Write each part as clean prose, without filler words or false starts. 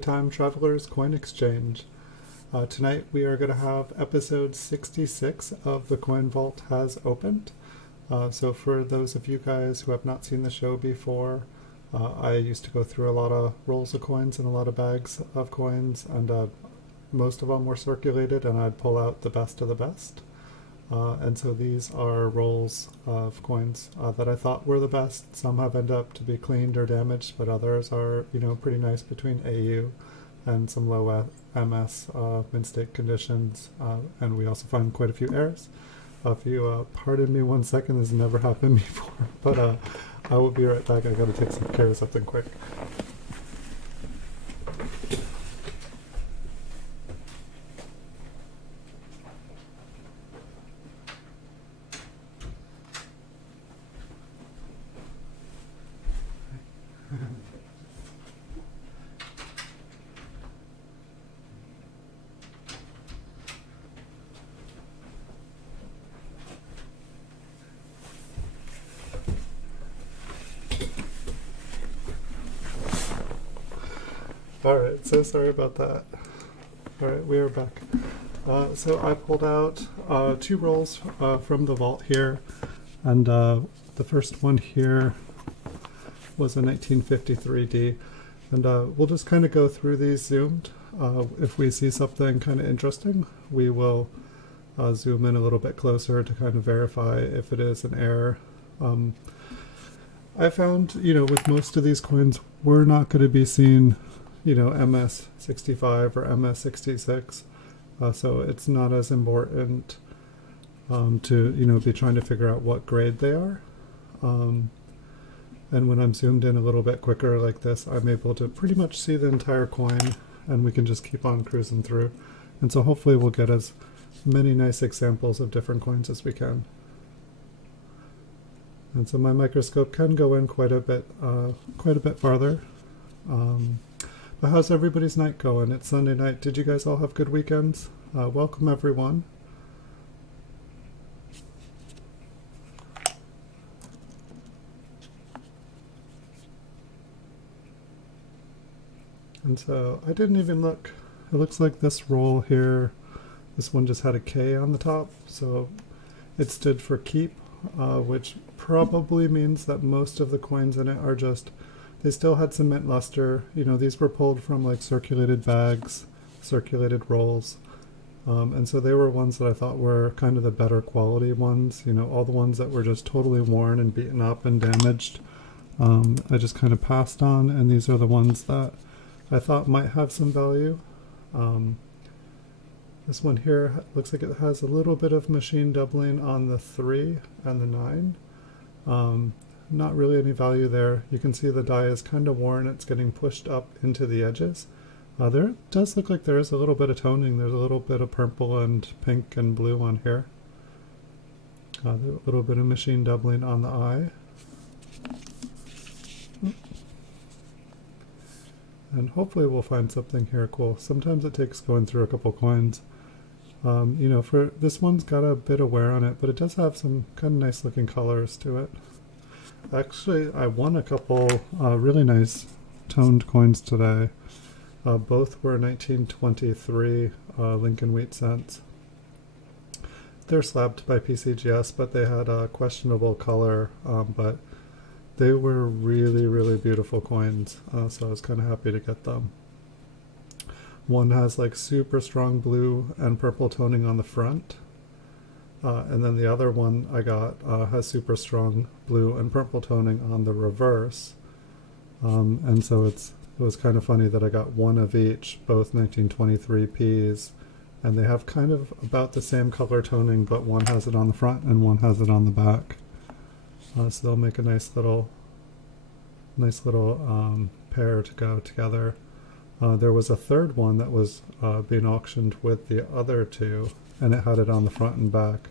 Time Travelers Coin Exchange. Tonight we are going to have episode 66 of The Coin Vault has opened. So for those of you guys who have not seen the show before, I used to go through a lot of rolls of coins and a lot of bags of coins, and most of them were circulated, and I'd pull out the best of the best. And so these are rolls of coins that I thought were the best. Some have ended up to be cleaned or damaged, but others are, pretty nice between AU and some low MS mint-state conditions. And we also find quite a few errors. If you pardon me 1 second, this has never happened before, but I will be right back. I gotta take some care of something quick. Alright, so sorry about that. Alright, we are back. So I pulled out two rolls from the vault here, and the first one here was a 1953D, and we'll just kind of go through these zoomed. If we see something kind of interesting, we will zoom in a little bit closer to kind of verify if it is an error. I found, with most of these coins, we're not going to be seeing MS65 or MS66, so it's not as important to be trying to figure out what grade they are. And when I'm zoomed in a little bit quicker like this, I'm able to pretty much see the entire coin, and we can just keep on cruising through. And so hopefully we'll get as many nice examples of different coins as we can. And so my microscope can go in quite a bit farther. But how's everybody's night going? It's Sunday night. Did you guys all have good weekends? Welcome everyone. And so I didn't even look. It looks like this roll here, this one just had a K on the top, so it stood for keep, which probably means that most of the coins in it are just, they still had some mint luster. These were pulled from like circulated bags, circulated rolls. And so they were ones that I thought were kind of the better quality ones. All the ones that were just totally worn and beaten up and damaged, I just kind of passed on. And these are the ones that I thought might have some value. This one here looks like it has a little bit of machine doubling on the 3 and the 9. Not really any value there. You can see the die is kind of worn. It's getting pushed up into the edges. There does look like there is a little bit of toning. There's a little bit of purple and pink and blue on here. A little bit of machine doubling on the eye. And hopefully we'll find something here cool. Sometimes it takes going through a couple coins. For this one's got a bit of wear on it, but it does have some kind of nice looking colors to it. Actually, I won a couple really nice toned coins today. Both were 1923 Lincoln Wheat cents. They're slabbed by PCGS, but they had a questionable color, but they were really, really beautiful coins, so I was kind of happy to get them. One has like super strong blue and purple toning on the front. And then the other one I got has super strong blue and purple toning on the reverse. And so it was kind of funny that I got one of each, both 1923 Ps, and they have kind of about the same color toning, but one has it on the front and one has it on the back. So they'll make a nice little pair to go together. There was a third one that was being auctioned with the other two, and it had it on the front and back.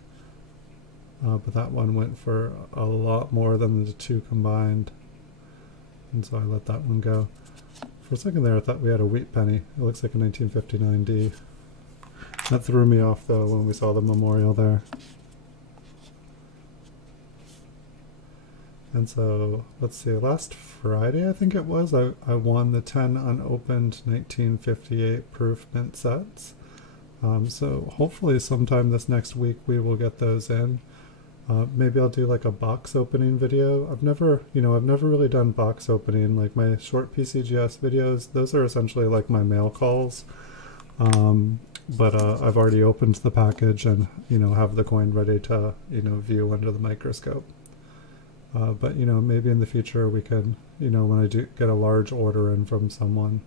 But that one went for a lot more than the two combined, and so I let that one go. For a second there I thought we had a wheat penny. It looks like a 1959D. That threw me off though when we saw the memorial there. And so, let's see, last Friday, I think it was, I won the 10 unopened 1958 proof mint sets. So hopefully sometime this next week we will get those in. Maybe I'll do like a box opening video. I've never really done box opening. Like my short PCGS videos, those are essentially like my mail calls. But I've already opened the package and, have the coin ready to, view under the microscope. But maybe in the future we can, when I do get a large order in from someone.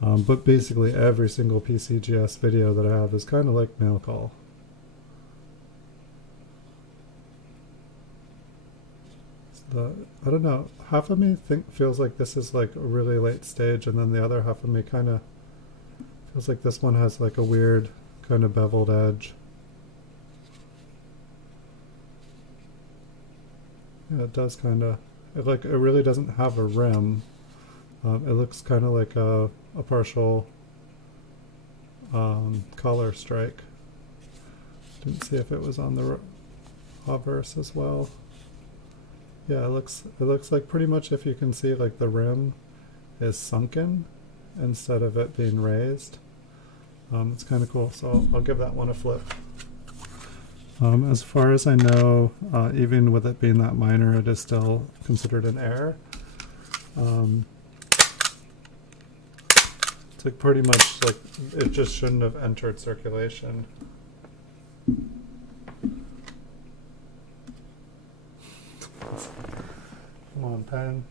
But basically every single PCGS video that I have is kind of like mail call. So I don't know, half of me feels like this is like a really late stage, and then the other half of me kind of feels like this one has like a weird kind of beveled edge. Yeah, it does kind of, it really doesn't have a rim. It looks kind of like a partial color strike. Didn't see if it was on the obverse as well. Yeah, it looks like pretty much, if you can see, like the rim is sunken instead of it being raised. It's kind of cool, so I'll give that one a flip. As far as I know, even with it being that minor, it is still considered an error. It's like pretty much like it just shouldn't have entered circulation. Come on, pen.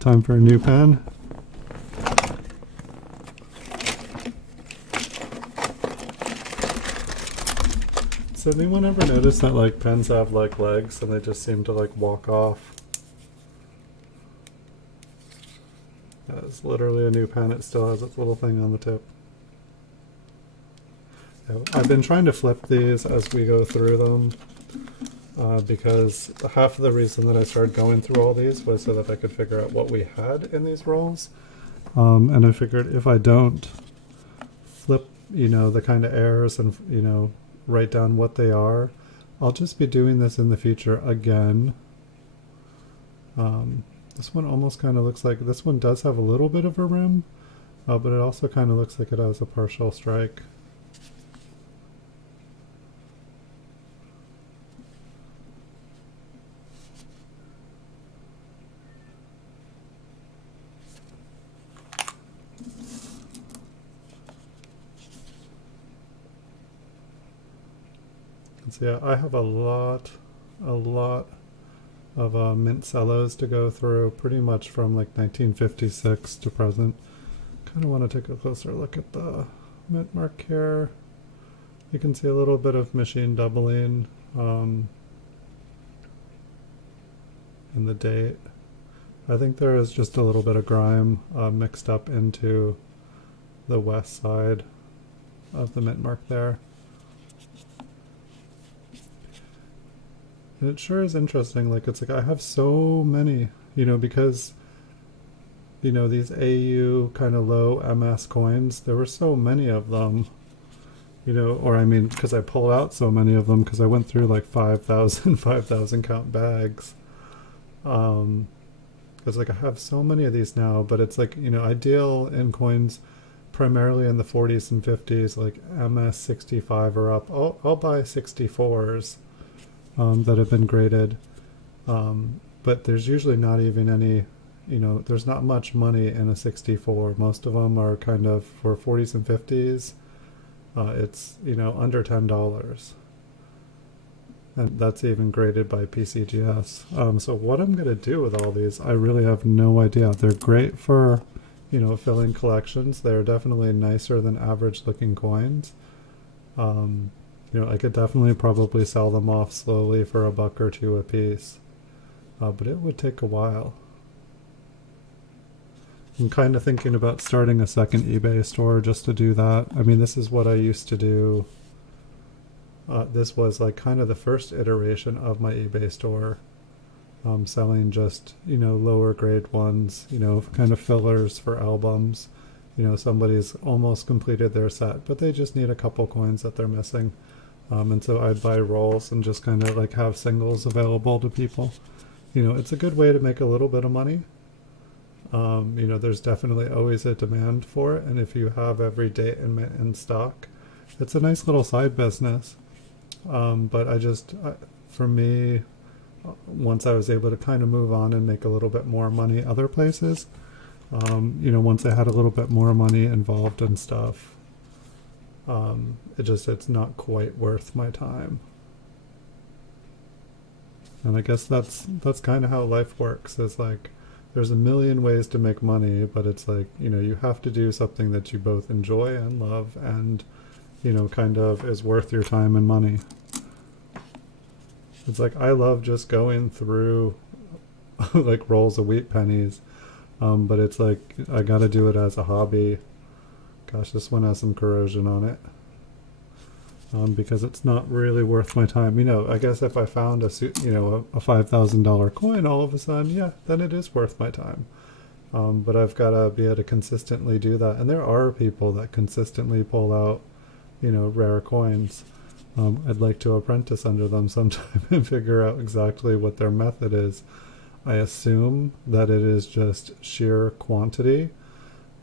Time for a new pen. So anyone ever notice that like pens have like legs and they just seem to like walk off? It's literally a new pen. It still has its little thing on the tip. Yeah, I've been trying to flip these as we go through them because half of the reason that I started going through all these was so that I could figure out what we had in these rolls. And I figured if I don't flip, the kind of errors and, write down what they are, I'll just be doing this in the future again. This one almost kind of looks like, this one does have a little bit of a rim, but it also kind of looks like it has a partial strike. So yeah, I have a lot of mint cellos to go through, pretty much from like 1956 to present. Kind of want to take a closer look at the mint mark here. You can see a little bit of machine doubling in the date. I think there is just a little bit of grime mixed up into the west side of the mint mark there. And it sure is interesting, like it's like I have so many, because, these AU kind of low MS coins, there were so many of them, or I mean, because I pull out so many of them because I went through like 5,000 count bags. Because like I have so many of these now, but it's like, I deal in coins primarily in the 40s and 50s, like MS 65 or up. I'll buy 64s. That have been graded, but there's usually not even any, there's not much money in a 64. Most of them are kind of for 40s and 50s. It's, under $10. And that's even graded by PCGS. So what I'm going to do with all these, I really have no idea. They're great for, filling collections. They're definitely nicer than average looking coins. I could definitely probably sell them off slowly for $1 or $2 a piece, but it would take a while. I'm kind of thinking about starting a second eBay store just to do that. I mean, this is what I used to do. This was like kind of the first iteration of my eBay store, selling just, lower grade ones, kind of fillers for albums. Somebody's almost completed their set, but they just need a couple coins that they're missing. And so I'd buy rolls and just kind of like have singles available to people. You know, it's a good way to make a little bit of money. You know, there's definitely always a demand for it, and if you have every date in stock, it's a nice little side business. But for me, once I was able to kind of move on and make a little bit more money other places, you know, once I had a little bit more money involved and stuff, it's not quite worth my time. And I guess that's kind of how life works. Is like there's a million ways to make money, but it's like, you know, you have to do something that you both enjoy and love and, you know, kind of is worth your time and money. It's like I love just going through like rolls of wheat pennies, but it's like I gotta do it as a hobby. Gosh, this one has some corrosion on it. Because it's not really worth my time. You know, I guess if I found a $5,000 coin all of a sudden, yeah, then it is worth my time. But I've got to be able to consistently do that. And there are people that consistently pull out, you know, rare coins. I'd like to apprentice under them sometime and figure out exactly what their method is. I assume that it is just sheer quantity,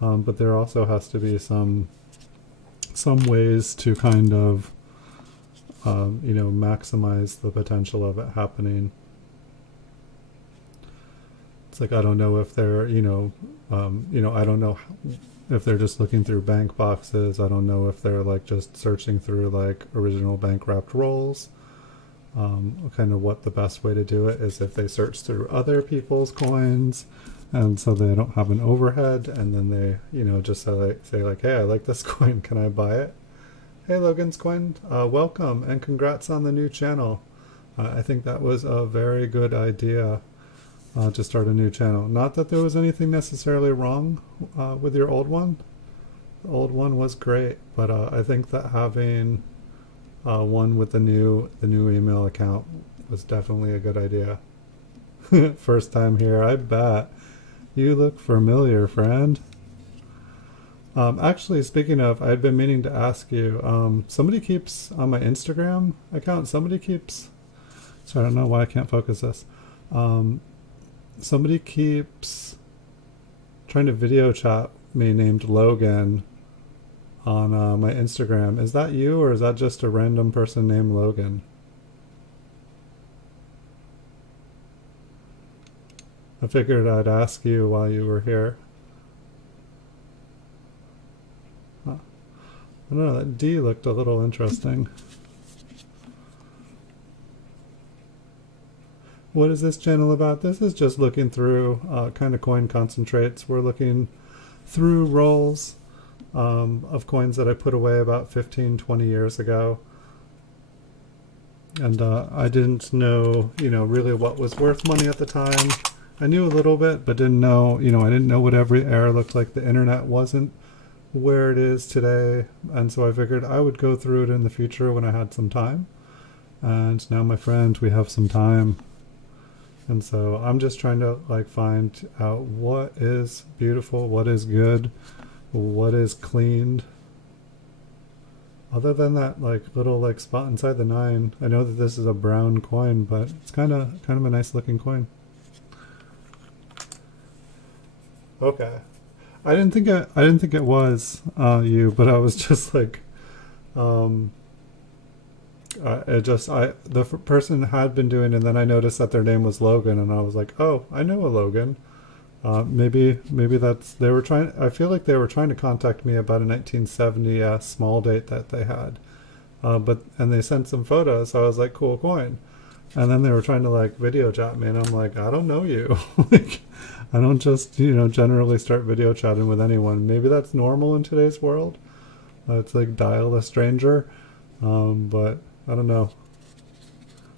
but there also has to be some ways to kind of you know, maximize the potential of it happening. It's like I don't know if they're, you know, I don't know if they're just looking through bank boxes. I don't know if they're like just searching through like original bank wrapped rolls. Kind of what the best way to do it is if they search through other people's coins, and so they don't have an overhead, and then they, you know, just say like, hey, I like this coin, can I buy it? Hey, Logan's Coin, welcome and congrats on the new channel. I think that was a very good idea to start a new channel. Not that there was anything necessarily wrong with your old one. The old one was great, but I think that having one with the new email account was definitely a good idea. First time here, I bet. You look familiar, friend. Actually, speaking of, I'd been meaning to ask you, somebody keeps, on my Instagram account, sorry, I don't know why I can't focus this. Somebody keeps trying to video chat me named Logan on my Instagram. Is that you, or is that just a random person named Logan? I figured I'd ask you while you were here. I don't know, that D looked a little interesting. What is this channel about? This is just looking through kind of coin concentrates. We're looking through rolls of coins that I put away about 15, 20 years ago. And I didn't know, you know, really what was worth money at the time. I knew a little bit, but didn't know, you know, I didn't know what every era looked like. The internet wasn't where it is today, and so I figured I would go through it in the future when I had some time. And now, my friend, we have some time, and so I'm just trying to like find out what is beautiful, what is good, what is cleaned. Other than that like little like spot inside the 9, I know that this is a brown coin, but it's kind of a nice looking coin. Okay. I didn't think it was you, but I was just like, the person had been doing it, and then I noticed that their name was Logan, and I was like, oh, I know a Logan. Maybe that's, they were trying, I feel like they were trying to contact me about a 1970 small date that they had, and they sent some photos, so I was like, cool coin. And then they were trying to like video chat me, and I'm like, I don't know you. Like, I don't just, you know, generally start video chatting with anyone. Maybe that's normal in today's world. It's like dial a stranger. But I don't know.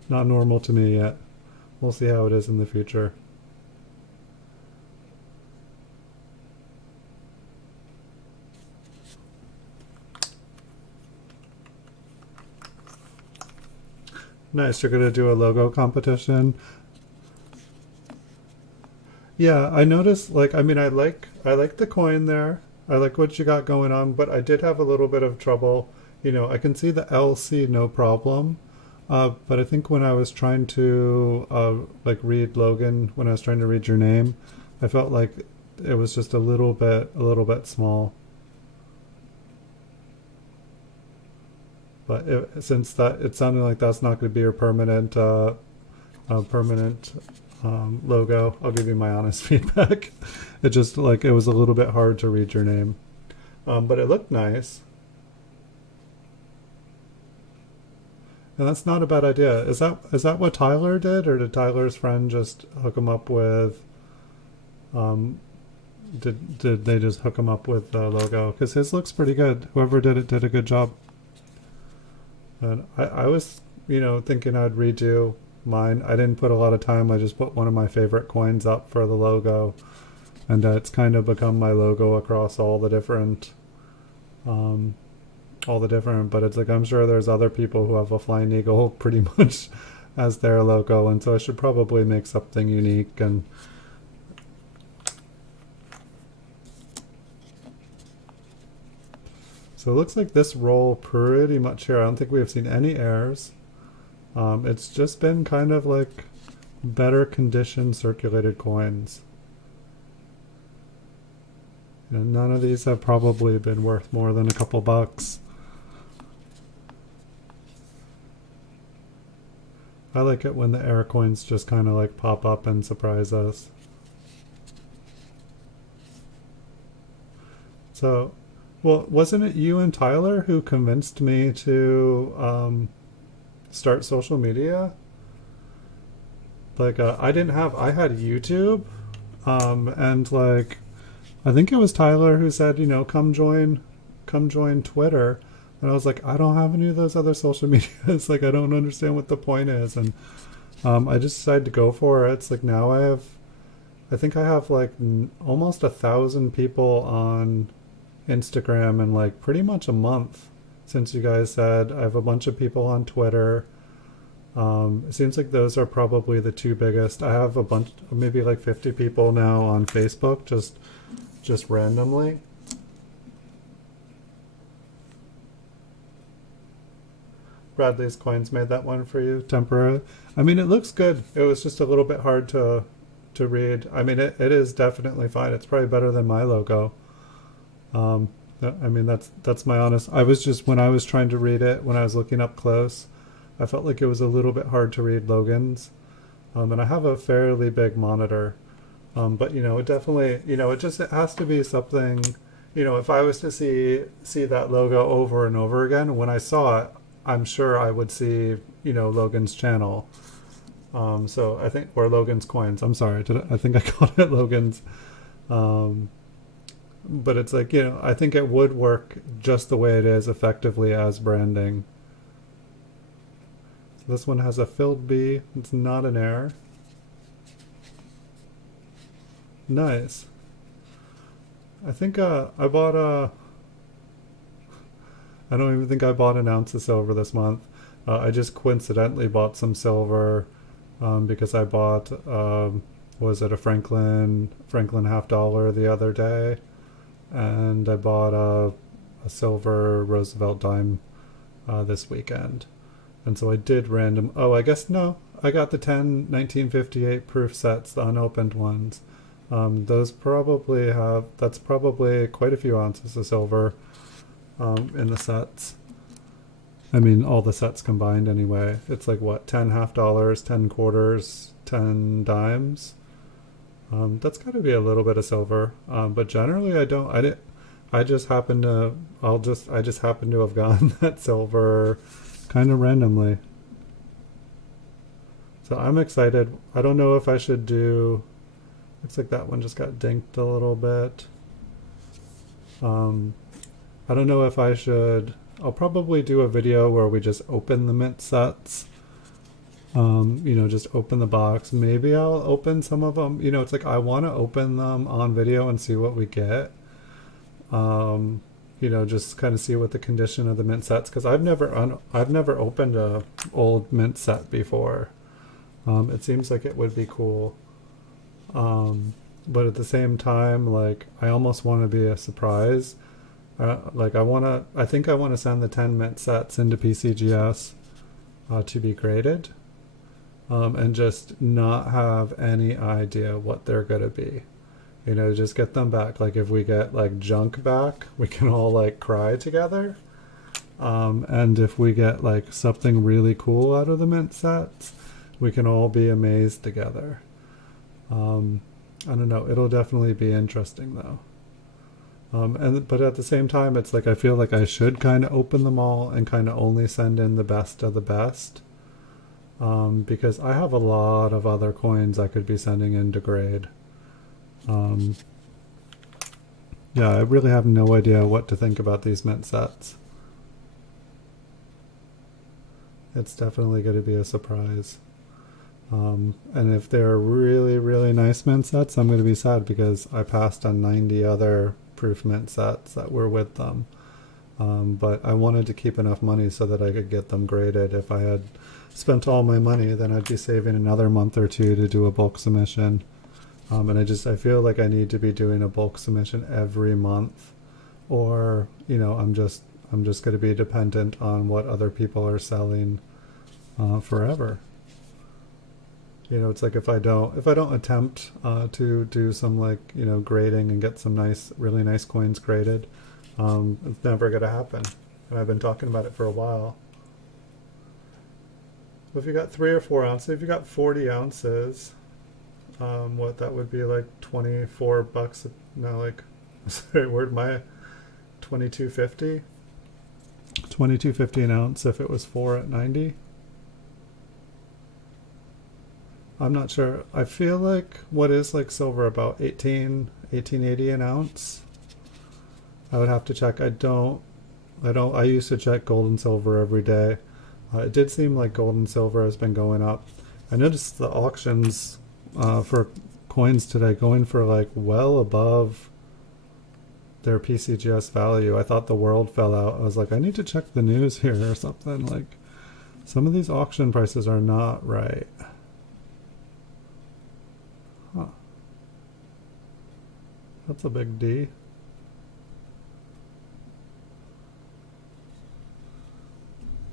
Not normal to me yet. We'll see how it is in the future. Nice, you're gonna do a logo competition. Yeah, I noticed, like, I mean, I like the coin there. I like what you got going on, but I did have a little bit of trouble I can see the LC no problem. But I think when I was trying to like read Logan, when I was trying to read your name, I felt like it was just a little bit small. But since that it sounded like that's not going to be your permanent logo, I'll give you my honest feedback. It just like it was a little bit hard to read your name, but it looked nice, and that's not a bad idea. Is that what Tyler did, or did Tyler's friend just hook him up with? Um, did they just hook him up with the logo? Because his looks pretty good. Whoever did it did a good job. And I was, thinking I'd redo mine. I didn't put a lot of time. I just put one of my favorite coins up for the logo, and it's kind of become my logo across um, all the different. But it's like I'm sure there's other people who have a flying eagle pretty much as their logo, and so I should probably make something unique. And so it looks like this roll pretty much here. I don't think we have seen any errors. It's just been kind of like better condition circulated coins. And none of these have probably been worth more than a couple bucks. I like it when the error coins just kind of like pop up and surprise us. So, well, wasn't it you and Tyler who convinced me to start social media? Like, I had YouTube, and like, I think it was Tyler who said, come join Twitter. And I was like, I don't have any of those other social medias. Like, I don't understand what the point is. And I just decided to go for it. It's like now I think I have like almost 1,000 people on Instagram in like pretty much a month since you guys said. I have a bunch of people on Twitter. It seems like those are probably the two biggest. I have a bunch, maybe like 50 people now on Facebook, just randomly. Bradley's Coins made that one for you temporarily. I mean, it looks good. It was just a little bit hard to read. I mean, it is definitely fine. It's probably better than my logo. Um, I mean, that's my honest. I was just when I was trying to read it, when I was looking up close, I felt like it was a little bit hard to read Logan's. And I have a fairly big monitor. But it definitely, it has to be something. If I was to see that logo over and over again, when I saw it, I'm sure I would see, Logan's channel. So I think, or Logan's Coins. I'm sorry, I think I called it Logan's. But it's like, I think it would work just the way it is effectively as branding. So this one has a filled B. It's not an error. Nice. I think I bought I don't even think I bought an ounce of silver this month. I just coincidentally bought some silver because I bought was it a Franklin $50 the other day, and I bought a silver Roosevelt dime this weekend, and so I did random. Oh, I guess no. I got the 10 1958 proof sets, the unopened ones. Those probably have. That's probably quite a few ounces of silver in the sets. I mean, all the sets combined anyway. It's like what, 10 $50, 10 quarters, 10 dimes. That's got to be a little bit of silver. But generally, I don't. I did. I just happen to. I just happen to have gotten that silver, kind of randomly. So I'm excited. I don't know if I should do. Looks like that one just got dinked a little bit. I don't know if I should. I'll probably do a video where we just open the mint sets. Just open the box. Maybe I'll open some of them. It's like I want to open them on video and see what we get. Just kind of see what the condition of the mint sets, because I've never opened a old mint set before. It seems like it would be cool. But at the same time, like I almost want to be a surprise. Like I think I want to send the 10 mint sets into PCGS to be graded, and just not have any idea what they're going to be. You know, just get them back. Like if we get like junk back, we can all like cry together. And if we get like something really cool out of the mint sets, we can all be amazed together. I don't know. It'll definitely be interesting though. But at the same time, it's like I feel like I should kind of open them all and kind of only send in the best of the best, because I have a lot of other coins I could be sending in to grade. Um, yeah, I really have no idea what to think about these mint sets. It's definitely going to be a surprise. And if they're really, really nice mint sets, I'm going to be sad because I passed on 90 other proof mint sets that were with them. But I wanted to keep enough money so that I could get them graded. If I had spent all my money, then I'd be saving another month or two to do a bulk submission. And I feel like I need to be doing a bulk submission every month, or I'm just going to be dependent on what other people are selling forever. It's like if I don't attempt to do some like grading and get some really nice coins graded, it's never going to happen. And I've been talking about it for a while. If you got 3 or 4 ounces, if you got 40 ounces, what that would be like $24. No, like sorry, where'd my 22.50? 22.50 an ounce if it was 4 at 90. I'm not sure. I feel like what is like silver about 1880 an ounce. I would have to check. I used to check gold and silver every day. It did seem like gold and silver has been going up. I noticed the auctions for coins today going for like well above their PCGS value. I thought the world fell out. I was like, I need to check the news here or something. Like some of these auction prices are not right. Huh. That's a big D.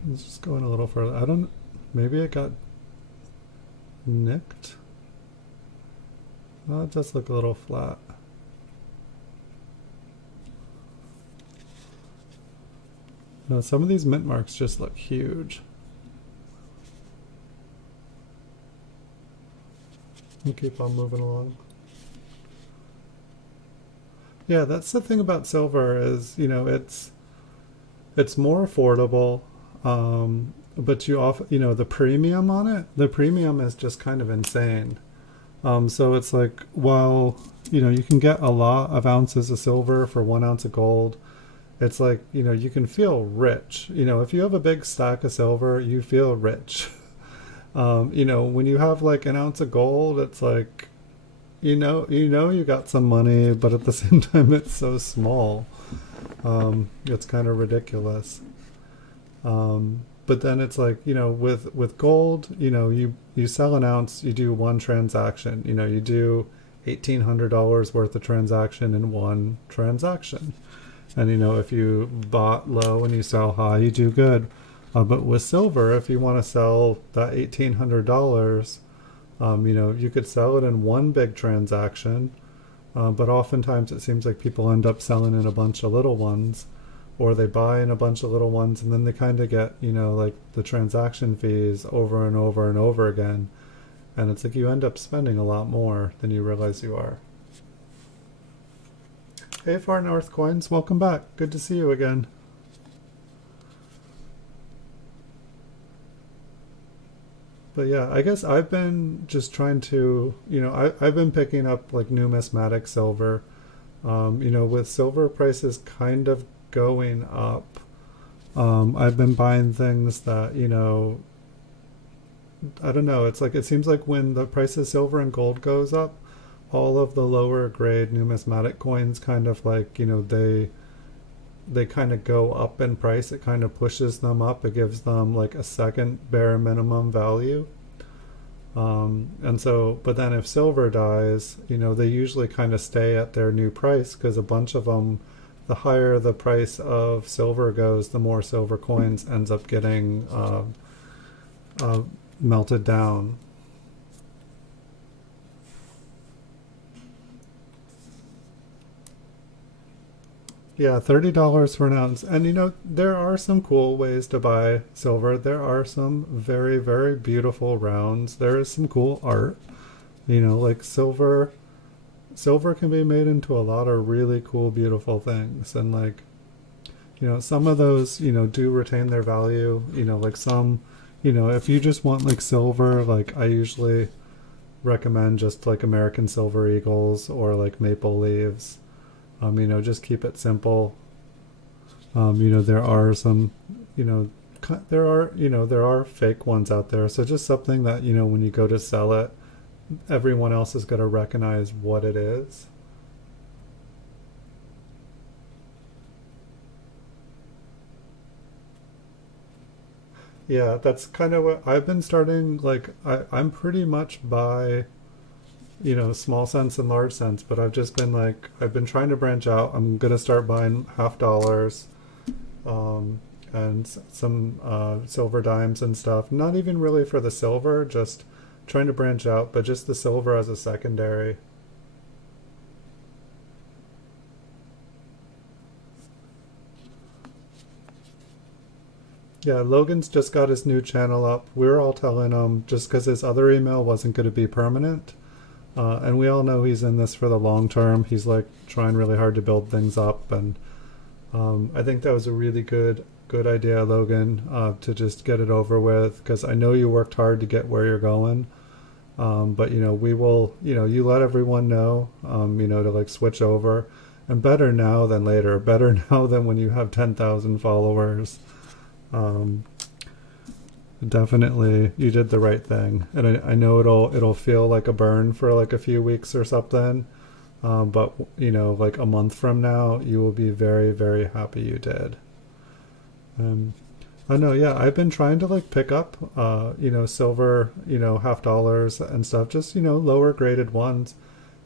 Let's just go in a little further. Maybe it got nicked. It does look a little flat. No, some of these mint marks just look huge. We'll keep on moving along. Yeah, that's the thing about silver is, it's more affordable, but you often, the premium on it, the premium is just kind of insane. So it's like, well, you can get a lot of ounces of silver for 1 ounce of gold. It's like, you can feel rich. If you have a big stack of silver, you feel rich. When you have like an ounce of gold, it's like, you got some money, but at the same time, it's so small. It's kind of ridiculous. But then it's like, with gold, you sell an ounce, you do one transaction, you do $1,800 worth of transaction in one transaction. And, if you bought low and you sell high, you do good. But with silver, if you want to sell that $1,800, you could sell it in one big transaction. But oftentimes it seems like people end up selling in a bunch of little ones, or they buy in a bunch of little ones and then they kind of get, like the transaction fees over and over and over again. And it's like you end up spending a lot more than you realize you are. Hey, Far North Coins, welcome back. Good to see you again. But yeah, I guess I've been just trying to, I've been picking up like numismatic silver. With silver prices kind of going up, I've been buying things that, I don't know. It's like, it seems like when the price of silver and gold goes up, all of the lower grade numismatic coins kind of like, they kind of go up in price. It kind of pushes them up. It gives them like a second bare minimum value. But then if silver dies, they usually kind of stay at their new price because a bunch of them the higher the price of silver goes, the more silver coins ends up getting uh, melted down. Yeah, $30 for an ounce. And you know, there are some cool ways to buy silver. There are some very, very beautiful rounds. There is some cool art. You know, like silver can be made into a lot of really cool, beautiful things. And like, you know, some of those, you know, do retain their value. You know, like some, you know, if you just want like silver, like I usually recommend just like American Silver Eagles or like Maple Leaves. You know, just keep it simple. You know, there are some, you know, there are fake ones out there. So just something that, you know, when you go to sell it, everyone else is going to recognize what it is. Yeah, that's kind of what I've been starting. Like, I'm pretty much by, you know, small cents and large cents, but I've just been like, I've been trying to branch out. I'm going to start buying half dollars, um, and some silver dimes and stuff. Not even really for the silver, just trying to branch out, but just the silver as a secondary. Yeah, Logan's just got his new channel up. We were all telling him just because his other email wasn't going to be permanent. And we all know he's in this for the long term. He's like trying really hard to build things up, and I think that was a really good idea, Logan, to just get it over with. Because I know you worked hard to get where you're going, but you know we will. You know, you let everyone know. You know, to like switch over, and better now than later. Better now than when you have 10,000 followers. Um, Definitely, you did the right thing, and I know it'll feel like a burn for like a few weeks or something, but you know, like a month from now, you will be very, very happy you did. Um, I know, yeah, I've been trying to like pick up, you know, silver, you know, half dollars and stuff, just you know, lower graded ones,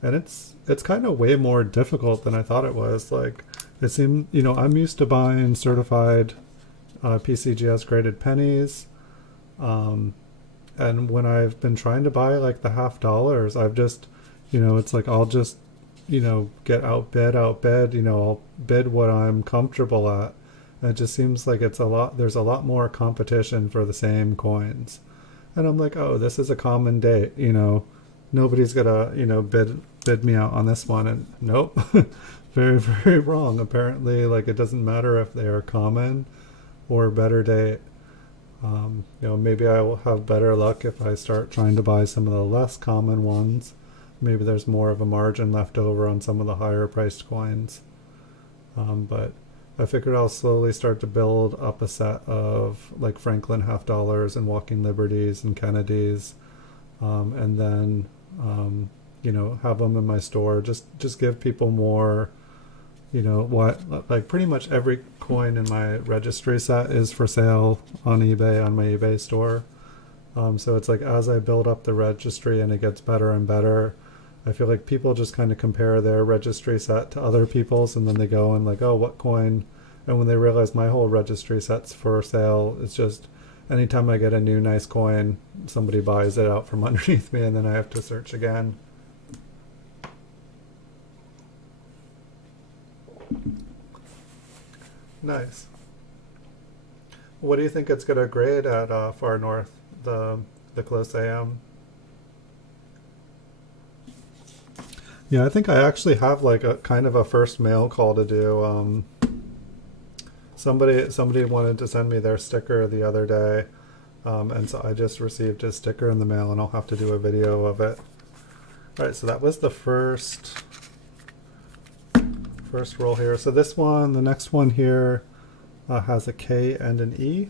and it's kind of way more difficult than I thought it was. Like, it seemed, you know, I'm used to buying certified PCGS graded pennies. Um, and when I've been trying to buy like the half dollars, I've just, you know, it's like I'll just, you know, get outbid, you know, I'll bid what I'm comfortable at. And it just seems like there's a lot more competition for the same coins. And I'm like, oh, this is a common date, you know, nobody's gonna, you know, bid me out on this one. And nope, very, very wrong. Apparently, like it doesn't matter if they are common or better date. You know, maybe I will have better luck if I start trying to buy some of the less common ones. Maybe there's more of a margin left over on some of the higher priced coins. But I figured I'll slowly start to build up a set of like Franklin half dollars and Walking Liberties and Kennedys, and then you know, have them in my store. Just give people more. You know what, like pretty much every coin in my registry set is for sale on eBay, on my eBay store. So it's like as I build up the registry and it gets better and better, I feel like people just kind of compare their registry set to other people's, and then they go and like, oh, what coin? And when they realize my whole registry set's for sale, it's just anytime I get a new nice coin, somebody buys it out from underneath me, and then I have to search again. Nice. What do you think it's gonna grade at far north, the the close AM? Yeah, I think I actually have like a kind of a first mail call to do. Somebody wanted to send me their sticker the other day, and so I just received his sticker in the mail, and I'll have to do a video of it. All right, so that was the first roll here. So this one, the next one here, has a K and an E.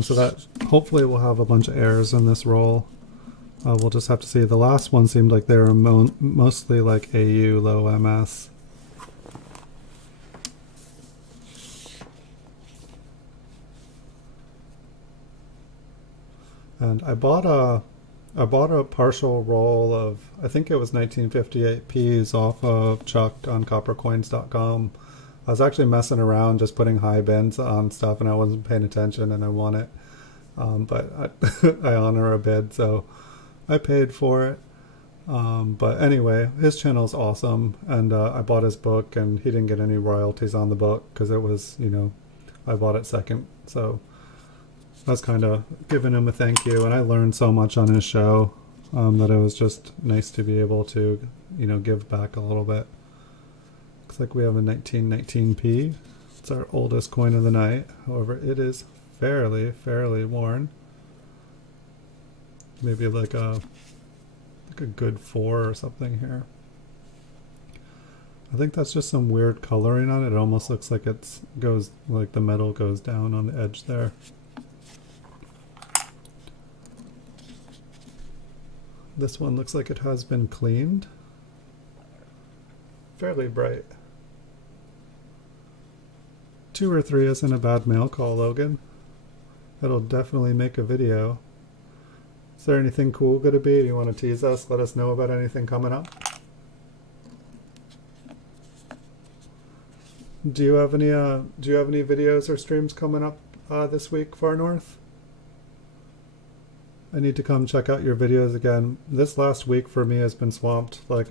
So that hopefully we'll have a bunch of errors in this roll. We'll just have to see. The last one seemed like they were mostly like AU low MS. And I bought I bought a partial roll of, I think it was 1958 P's off of Chuck on coppercoins.com. I was actually messing around just putting high bids on stuff and I wasn't paying attention and I won it. But I honor a bid, so I paid for it. But anyway, his channel's awesome, and I bought his book, and he didn't get any royalties on the book because it was, I bought it second. So I was kind of giving him a thank you, and I learned so much on his show that it was just nice to be able to, give back a little bit. Looks like we have a 1919p. It's our oldest coin of the night. However, it is fairly worn. Maybe like a good 4 or something here. I think that's just some weird coloring on it. It almost looks like goes like the metal goes down on the edge there. This one looks like it has been cleaned. Fairly bright. 2 or 3 isn't a bad mail call, Logan. It'll definitely make a video. Is there anything cool going to be? Do you want to tease us? Let us know about anything coming up. Do you have any videos or streams coming up this week, Far North? I need to come check out your videos again. This last week for me has been swamped. I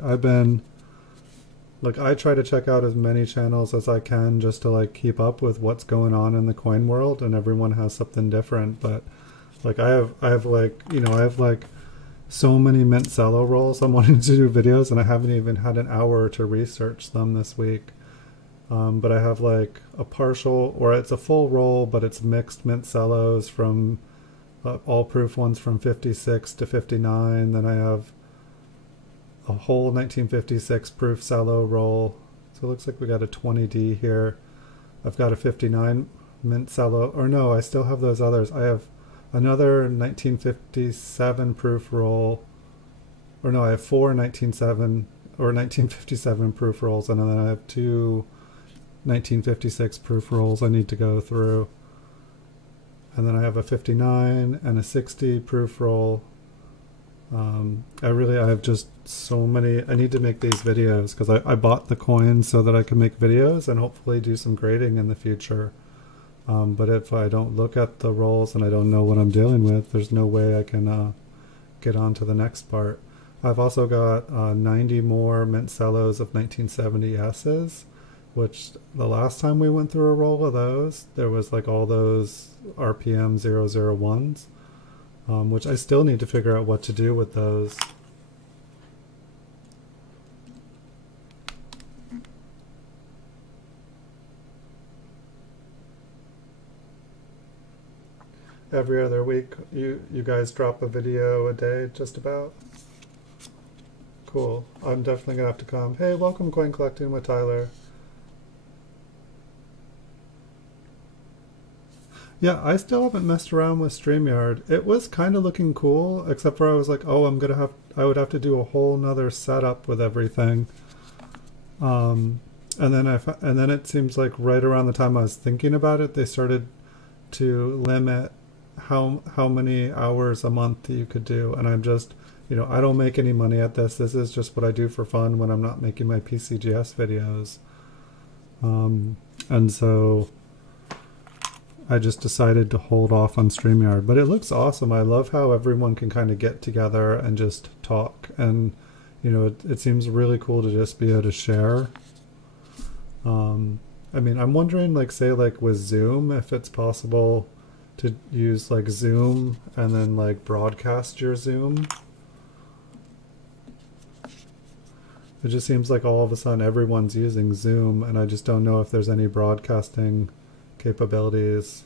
try to check out as many channels as I can just to keep up with what's going on in the coin world, and everyone has something different. But I have so many mint cello rolls I'm wanting to do videos, and I haven't even had an hour to research them this week. But I have a partial, or it's a full roll, but it's mixed mint cellos from all proof ones from 56 to 59. Then I have a whole 1956 proof cello roll. So it looks like we got a 20D here. I've got a 59 mint cello, or no, I still have those others. I have another 1957 proof roll, or no, I have 4 1957 proof rolls, and then I have 2 1956 proof rolls I need to go through. And then I have a 59 and a 60 proof roll. I have just so many. I need to make these videos because I bought the coins so that I can make videos and hopefully do some grading in the future. But if I don't look at the rolls and I don't know what I'm dealing with, there's no way I can get on to the next part. I've also got 90 more mint cellos of 1970 S's, which the last time we went through a roll of those, there was all those RPM 001s, which I still need to figure out what to do with those. Every other week, you guys drop a video a day, just about? Cool. I'm definitely gonna have to come. Hey, welcome Coin Collecting with Tyler. Yeah, I still haven't messed around with StreamYard. It was kind of looking cool, except for I was like, oh, I would have to do a whole nother setup with everything. And then it seems like right around the time I was thinking about it, they started to limit how many hours a month you could do. And I'm just, I don't make any money at this. This is just what I do for fun when I'm not making my PCGS videos. And so I just decided to hold off on StreamYard, but it looks awesome. I love how everyone can kind of get together and just talk, and it seems really cool to just be able to share. I mean, I'm wondering, say with Zoom, if it's possible to use Zoom and then broadcast your Zoom. It just seems like all of a sudden everyone's using Zoom, and I just don't know if there's any broadcasting capabilities.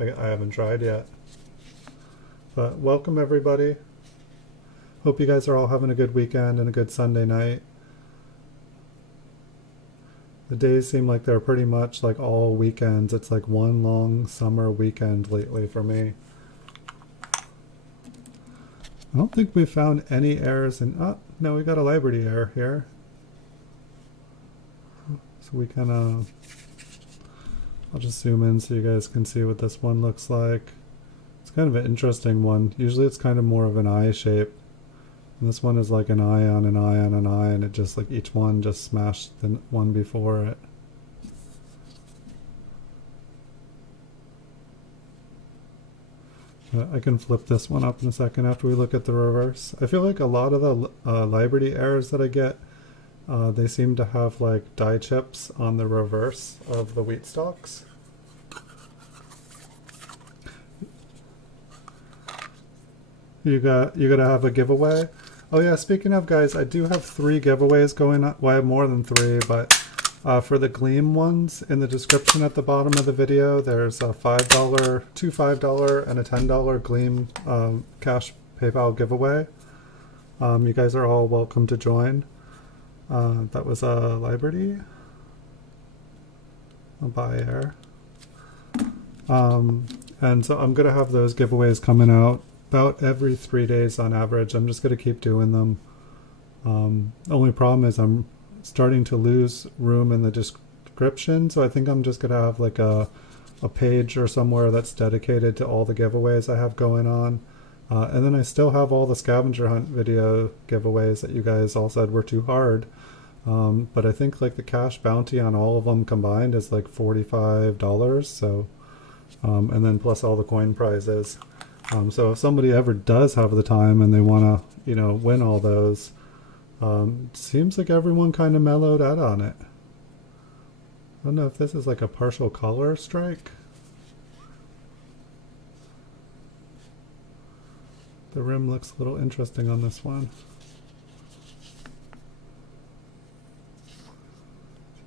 I haven't tried yet. But welcome everybody. Hope you guys are all having a good weekend and a good Sunday night. The days seem like they're pretty much like all weekends. It's like one long summer weekend lately for me. I don't think we found any errors in... Oh, no, we got a Liberty error here. So we can... I'll just zoom in so you guys can see what this one looks like. It's kind of an interesting one. Usually it's kind of more of an eye shape. And this one is like an eye on an eye on an eye, and it just like each one just smashed the one before it. I can flip this one up in a second after we look at the reverse. I feel like a lot of the Liberty errors that I get, they seem to have like die chips on the reverse of the wheat stalks. You gotta have a giveaway. Oh yeah, speaking of, guys, I do have 3 giveaways going on. Well, I have more than 3, but for the Gleam ones, in the description at the bottom of the video, there's a $5, 2 $5 and a $10 Gleam cash PayPal giveaway. You guys are all welcome to join. That was a Liberty, a buy air. And so I'm gonna have those giveaways coming out about every 3 days on average. I'm just gonna keep doing them. The only problem is I'm starting to lose room in the description, so I think I'm just gonna have like a page or somewhere that's dedicated to all the giveaways I have going on. And then I still have all the scavenger hunt video giveaways that you guys all said were too hard. But I think like the cash bounty on all of them combined is like $45. So, and then plus all the coin prizes. So if somebody ever does have the time and they want to, you know, win all those, seems like everyone kind of mellowed out on it. I don't know if this is like a partial color strike. The rim looks a little interesting on this one. See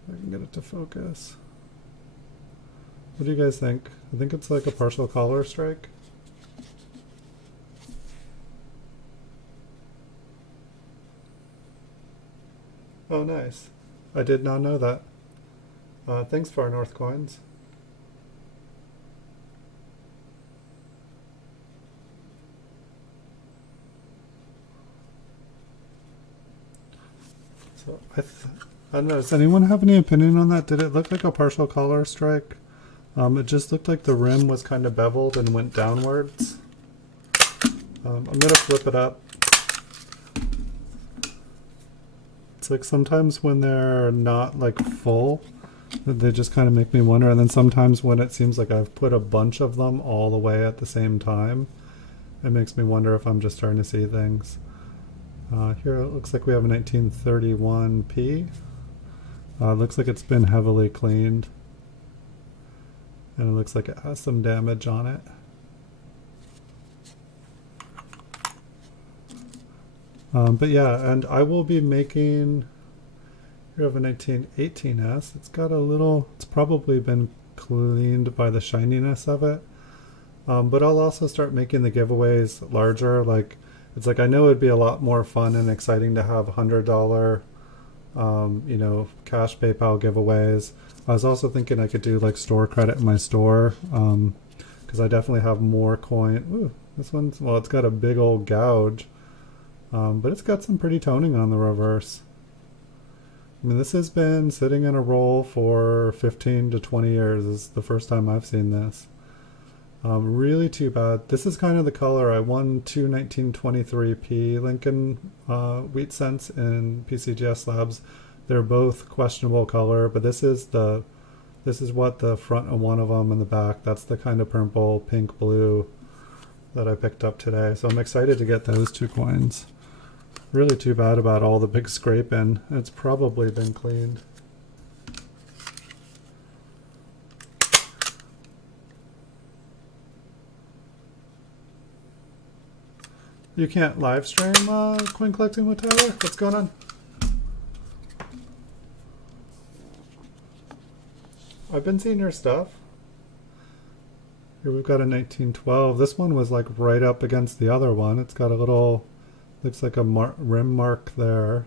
if I can get it to focus. What do you guys think? I think it's like a partial color strike. Oh, nice. I did not know that. Thanks, Far North Coins. So I don't know. Does anyone have any opinion on that? Did it look like a partial color strike? It just looked like the rim was kind of beveled and went downwards. I'm gonna flip it up. It's like sometimes when they're not like full, they just kind of make me wonder, and then sometimes when it seems like I've put a bunch of them all the way at the same time, it makes me wonder if I'm just starting to see things. Here it looks like we have a 1931p. It looks like it's been heavily cleaned, and it looks like it has some damage on it. But yeah, and I will be making, here we have a 1918s. It's got a little, it's probably been cleaned by the shininess of it. But I'll also start making the giveaways larger. Like, it's like, I know it'd be a lot more fun and exciting to have $100, you know, cash PayPal giveaways. I was also thinking I could do like store credit in my store, because I definitely have more coin. Ooh, this one's, well, it's got a big old gouge. But it's got some pretty toning on the reverse. I mean, this has been sitting in a roll for 15 to 20 years. This is the first time I've seen this. Really too bad. This is kind of the color. I won 2 1923p Lincoln wheat cents in PCGS Labs. They're both questionable color, but this is what the front of one of them and the back. That's the kind of purple, pink, blue that I picked up today. So I'm excited to get those 2 coins. Really too bad about all the big scraping. It's probably been cleaned. You can't live stream coin collecting with Tyler? What's going on? I've been seeing your stuff. Here we've got a 1912. This one was like right up against the other one. It's got a little, looks like a rim mark there.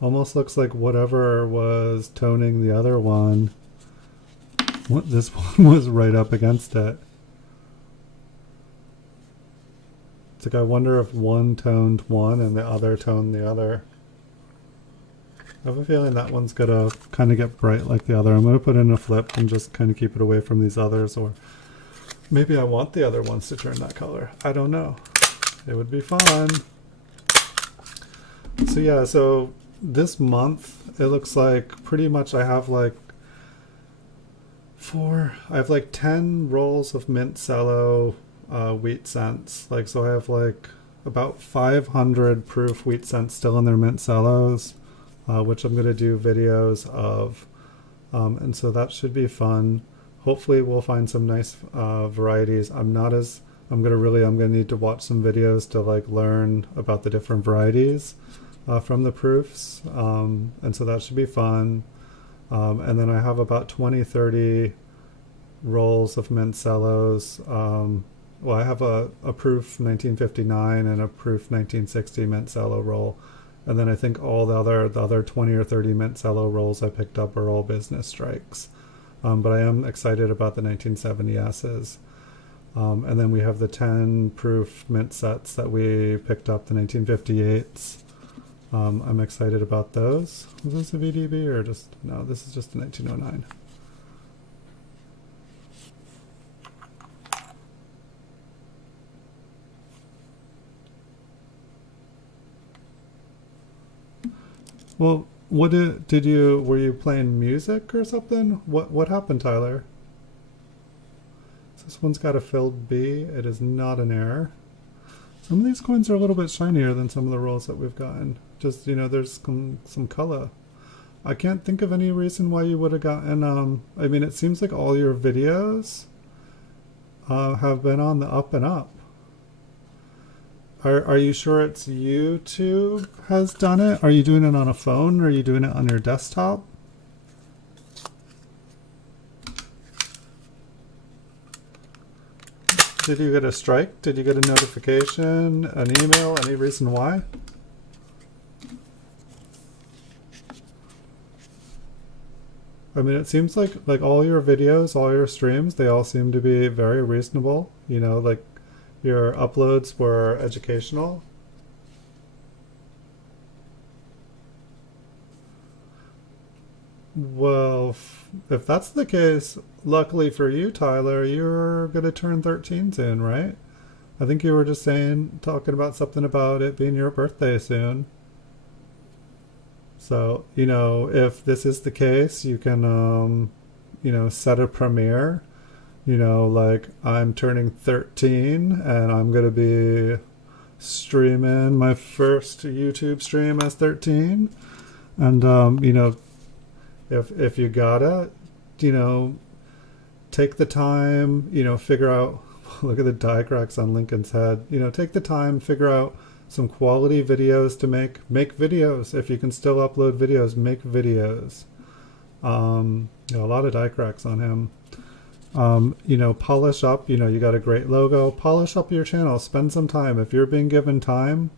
Almost looks like whatever was toning the other one, this one was right up against it. It's like, I wonder if one toned one and the other toned the other. I have a feeling that one's gonna kind of get bright like the other. I'm gonna put in a flip and just kind of keep it away from these others, or Maybe I want the other ones to turn that color. I don't know. It would be fun. So yeah, so this month it looks like pretty much I have like I have like 10 rolls of mint cello wheat cents. Like, so I have like about 500 proof wheat cents still in their mint cellos, which I'm going to do videos of. And so that should be fun. Hopefully we'll find some nice varieties. I'm gonna need to watch some videos to like learn about the different varieties from the proofs. And so that should be fun. And then I have about 20-30 rolls of mint cellos. Well, I have a proof 1959 and a proof 1960 mint cello roll. And then I think all the other 20 or 30 mint cello rolls I picked up are all business strikes. But I am excited about the 1970 S's. And then we have the 10 proof mint sets that we picked up, the 1958s. I'm excited about those. Was this a VDB or just, no, this is just a 1909. Well, were you playing music or something? What happened, Tyler? This one's got a filled B. It is not an error. Some of these coins are a little bit shinier than some of the rolls that we've gotten. Just, there's some color. I can't think of any reason why you would have gotten, I mean, it seems like all your videos have been on the up and up. Are you sure it's YouTube has done it? Are you doing it on a phone or are you doing it on your desktop? Did you get a strike? Did you get a notification, an email, any reason why? I mean, it seems like all your videos, all your streams, they all seem to be very reasonable. Like your uploads were educational. Well, if that's the case, luckily for you, Tyler, you're going to turn 13 soon, right? I think you were just talking about something about it being your birthday soon. So, if this is the case, you can, set a premiere. Like I'm turning 13 and I'm going to be streaming my first YouTube stream as 13. And, if you gotta, take the time, figure out, look at the die cracks on Lincoln's head, take the time, figure out some quality videos to make videos. If you can still upload videos, make videos. A lot of die cracks on him. Polish up, you got a great logo, polish up your channel, spend some time. If you're being given time,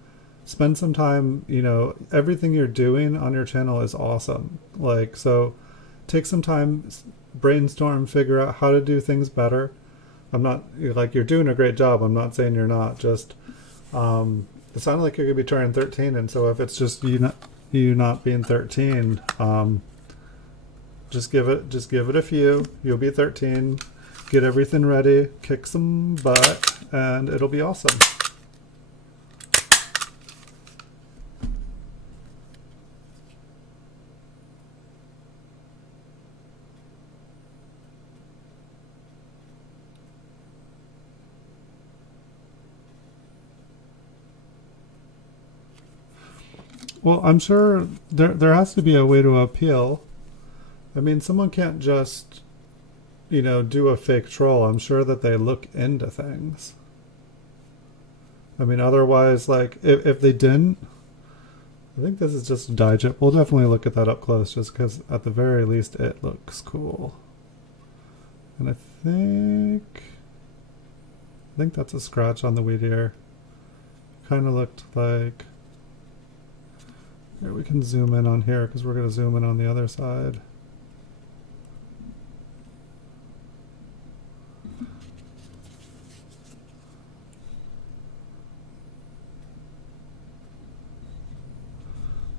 spend some time, everything you're doing on your channel is awesome. So take some time, brainstorm, figure out how to do things better. I'm not, you're doing a great job. I'm not saying you're not, just, it sounded like you're going to be turning 13. And so if it's just you not being 13, just give it a few. You'll be 13. Get everything ready, kick some butt, and it'll be awesome. Well, I'm sure there has to be a way to appeal. I mean, someone can't just, do a fake troll. I'm sure that they look into things. I mean, otherwise, if they didn't, I think this is just a die chip. We'll definitely look at that up close just because at the very least it looks cool. And I think that's a scratch on the wheat ear. Kind of looked like... Here, we can zoom in on here because we're going to zoom in on the other side.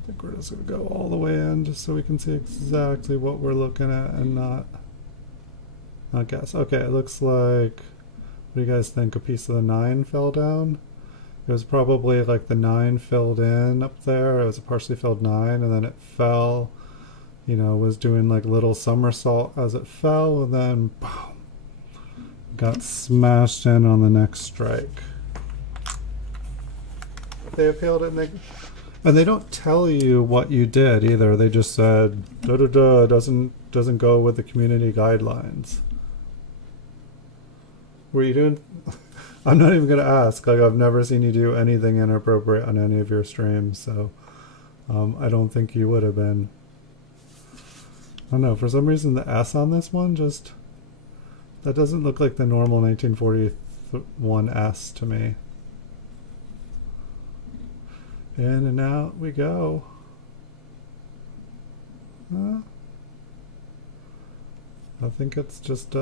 I think we're just going to go all the way in just so we can see exactly what we're looking at and not guess. Okay, it looks like What do you guys think? A piece of the 9 fell down? It was probably like the 9 filled in up there. It was a partially filled 9, and then it fell, you know, was doing like little somersault as it fell, and then boom, got smashed in on the next strike. They appealed it, and they don't tell you what you did either. They just said da da da, doesn't go with the community guidelines. Were you doing? I'm not even gonna ask. Like, I've never seen you do anything inappropriate on any of your streams, so I don't think you would have been. I don't know. For some reason, the S on this one just that doesn't look like the normal 1941 S to me. In and out we go. I think it's just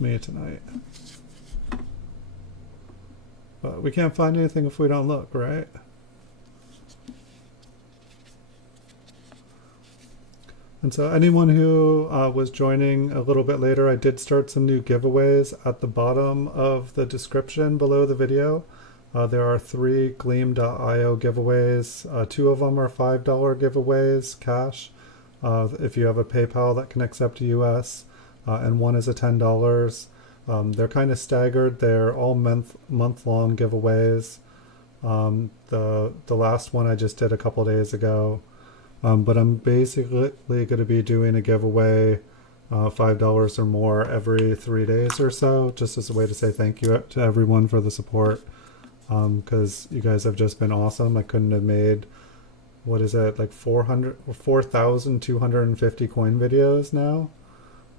me tonight. But we can't find anything if we don't look, right? And so anyone who was joining a little bit later, I did start some new giveaways at the bottom of the description below the video. There are 3 Gleam.io giveaways. 2 of them are $5 giveaways, cash, if you have a PayPal that can accept US, and one is a $10. They're kind of staggered. They're all month-long giveaways. The last one I just did a couple days ago. But I'm basically going to be doing a giveaway, $5 or more every 3 days or so, just as a way to say thank you to everyone for the support. Because you guys have just been awesome. I couldn't have made, what is it, like 4,250 coin videos now.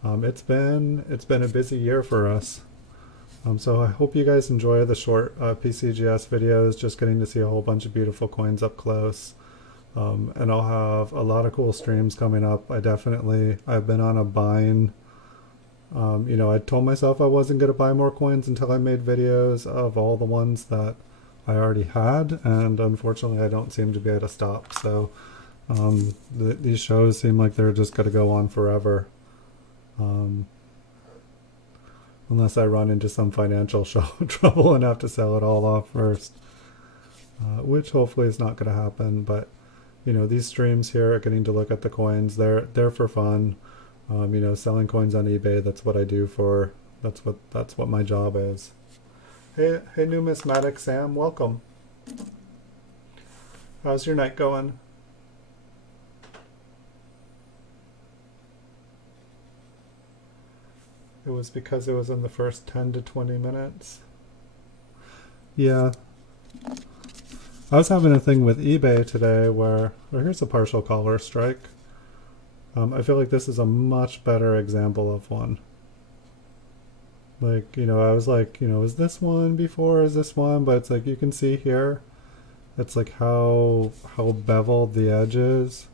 It's been a busy year for us. So I hope you guys enjoy the short PCGS videos, just getting to see a whole bunch of beautiful coins up close. And I'll have a lot of cool streams coming up. I've been on a buying. You know, I told myself I wasn't going to buy more coins until I made videos of all the ones that I already had, and unfortunately I don't seem to be able to stop. So these shows seem like they're just going to go on forever. Unless I run into some financial trouble and have to sell it all off first. Which hopefully is not going to happen, but you know, these streams here are getting to look at the coins. They're for fun. You know, selling coins on eBay, that's what I do that's what my job is. Hey numismatic Sam, welcome. How's your night going? It was because it was in the first 10 to 20 minutes. Yeah. I was having a thing with eBay today where, here's a partial collar strike. I feel like this is a much better example of one. Like, you know, I was like, you know, is this one before, is this one? But it's like, you can see here, it's like how beveled the edge is.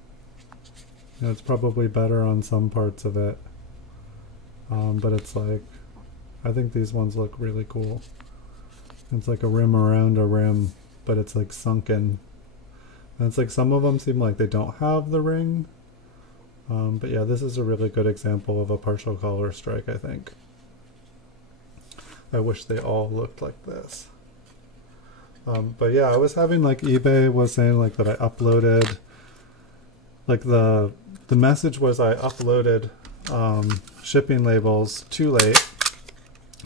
You know, it's probably better on some parts of it. But it's like, I think these ones look really cool. It's like a rim around a rim, but it's like sunken. And it's like some of them seem like they don't have the ring. But yeah, this is a really good example of a partial collar strike, I think. I wish they all looked like this. But yeah, I was having like eBay was saying like that I uploaded, like the message was I uploaded shipping labels too late.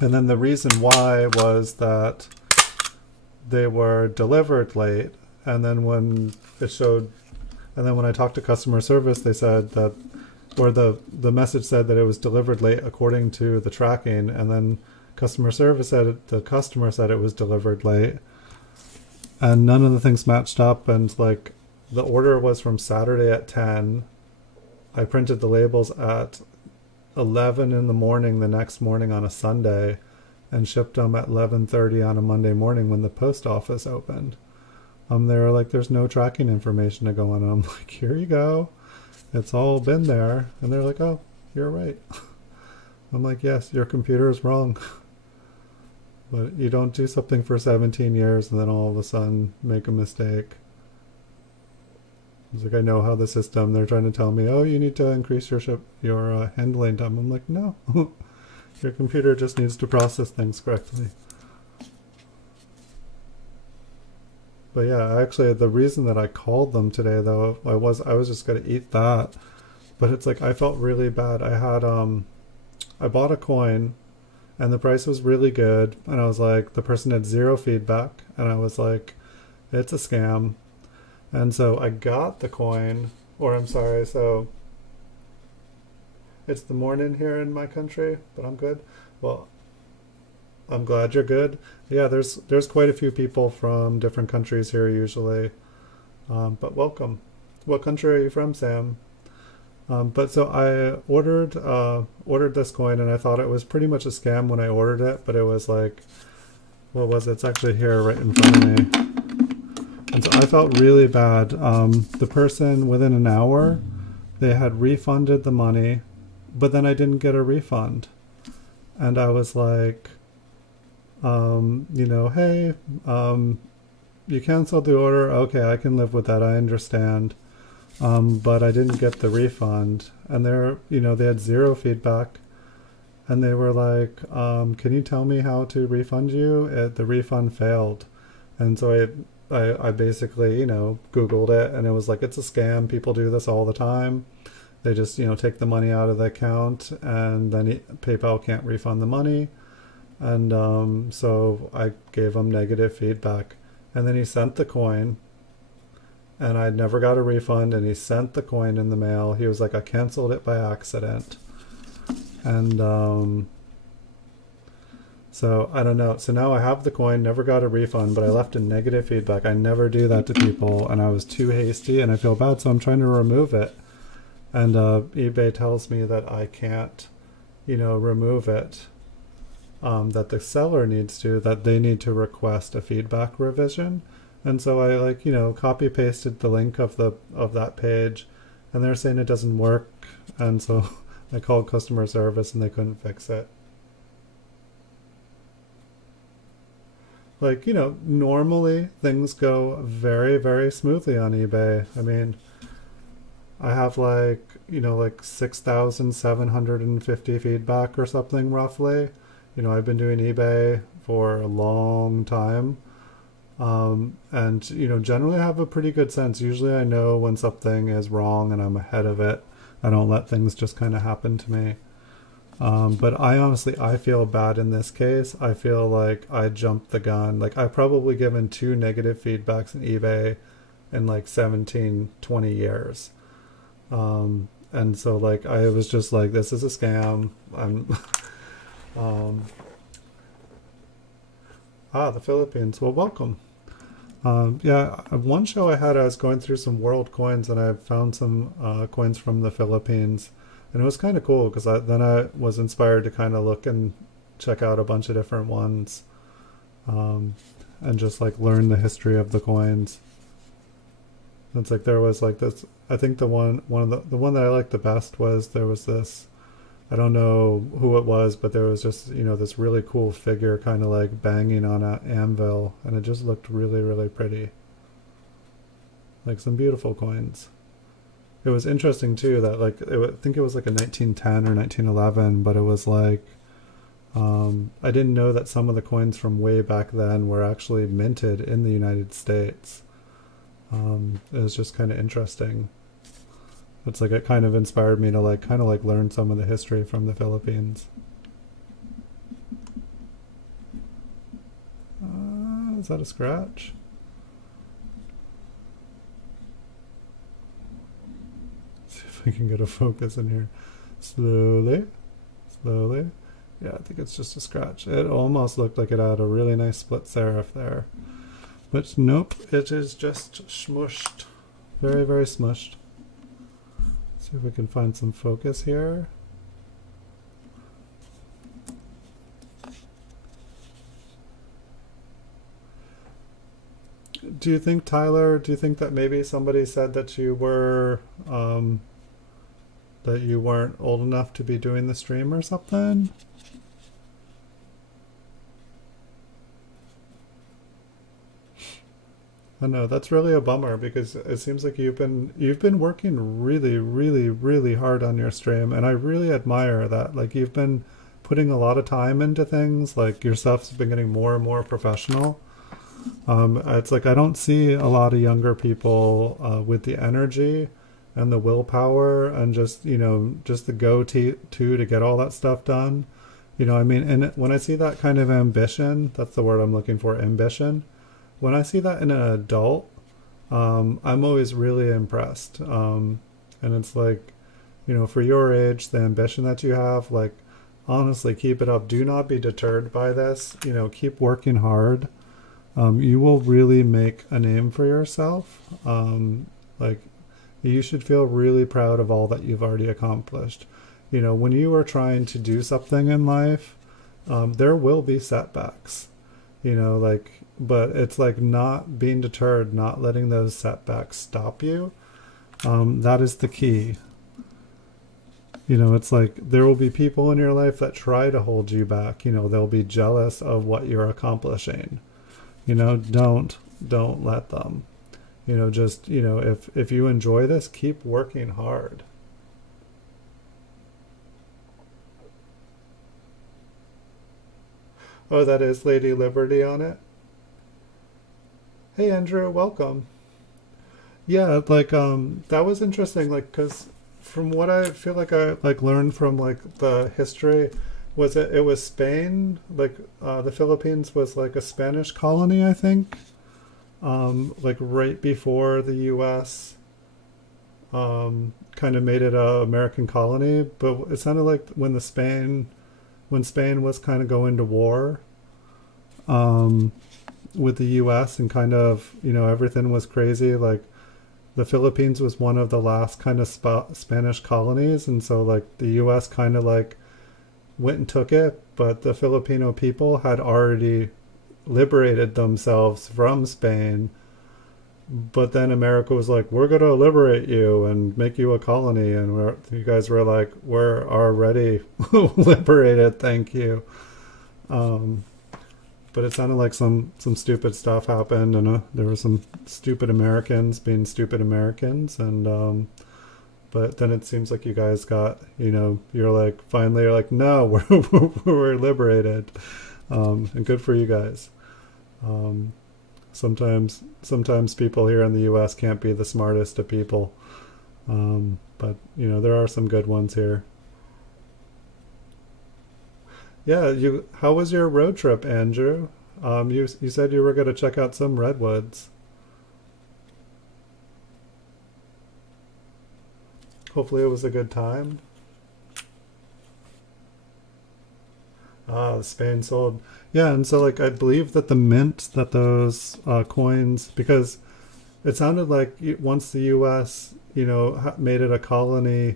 And then the reason why was that they were delivered late. And then when it showed, and then when I talked to customer service, they said that, or the message said that it was delivered late according to the tracking. And then customer service said, the customer said it was delivered late. And none of the things matched up. And like the order was from Saturday at 10. I printed the labels at 11 in the morning the next morning on a Sunday and shipped them at 11:30 on a Monday morning when the post office opened. They were like, there's no tracking information to go on. And I'm like, here you go. It's all been there. And they're like, oh, you're right. I'm like, yes, your computer is wrong. But you don't do something for 17 years and then all of a sudden make a mistake. It's like, I know how the system, they're trying to tell me, oh, you need to increase your handling time. I'm like, no, Your computer just needs to process things correctly. But yeah, actually, the reason that I called them today, though, I was just gonna eat that. But it's like I felt really bad. I bought a coin, and the price was really good, and I was like, the person had zero feedback, and I was like, it's a scam. And so I got the coin, or I'm sorry, so it's the morning here in my country, but I'm good. Well, I'm glad you're good. Yeah, there's quite a few people from different countries here usually, but welcome. What country are you from, Sam? But so I ordered this coin, and I thought it was pretty much a scam when I ordered it, but it was like, what was it? It's actually here right in front of me. And so I felt really bad. The person within an hour, they had refunded the money, but then I didn't get a refund. And I was like, hey, you canceled the order. Okay, I can live with that. I understand. But I didn't get the refund. And they had zero feedback. And they were like, can you tell me how to refund you? The refund failed. And so I basically, Googled it, and it was like, it's a scam. People do this all the time. They just, take the money out of the account, and then PayPal can't refund the money. And so I gave him negative feedback. And then he sent the coin, and I never got a refund, and he sent the coin in the mail. He was like, I canceled it by accident. And so I don't know. So now I have the coin, never got a refund, but I left a negative feedback. I never do that to people, and I was too hasty, and I feel bad, so I'm trying to remove it. And eBay tells me that I can't, remove it. That the seller needs to, that they need to request a feedback revision. And so I copy pasted the link of that page, and they're saying it doesn't work. And so I called customer service, and they couldn't fix it. Normally things go very, very smoothly on eBay. I mean, I have 6,750 feedback or something roughly. I've been doing eBay for a long time. And generally I have a pretty good sense. Usually I know when something is wrong and I'm ahead of it. I don't let things just kind of happen to me. But I feel bad in this case. I feel like I jumped the gun. I've probably given 2 negative feedbacks in eBay in 17, 20 years. And so I was just like, this is a scam. The Philippines. Well, welcome. One show I was going through some world coins, and I found some coins from the Philippines. And it was kind of cool because then I was inspired to kind of look and check out a bunch of different ones, and just learn the history of the coins. It's there was this. I think the one that I liked the best was there was this. I don't know who it was, but there was just this really cool figure kind of banging on an anvil, and it just looked really, really pretty. Some beautiful coins. It was interesting too that I think it was a 1910 or 1911, but it was I didn't know that some of the coins from way back then were actually minted in the United States. It was just kind of interesting. It's it kind of inspired me to learn some of the history from the Philippines. Is that a scratch? I can get a focus in here. Slowly. Yeah, I think it's just a scratch. It almost looked like it had a really nice split serif there. But nope, it is just smushed. Very, very smushed. See if we can find some focus here. Do you think, Tyler, that maybe somebody said that you were that you weren't old enough to be doing the stream or something? I know that's really a bummer because it seems like you've been working really, really, really hard on your stream, and I really admire that. You've been putting a lot of time into things. Like your stuff's been getting more and more professional. It's like I don't see a lot of younger people with the energy and the willpower and just just the to get all that stuff done. I mean, and when I see that kind of ambition, that's the word I'm looking for, ambition. When I see that in an adult, I'm always really impressed. And it's like, for your age, the ambition that you have, like, honestly, keep it up. Do not be deterred by this. Keep working hard. You will really make a name for yourself. Like, you should feel really proud of all that you've already accomplished. When you are trying to do something in life, there will be setbacks, but it's like not being deterred, not letting those setbacks stop you. That is the key. It's like there will be people in your life that try to hold you back. They'll be jealous of what you're accomplishing. Don't let them. Just, if you enjoy this, keep working hard. Oh, that is Lady Liberty on it. Hey, Andrew, welcome. Yeah, like that was interesting, like, because from what I feel like I like learned from like the history, it was Spain, like the Philippines was like a Spanish colony, I think, like right before the U.S. Kind of made it a American colony, but it sounded like when Spain was kind of going to war with the U.S. and kind of everything was crazy, like the Philippines was one of the last kind of Spanish colonies, and so like the U.S. kind of like went and took it, but the Filipino people had already liberated themselves from Spain. But then America was like, we're going to liberate you and make you a colony. And you guys were like, we're already liberated, thank you. But it sounded like some stupid stuff happened, and there were some stupid Americans being stupid Americans. And but then it seems like you guys got, you're like, finally, you're like, no, we're liberated. And good for you guys. Sometimes people here in the U.S. can't be the smartest of people, but there are some good ones here. Yeah, how was your road trip, Andrew? You said you were going to check out some redwoods. Hopefully, it was a good time. Spain sold. Yeah, and so like I believe that the mint that those coins, because it sounded like once the U.S. made it a colony,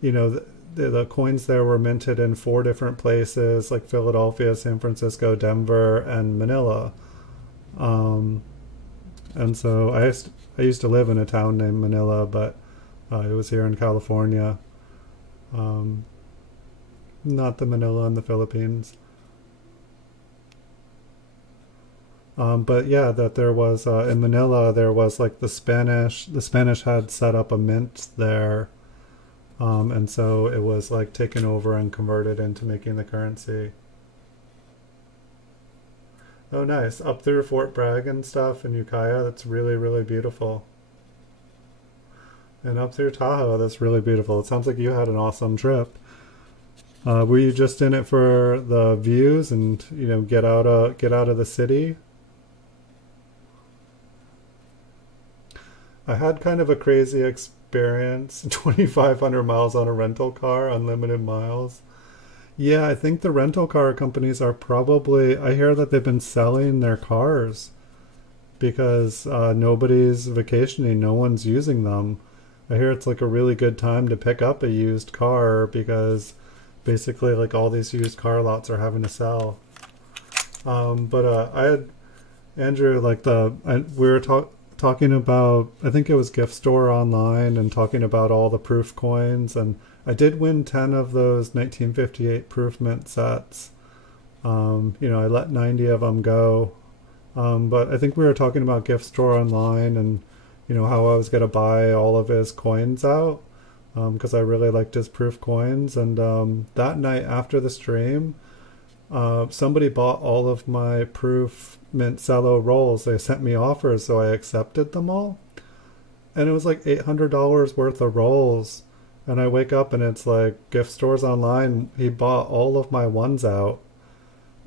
the coins there were minted in 4 different places, like Philadelphia, San Francisco, Denver, and Manila. Um, and so I used to live in a town named Manila, but it was here in California, um, not the Manila in the Philippines. But yeah, that there was in Manila there was like the Spanish had set up a mint there, and so it was like taken over and converted into making the currency. Oh, nice. Up through Fort Bragg and stuff in Ukiah, that's really, really beautiful. And up through Tahoe, that's really beautiful. It sounds like you had an awesome trip. Were you just in it for the views and get out of the city? I had kind of a crazy experience. 2,500 miles on a rental car, unlimited miles. Yeah, I think the rental car companies are probably. I hear that they've been selling their cars because nobody's vacationing, no one's using them. I hear it's like a really good time to pick up a used car because basically like all these used car lots are having to sell. But I had Andrew like we were talking about, I think it was gift store online, and talking about all the proof coins, and I did win 10 of those 1958 proof mint sets. I let 90 of them go. But I think we were talking about gift store online and how I was going to buy all of his coins out. because I really liked his proof coins. And that night after the stream, somebody bought all of my proof mint cello rolls. They sent me offers, so I accepted them all. And it was like $800 worth of rolls. And I wake up and it's like gift stores online. He bought all of my ones out.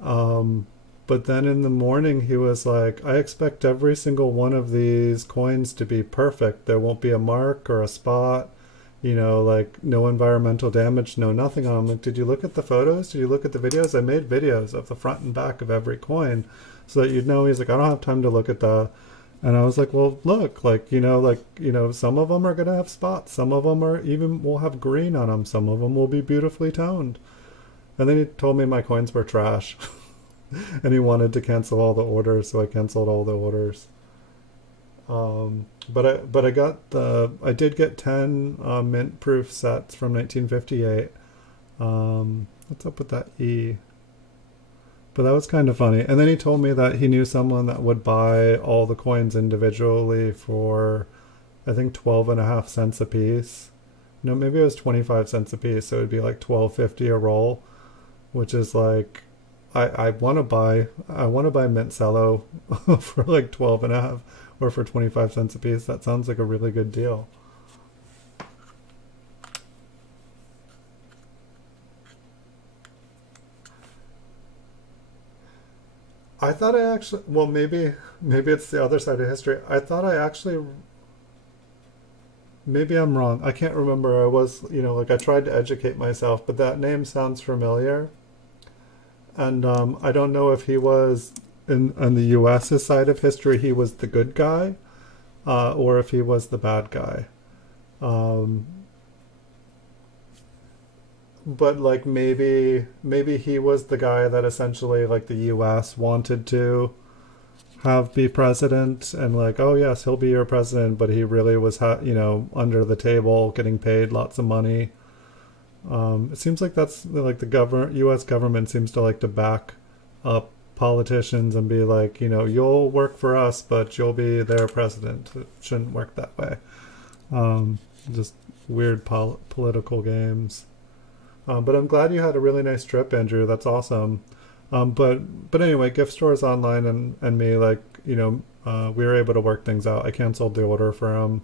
Um, but then in the morning, he was like, I expect every single one of these coins to be perfect. There won't be a mark or a spot, like no environmental damage, no nothing on them. Like, did you look at the photos? Did you look at the videos? I made videos of the front and back of every coin so that you'd know. He's like, I don't have time to look at the. And I was like, well, look, some of them are going to have spots. Some of them will have green on them. Some of them will be beautifully toned. And then he told me my coins were trash. And he wanted to cancel all the orders, so I canceled all the orders. I did get 10 mint proof sets from 1958. What's up with that E? But that was kind of funny. And then he told me that he knew someone that would buy all the coins individually for, I think, 12 and a half cents a piece. No, maybe it was 25 cents a piece, so it would be like 12.50 a roll, which is like, I want to buy mint cello for like 12 and a half or for 25 cents a piece. That sounds like a really good deal. I thought I actually, well, maybe it's the other side of history. I thought I actually, maybe I'm wrong. I can't remember. I was, like I tried to educate myself, but that name sounds familiar. And I don't know if he was on the U.S.'s side of history, he was the good guy, or if he was the bad guy. Um, but like maybe he was the guy that essentially like the US wanted to have be president, and like, oh yes, he'll be your president, but he really was under the table getting paid lots of money. It seems like that's like the US government seems to like to back up politicians and be like, you'll work for us, but you'll be their president. It shouldn't work that way. um, just weird political games. But I'm glad you had a really nice trip, Andrew. That's awesome. But anyway, gift stores online and me, like, we were able to work things out. I canceled the order for him,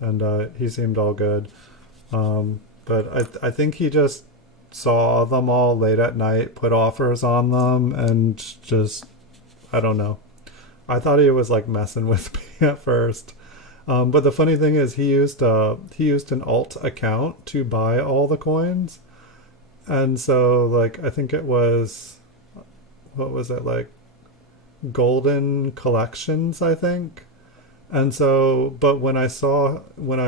and he seemed all good. But I think he just saw them all late at night, put offers on them, and just, I don't know. I thought he was like messing with me at first. But the funny thing is, he used an alt account to buy all the coins. And so, like, I think it was, what was it, like, Golden Collections, I think. And so, but when I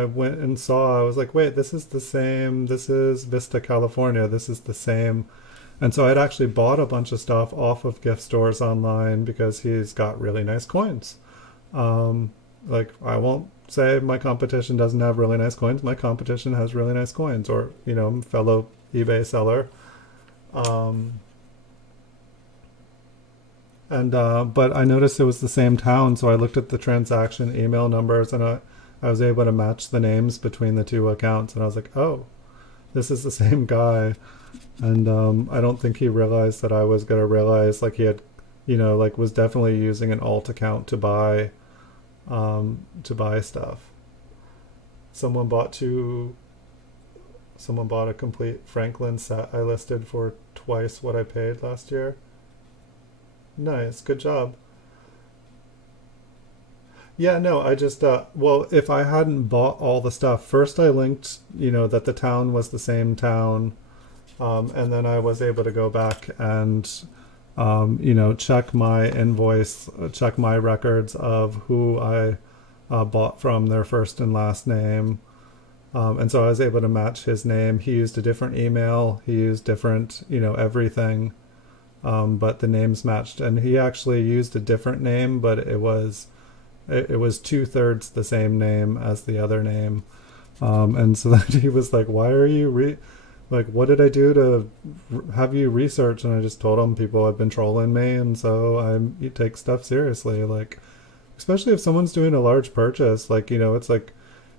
went and saw, I was like, wait, this is the same, this is Vista, California, this is the same. And so I'd actually bought a bunch of stuff off of gift stores online because he's got really nice coins. Like, I won't say my competition doesn't have really nice coins. My competition has really nice coins, or, fellow eBay seller. Um, and But I noticed it was the same town, so I looked at the transaction email numbers, and I was able to match the names between the two accounts, and I was like, oh, this is the same guy. And I don't think he realized that I was gonna realize, like, he had, like, was definitely using an alt account to buy stuff. Someone bought two. Someone bought a complete Franklin set I listed for twice what I paid last year. Nice, good job. Yeah, no, I just well, if I hadn't bought all the stuff, first I linked, that the town was the same town, and then I was able to go back and check my invoice, check my records of who I bought from, their first and last name. And so I was able to match his name. He used a different email. He used different, everything. But the names matched. And he actually used a different name, but it was 2/3 the same name as the other name. And so then he was like, why are you like, what did I do to have you research? And I just told him people had been trolling me. And so you take stuff seriously. Like, especially if someone's doing a large purchase, like, it's like,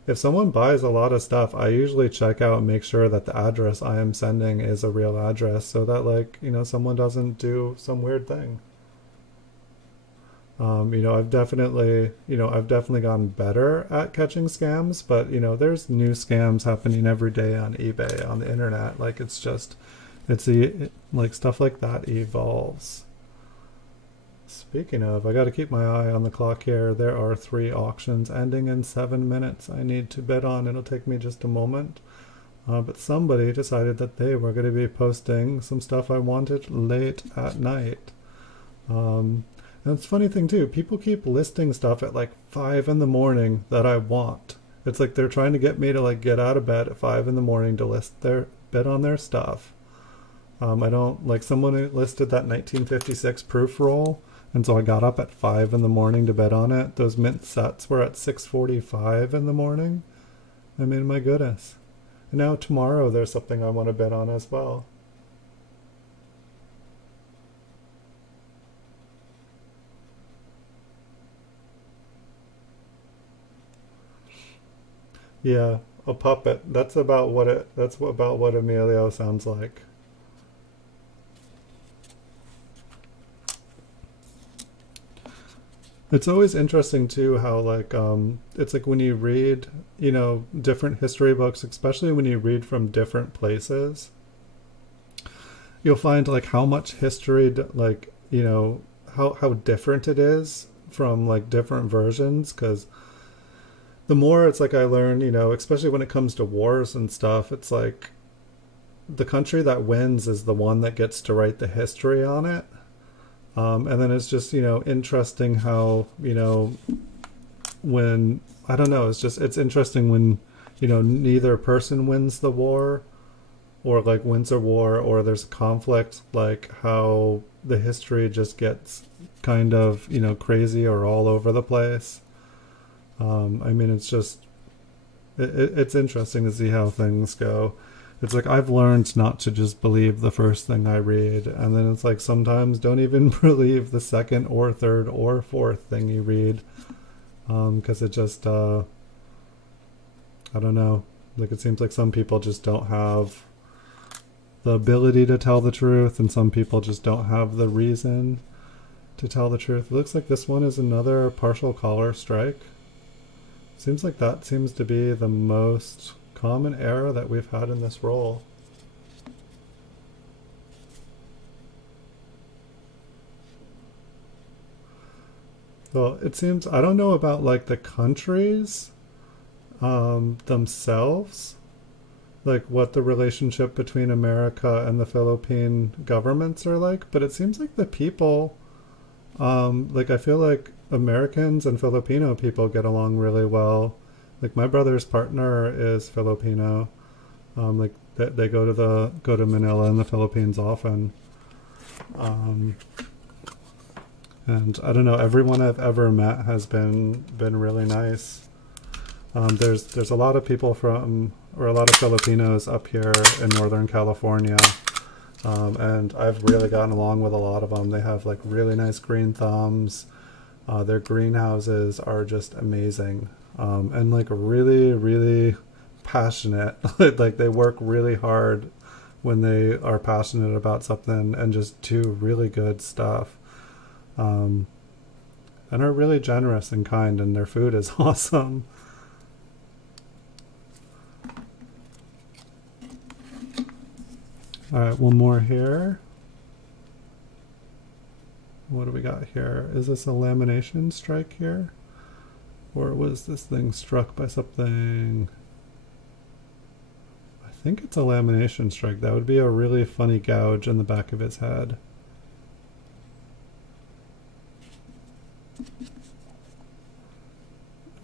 if someone buys a lot of stuff, I usually check out and make sure that the address I am sending is a real address so that, like, someone doesn't do some weird thing. I've definitely gotten better at catching scams, but there's new scams happening every day on eBay, on the internet. Like, like stuff like that evolves. Speaking of, I got to keep my eye on the clock here. There are 3 auctions ending in 7 minutes I need to bid on. It'll take me just a moment. But somebody decided that they were going to be posting some stuff I wanted late at night. And it's a funny thing too, people keep listing stuff at like 5 in the morning that I want. It's like they're trying to get me to like get out of bed at 5 in the morning to list their bid on their stuff. I don't like someone who listed that 1956 proof roll, and so I got up at 5 in the morning to bid on it. Those mint sets were at 6:45 in the morning. I mean, my goodness. And now tomorrow there's something I want to bid on as well. Yeah, a puppet. About what Emilio sounds like. It's always interesting too how like it's like when you read, different history books, especially when you read from different places, you'll find like how much history like, how different it is from like different versions, because the more it's like I learn, especially when it comes to wars and stuff, it's like the country that wins is the one that gets to write the history on it. And then it's just, interesting how, when, I don't know, it's interesting when, neither person wins the war or like wins a war or there's a conflict, like how the history just gets kind of, crazy or all over the place. I mean, it's interesting to see how things go. It's like I've learned not to just believe the first thing I read, and then it's like sometimes don't even believe the second or third or fourth thing you read, because it just, I don't know, like it seems like some people just don't have the ability to tell the truth, and some people just don't have the reason to tell the truth. It looks like this one is another partial collar strike. Seems like that seems to be the most common error that we've had in this roll. Well, it seems, I don't know about like the countries themselves, like what the relationship between America and the Philippine governments are like, but it seems like the people, like I feel like Americans and Filipino people get along really well. Like my brother's partner is Filipino. Like they go to Manila in the Philippines often. And I don't know, everyone I've ever met has been really nice. There's a lot of people or a lot of Filipinos up here in Northern California. And I've really gotten along with a lot of them. They have like really nice green thumbs. Their greenhouses are just amazing. And like really, really passionate. Like they work really hard when they are passionate about something and just do really good stuff. And are really generous and kind, and their food is awesome. All right, one more here. What do we got here? Is this a lamination strike here? Or was this thing struck by something? I think it's a lamination strike. That would be a really funny gouge in the back of its head.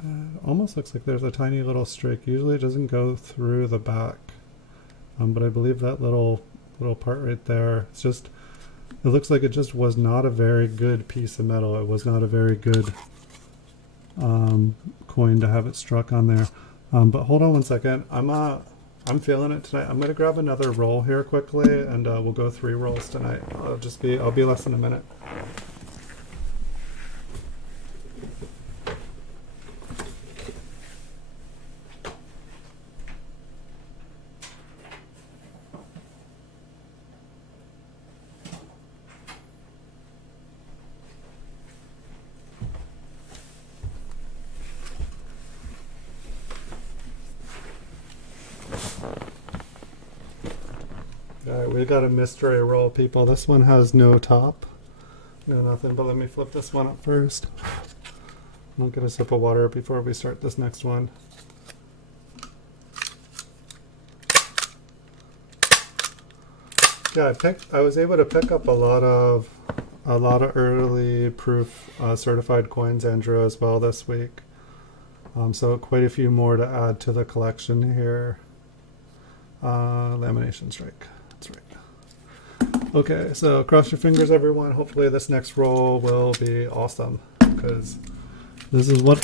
It almost looks like there's a tiny little streak. Usually it doesn't go through the back. But I believe that little part right there, it looks like it just was not a very good piece of metal. It was not a very good coin to have it struck on there. But hold on one second. I'm feeling it tonight. I'm gonna grab another roll here quickly, and we'll go 3 rolls tonight. I'll be less than a minute. Alright, we got a mystery roll, people. This one has no top. No nothing, but let me flip this one up first. I'll get a sip of water before we start this next one. Yeah, I was able to pick up a lot of early proof certified coins, Andrew, as well this week. So quite a few more to add to the collection here. Lamination strike. That's right. Okay, so cross your fingers, everyone. Hopefully this next roll will be awesome, because this is what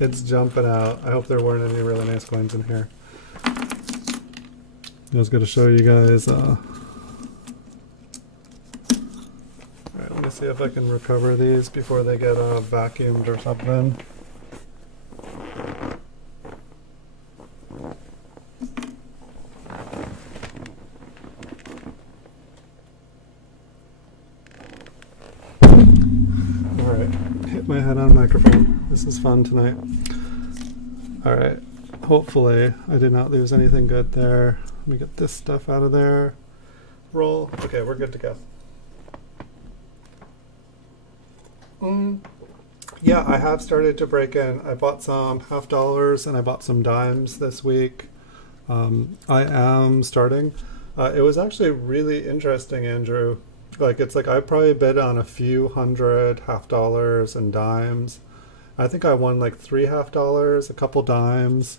it's jumping out. I hope there weren't any really nice coins in here. I was going to show you guys. Alright, let me see if I can recover these before they get vacuumed or something. Alright, hit my head on the microphone. This is fun tonight. Alright, hopefully I did not lose anything good there. Let me get this stuff out of there. Roll. Okay, we're good to go. Yeah, I have started to break in. I bought some $50 and I bought some dimes this week. I am starting. It was actually really interesting, Andrew. Like, it's like I probably bid on a few hundred $50 and dimes. I think I won like 3 $50, a couple dimes.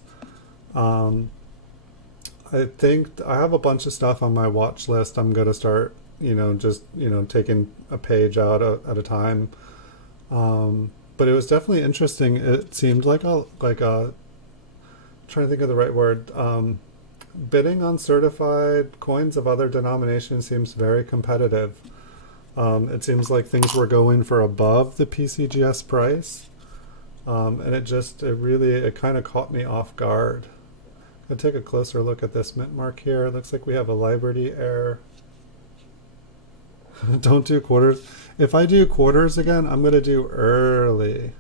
I think I have a bunch of stuff on my watch list. I'm gonna start, just taking a page out at a time. But it was definitely interesting. It seemed like a trying to think of the right word. Bidding on certified coins of other denominations seems very competitive. It seems like things were going for above the PCGS price, and it kind of caught me off guard. I'll take a closer look at this mint mark here. It looks like we have a Liberty error. Don't do quarters. If I do quarters again, I'm going to do early.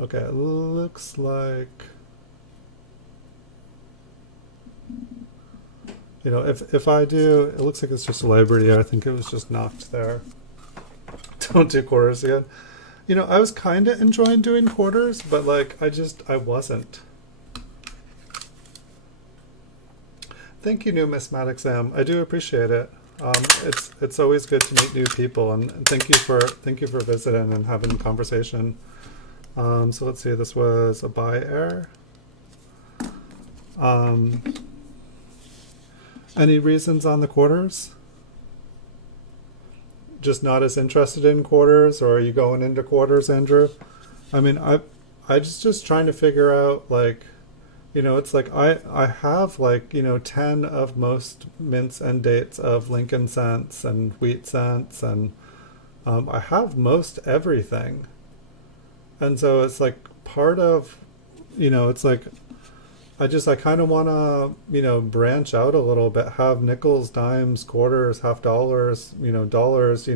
Okay, it looks like... if I do... It looks like it's just a Liberty. I think it was just knocked there. Don't do quarters again. I was kind of enjoying doing quarters, but I wasn't. Thank you, Numismatic Sam. I do appreciate it. It's always good to meet new people, and thank you for visiting and having a conversation. So let's see. This was a buy error. Any reasons on the quarters? Just not as interested in quarters, or are you going into quarters, Andrew? I mean, I just trying to figure out, it's like I have 10 of most mints and dates of Lincoln cents and wheat cents, and I have most everything. And so it's like part of, it's like I kind of want to, branch out a little bit, have nickels, dimes, quarters, $50, dollars,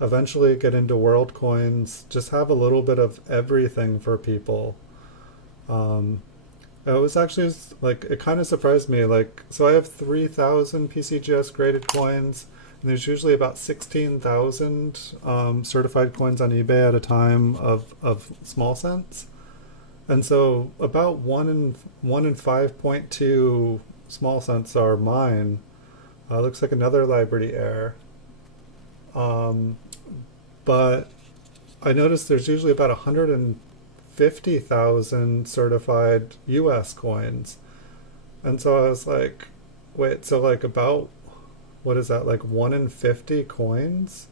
eventually get into world coins, just have a little bit of everything for people. It was actually it kind of surprised me. So I have 3,000 PCGS graded coins, and there's usually about 16,000 certified coins on eBay at a time of small cents. And so about 1 in 5.2 small cents are mine. Looks like another Liberty error. But I noticed there's usually about 150,000 certified US coins. And so I was like, wait, so about, what is that, 1 in 50 coins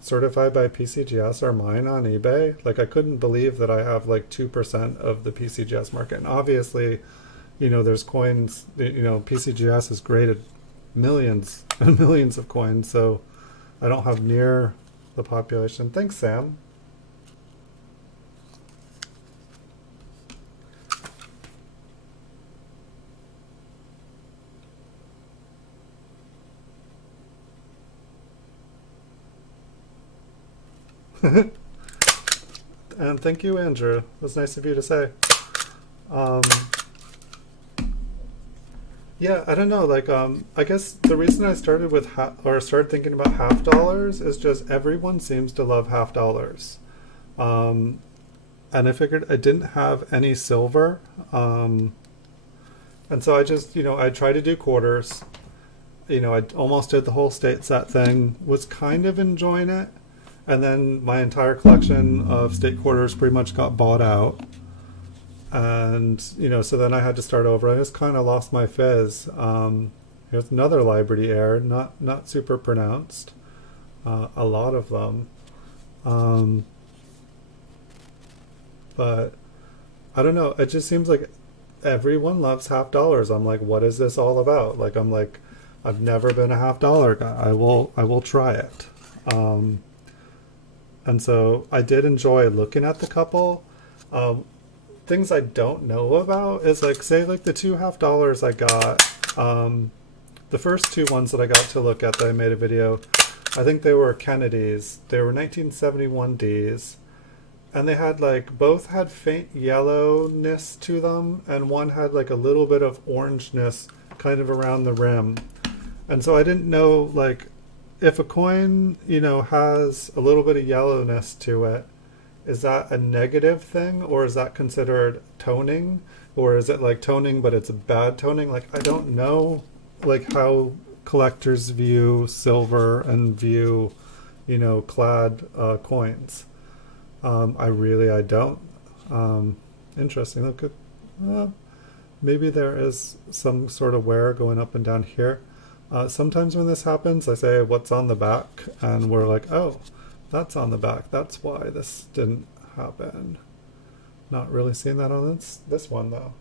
certified by PCGS are mine on eBay? I couldn't believe that I have 2% of the PCGS market. And obviously, there's coins, PCGS has graded millions and millions of coins, so I don't have near the population. Thanks, Sam. And thank you, Andrew. It was nice of you to say. Yeah, I don't know. Like, I guess the reason I started with or started thinking about half dollars is just everyone seems to love half dollars. Um, and I figured I didn't have any silver. And so I just, I tried to do quarters. I almost did the whole state set thing, was kind of enjoying it. And then my entire collection of state quarters pretty much got bought out. And, so then I had to start over. I just kind of lost my fizz. Here's another Liberty Air, not super pronounced. A lot of them. Um, but I don't know. It just seems like everyone loves half dollars. I'm like, what is this all about? Like, I'm like, I've never been a half dollar guy. I will try it. Um, and so I did enjoy looking at the couple. Um, Things I don't know about is like, say like the two half dollars I got. The first two ones that I got to look at that I made a video, I think they were Kennedy's. They were 1971 Ds. And they had like, both had faint yellowness to them, and one had like a little bit of orangeness kind of around the rim. And so I didn't know, like, if a coin, has a little bit of yellowness to it, is that a negative thing, or is that considered toning? Or is it like toning, but it's a bad toning? Like, I don't know, like, how collectors view silver and view, clad coins. I don't. Interesting. Look at, maybe there is some sort of wear going up and down here. Sometimes when this happens, I say, what's on the back? And we're like, oh, that's on the back. That's why this didn't happen. Not really seeing that on this one, though.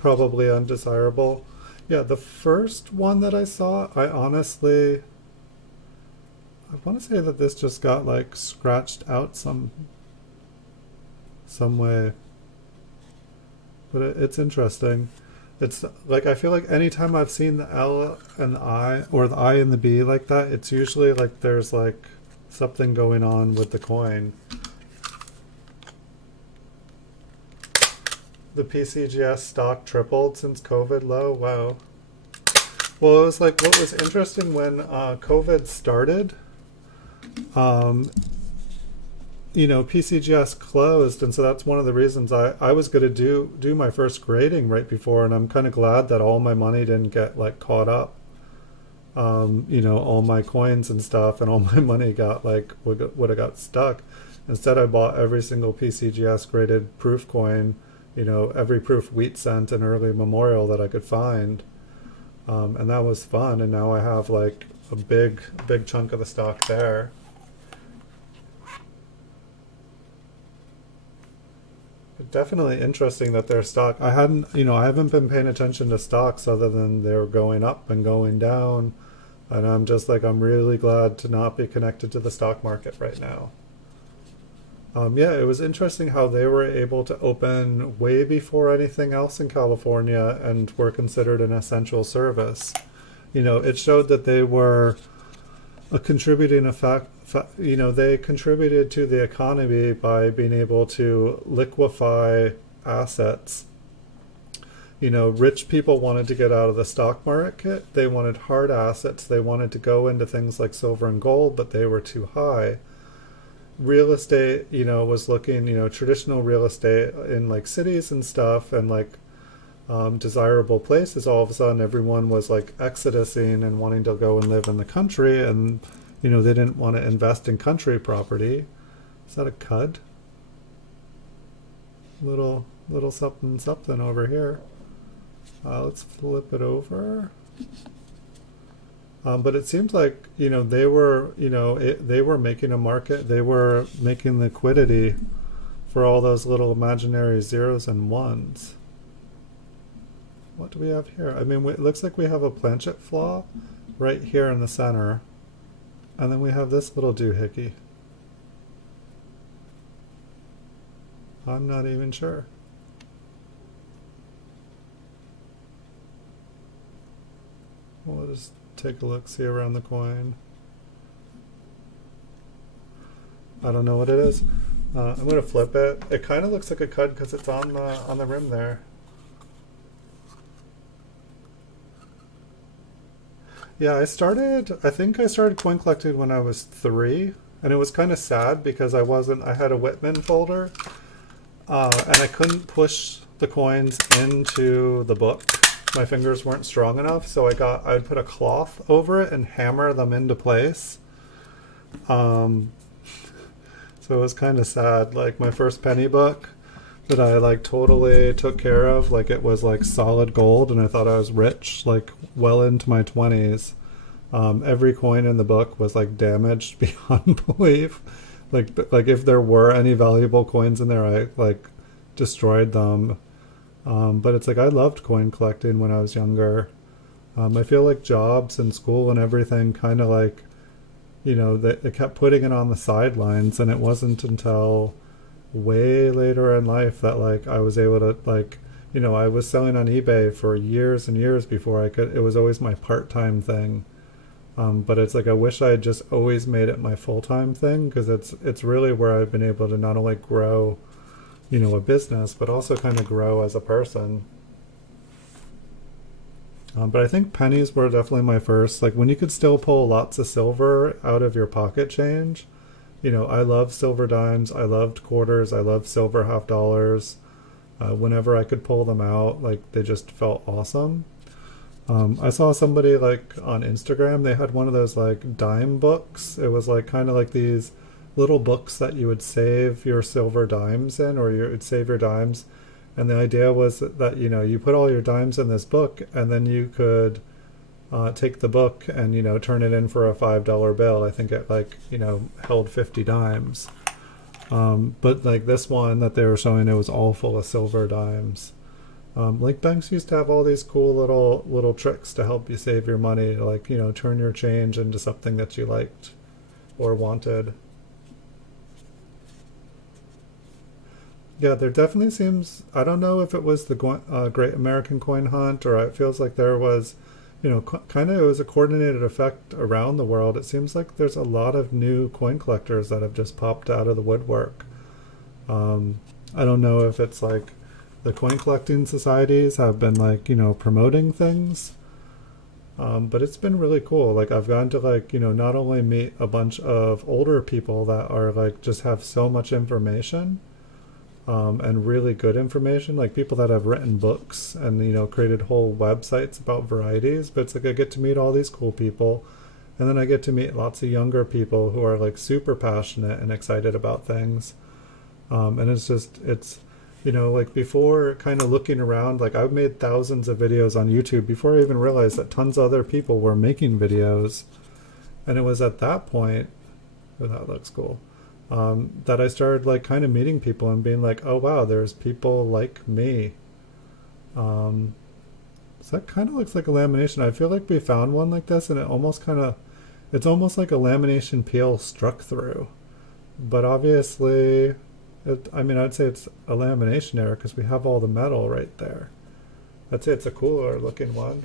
Probably undesirable. Yeah, the first one that I saw, I want to say that this just got like scratched out some way, but it's interesting. It's like, I feel like anytime I've seen the L and the I, or the I and the B like that, it's usually like there's like something going on with the coin. The PCGS stock tripled since COVID low. Wow. Well, it was like, what was interesting when COVID started, um, PCGS closed, and so that's one of the reasons I was going to do my first grading right before, and I'm kind of glad that all my money didn't get like caught up. All my coins and stuff, and all my money got like would have got stuck. Instead, I bought every single PCGS graded proof coin, every proof wheat cent and early memorial that I could find. And that was fun. And now I have like a big chunk of the stock there. But definitely interesting that their stock, I haven't been paying attention to stocks other than they were going up and going down. And I'm just like, I'm really glad to not be connected to the stock market right now. Yeah, it was interesting how they were able to open way before anything else in California and were considered an essential service. It showed that they were a contributing effect. They contributed to the economy by being able to liquefy assets. Rich people wanted to get out of the stock market. They wanted hard assets. They wanted to go into things like silver and gold, but they were too high. Real estate, was looking, traditional real estate in like cities and stuff, and like desirable places. All of a sudden, everyone was like exodusing and wanting to go and live in the country, and they didn't want to invest in country property. Is that a cud? Little something over here. Let's flip it over. But it seems like, they were, they were making a market. They were making liquidity for all those little imaginary zeros and ones. What do we have here? I mean, it looks like we have a planchet flaw right here in the center. And then we have this little doohickey. I'm not even sure. just take a look, see around the coin. I don't know what it is. I'm gonna flip it. It kind of looks like a cud because it's on the rim there. Yeah, I think I started coin collecting when I was 3, and it was kind of sad because I had a Whitman folder, and I couldn't push the coins into the book. My fingers weren't strong enough, so I'd put a cloth over it and hammer them into place. Um, so it was kind of sad. Like my first penny book that I like totally took care of, like it was like solid gold, and I thought I was rich, like well into my 20s. Every coin in the book was like damaged beyond belief. Like if there were any valuable coins in there, I like destroyed them. But it's like I loved coin collecting when I was younger. I feel like jobs and school and everything kind of like, they kept putting it on the sidelines, and it wasn't until way later in life that like I was able to like, I was selling on eBay for years and years before it was always my part-time thing. But it's like I wish I had just always made it my full-time thing, because it's really where I've been able to not only grow, a business, but also kind of grow as a person. But I think pennies were definitely my first, like when you could still pull lots of silver out of your pocket change. I love silver dimes, I loved quarters, I loved silver half dollars. Whenever I could pull them out, like they just felt awesome. I saw somebody like on Instagram, they had one of those like dime books. It was like kind of like these little books that you would save your silver dimes in, or you would save your dimes. And the idea was that, you put all your dimes in this book, and then you could take the book and, turn it in for a $5 bill. I think it like, held 50 dimes. But like this one that they were showing, it was all full of silver dimes. Like banks used to have all these cool little tricks to help you save your money, like, turn your change into something that you liked or wanted. Yeah, there definitely seems, I don't know if it was the Great American Coin Hunt, or it feels like there was, kind of it was a coordinated effect around the world. It seems like there's a lot of new coin collectors that have just popped out of the woodwork. I don't know if it's like the coin collecting societies have been like, promoting things. But it's been really cool. Like I've gotten to like, not only meet a bunch of older people that are like, just have so much information, and really good information, like people that have written books and, created whole websites about varieties. But it's like I get to meet all these cool people, and then I get to meet lots of younger people who are like super passionate and excited about things. And it's like before kind of looking around, like I've made thousands of videos on YouTube before I even realized that tons of other people were making videos. And it was at that point, oh, that looks cool, that I started like kind of meeting people and being like, oh wow, there's people like me. So that kind of looks like a lamination. I feel like we found one like this, and it's almost like a lamination peel struck through. But obviously, I'd say it's a lamination error because we have all the metal right there. I'd say it's a cooler looking one.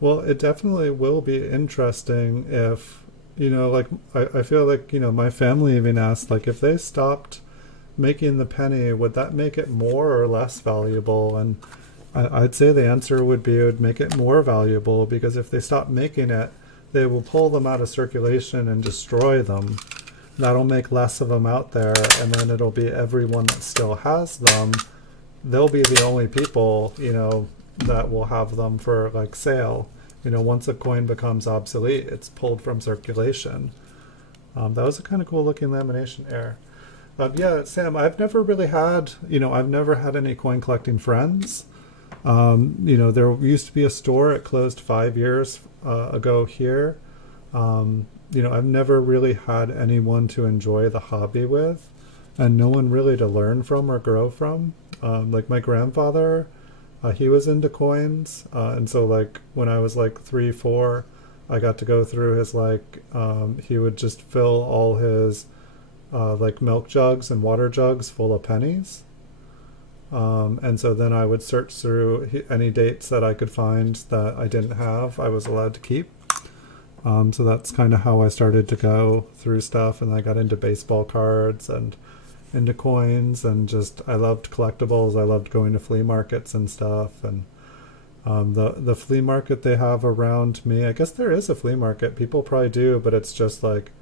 Well, it definitely will be interesting if, like, I feel like, my family even asked, like, if they stopped making the penny, would that make it more or less valuable? And I'd say the answer would be it would make it more valuable, because if they stop making it, they will pull them out of circulation and destroy them. That'll make less of them out there, and then it'll be everyone that still has them. They'll be the only people, that will have them for like sale. Once a coin becomes obsolete, it's pulled from circulation. That was a kind of cool looking lamination error. Yeah, Sam, I've never had any coin collecting friends. There used to be a store. It closed 5 years ago here. I've never really had anyone to enjoy the hobby with, and no one really to learn from or grow from. Like my grandfather, he was into coins, and so like when I was like 3, 4, I got to go through his like he would just fill all his like milk jugs and water jugs full of pennies. And so then I would search through any dates that I could find that I didn't have, I was allowed to keep. So that's kind of how I started to go through stuff, and I got into baseball cards and into coins, and just I loved collectibles. I loved going to flea markets and stuff, and the flea market they have around me. I guess there is a flea market. People probably do, but it's just like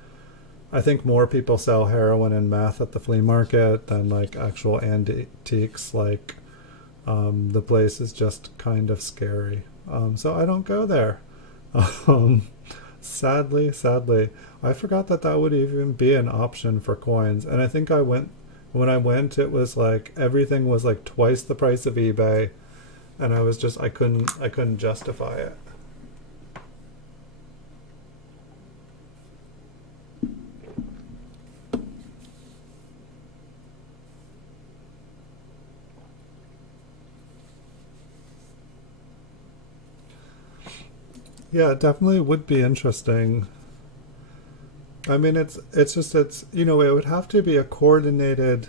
I think more people sell heroin and meth at the flea market than like actual antiques. Like the place is just kind of scary, so I don't go there. Um, sadly, I forgot that that would even be an option for coins. And I think when I went, it was like everything was like twice the price of eBay, and I was just I couldn't justify it. Yeah, it definitely would be interesting. I mean, it's it would have to be a coordinated.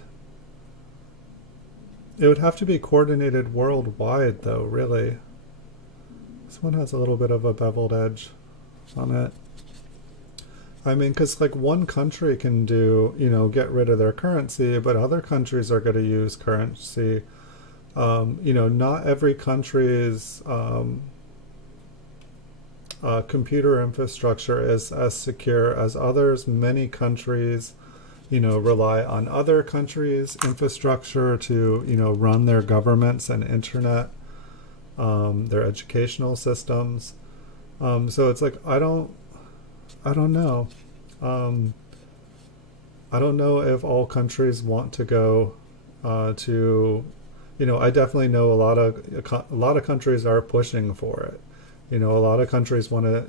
It would have to be coordinated worldwide, though. Really, this one has a little bit of a beveled edge on it. I mean, because like one country can do, get rid of their currency, but other countries are going to use currency. Not every country's computer infrastructure is as secure as others. Many countries, rely on other countries' infrastructure to, run their governments and internet, their educational systems. So it's like I don't know. Um, I don't know if all countries want to go to. I definitely know a lot of countries are pushing for it. A lot of countries want to,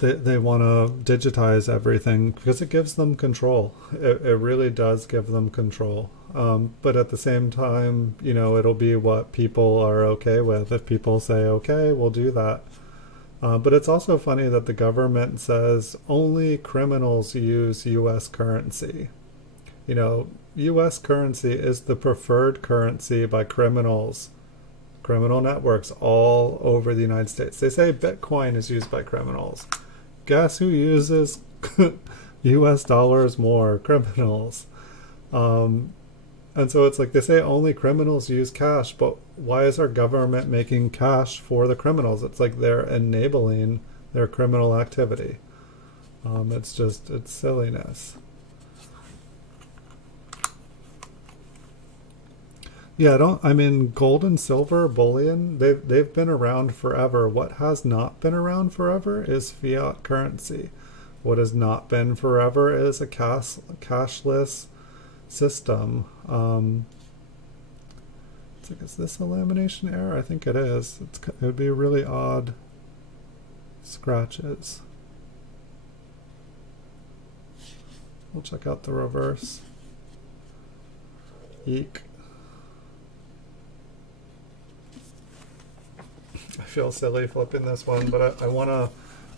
they want to digitize everything because it gives them control. It really does give them control. But at the same time, it'll be what people are okay with. If people say, okay, we'll do that. But it's also funny that the government says only criminals use U.S. currency. U.S. currency is the preferred currency by criminal networks all over the United States. They say Bitcoin is used by criminals. Guess who uses US dollars more? Criminals. Um, and so it's like they say only criminals use cash, but why is our government making cash for the criminals? It's like they're enabling their criminal activity. It's silliness. Yeah, I mean, gold and silver, bullion, they've been around forever. What has not been around forever is fiat currency. What has not been forever is a cashless system. It's like, is this a lamination error? I think it is. It would be really odd scratches. We'll check out the reverse. Eek. I feel silly flipping this one, but I want to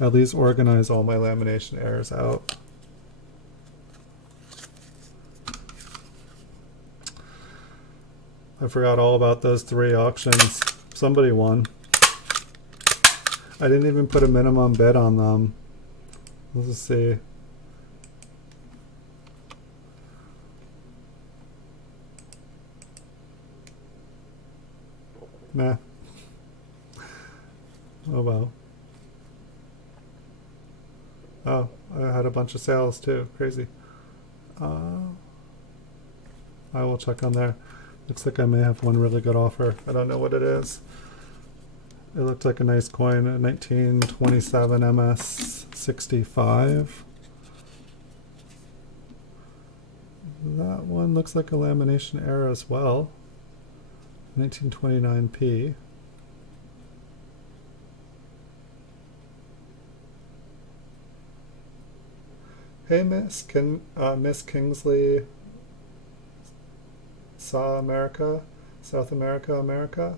at least organize all my lamination errors out. I forgot all about those 3 auctions. Somebody won. I didn't even put a minimum bid on them. Let's just see. Meh. Oh well. Oh, I had a bunch of sales too. Crazy. Uh, I will check on there. Looks like I may have one really good offer. I don't know what it is. It looked like a nice coin, a 1927 MS 65. That one looks like a lamination error as well. 1929p. Hey, Miss Kingsley saw America, South America, America.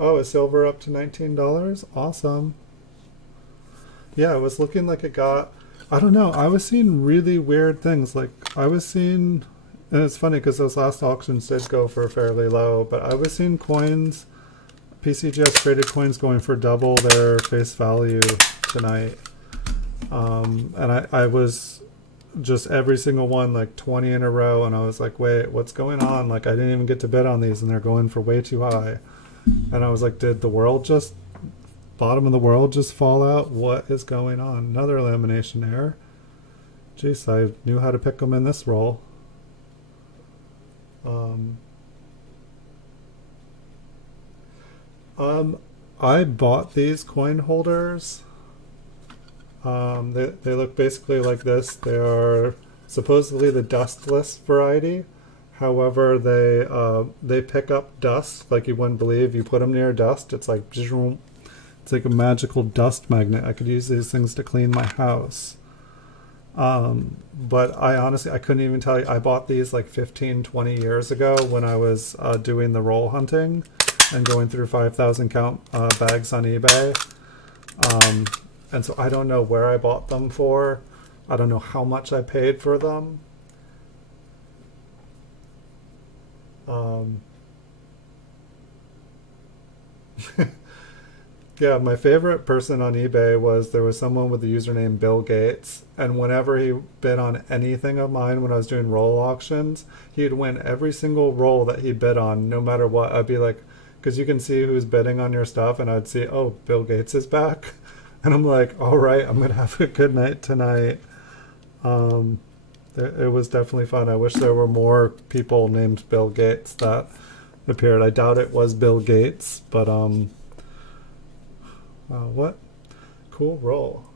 Oh, is silver up to $19? Awesome. Yeah, it was looking like it got. I don't know. I was seeing really weird things. Like I was seeing, and it's funny because those last auctions did go for fairly low, but I was seeing coins, PCGS traded coins going for double their face value tonight. And I was just every single one like 20 in a row, and I was like, wait, what's going on? Like I didn't even get to bid on these, and they're going for way too high. And I was like, did the world just bottom of the world just fall out? What is going on? Another elimination error. Jeez, I knew how to pick them in this roll. I bought these coin holders. They look basically like this. They are supposedly the dustless variety. However, they pick up dust like you wouldn't believe. You put them near dust, it's like a magical dust magnet. I could use these things to clean my house. But I honestly, I couldn't even tell you. I bought these like 15, 20 years ago when I was doing the roll hunting and going through 5,000 count bags on eBay. And so I don't know where I bought them for. I don't know how much I paid for them. Yeah, my favorite person on eBay there was someone with the username Bill Gates, and whenever he bid on anything of mine when I was doing roll auctions, he'd win every single roll that he bid on, no matter what. I'd be like, because you can see who's bidding on your stuff, and I'd see, oh, Bill Gates is back, and I'm like, all right, I'm gonna have a good night tonight. It was definitely fun. I wish there were more people named Bill Gates that appeared. I doubt it was Bill Gates, but what cool roll.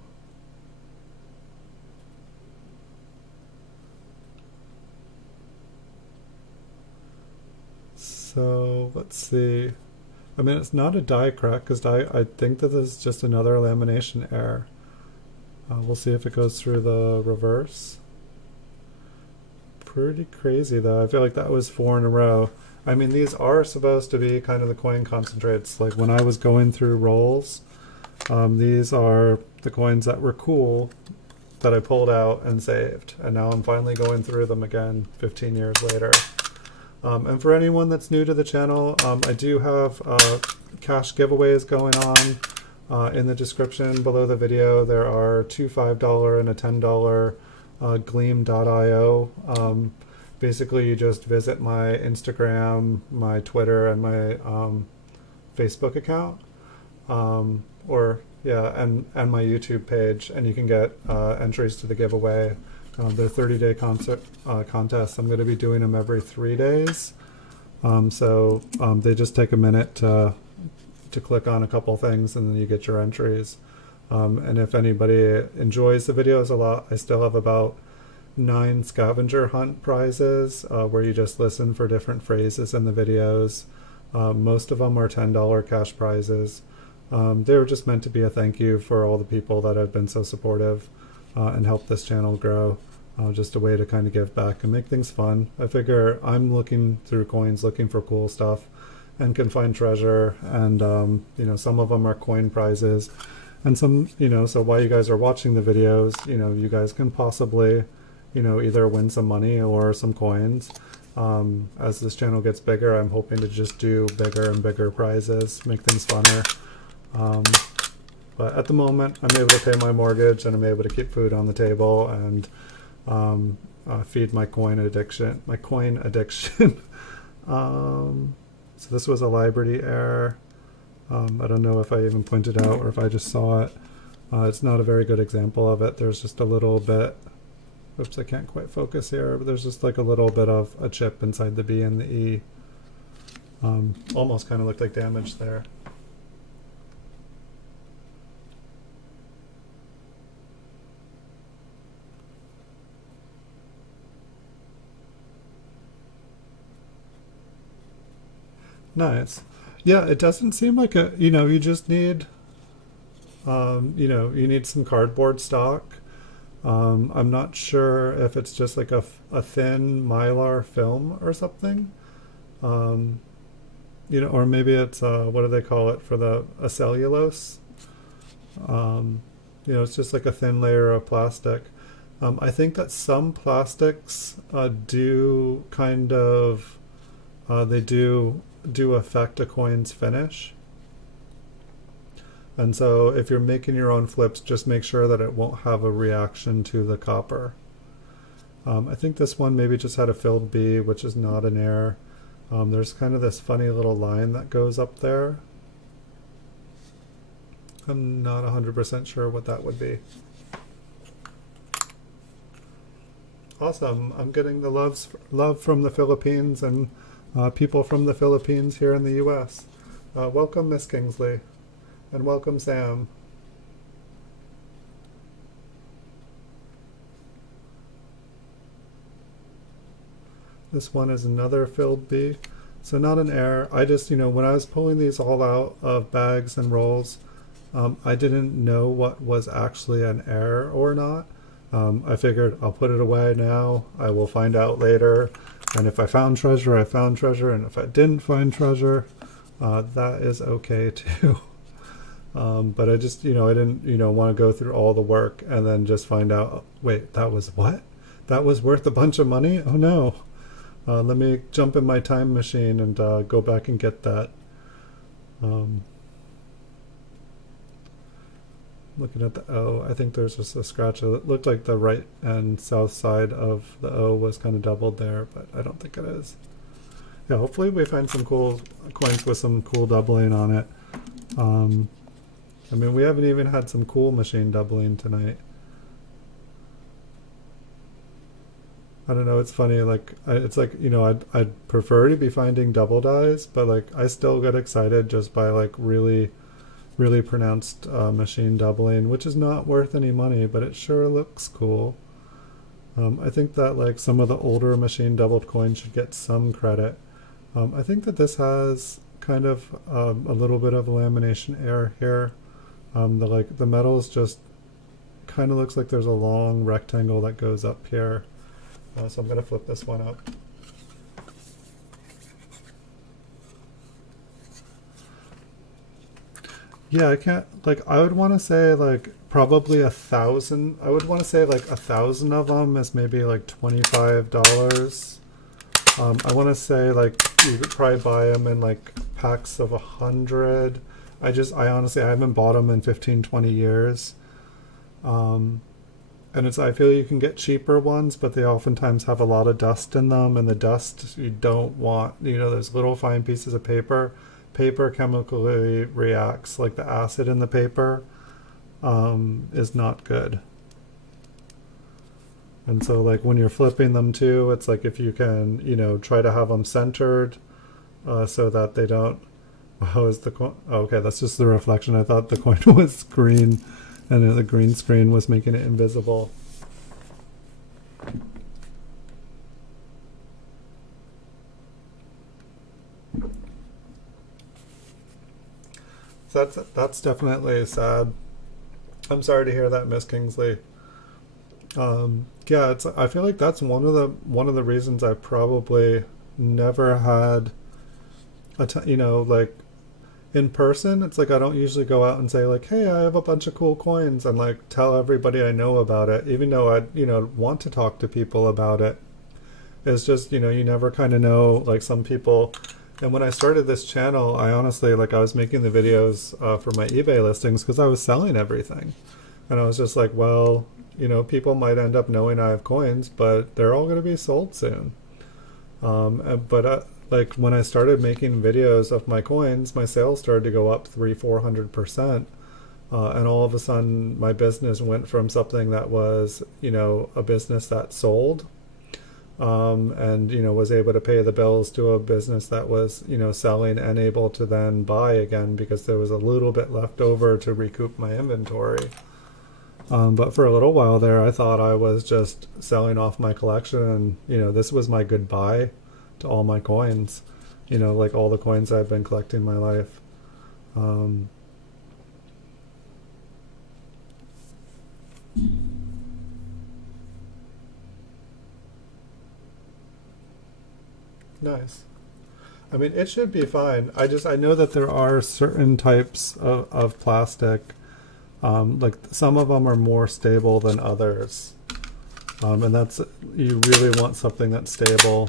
So let's see. I mean, it's not a die crack because I think that this is just another lamination error. We'll see if it goes through the reverse. Pretty crazy though. I feel like that was 4 in a row. I mean, these are supposed to be kind of the coin concentrates. Like when I was going through rolls, these are the coins that were cool that I pulled out and saved. And now I'm finally going through them again 15 years later. And for anyone that's new to the channel, I do have cash giveaways going on in the description below the video. There are two $5 and a $10 gleam.io. Basically, you just visit my Instagram, my Twitter, and my Facebook account. And my YouTube page, and you can get entries to the giveaway. They're 30-day contests. I'm going to be doing them every 3 days. They just take a minute to click on a couple things, and then you get your entries. And if anybody enjoys the videos a lot, I still have about 9 scavenger hunt prizes where you just listen for different phrases in the videos. Most of them are $10 cash prizes. They were just meant to be a thank you for all the people that have been so supportive and helped this channel grow. Just a way to kind of give back and make things fun. I figure I'm looking through coins, looking for cool stuff, and can find treasure. And some of them are coin prizes, and some, so while you guys are watching the videos, you guys can possibly, either win some money or some coins. As this channel gets bigger, I'm hoping to just do bigger and bigger prizes, make things funner. But at the moment, I'm able to pay my mortgage, and I'm able to keep food on the table and feed my coin addiction. So this was a Liberty error. I don't know if I even pointed out or if I just saw it. It's not a very good example of it. There's just a little bit. Oops, I can't quite focus here, but there's just like a little bit of a chip inside the B and the E. Almost kind of looked like damage there. Nice. Yeah, it doesn't seem like you just need, you need some cardboard stock. I'm not sure if it's just like a thin Mylar film or something. or maybe it's what do they call it for a cellulose? It's just like a thin layer of plastic. I think that some plastics do kind of they do affect a coin's finish. And so if you're making your own flips, just make sure that it won't have a reaction to the copper. I think this one maybe just had a filled B, which is not an error. There's kind of this funny little line that goes up there. I'm not 100% sure what that would be. Awesome. I'm getting the love from the Philippines and people from the Philippines here in the US. Welcome, Miss Kingsley. And welcome, Sam. This one is another filled B. So not an error. I just, when I was pulling these all out of bags and rolls, I didn't know what was actually an error or not. I figured I'll put it away now. I will find out later. And if I found treasure, I found treasure. And if I didn't find treasure, that is okay too. But I just, I didn't, want to go through all the work and then just find out, wait, that was what? That was worth a bunch of money? Oh no. Let me jump in my time machine and go back and get that. Looking at the O, I think there's just a scratch. It looked like the right and south side of the O was kind of doubled there, but I don't think it is. Yeah, hopefully we find some cool coins with some cool doubling on it. I mean, we haven't even had some cool machine doubling tonight. I don't know, it's funny, like, it's like, I'd prefer to be finding double dies, but like, I still get excited just by like really pronounced machine doubling, which is not worth any money, but it sure looks cool. I think that like some of the older machine doubled coins should get some credit. I think that this has kind of a little bit of a lamination error here. The metal is just kind of looks like there's a long rectangle that goes up here. So I'm going to flip this one up. Yeah, I can't, like, I would want to say like probably 1,000. I would want to say like 1,000 of them is maybe like $25. I want to say like you could probably buy them in like packs of 100. I honestly, I haven't bought them in 15-20 years. And I feel you can get cheaper ones, but they oftentimes have a lot of dust in them, and the dust you don't want, there's little fine pieces of paper. Paper chemically reacts, like the acid in the paper is not good. And so like when you're flipping them too, it's like if you can, try to have them centered so that they don't, how is the coin? Okay, that's just the reflection. I thought the coin was green and the green screen was making it invisible. So that's definitely sad. I'm sorry to hear that, Miss Kingsley. Yeah, I feel like that's one of the reasons I probably never had like in person. It's like I don't usually go out and say like, hey, I have a bunch of cool coins and like tell everybody I know about it, even though I want to talk to people about it. It's just you never kind of know, like some people. And when I started this channel, I honestly, like, I was making the videos for my eBay listings because I was selling everything. And I was just like, well, people might end up knowing I have coins, but they're all going to be sold soon. Like, when I started making videos of my coins, my sales started to go up 300-400%. And all of a sudden, my business went from something that was, a business that sold, and was able to pay the bills, to a business that was selling and able to then buy again because there was a little bit left over to recoup my inventory. But for a little while there, I thought I was just selling off my collection, and this was my goodbye to all my coins, like all the coins I've been collecting my life. Nice. I mean, it should be fine. I know that there are certain types of plastic, like some of them are more stable than others. And that's, you really want something that's stable.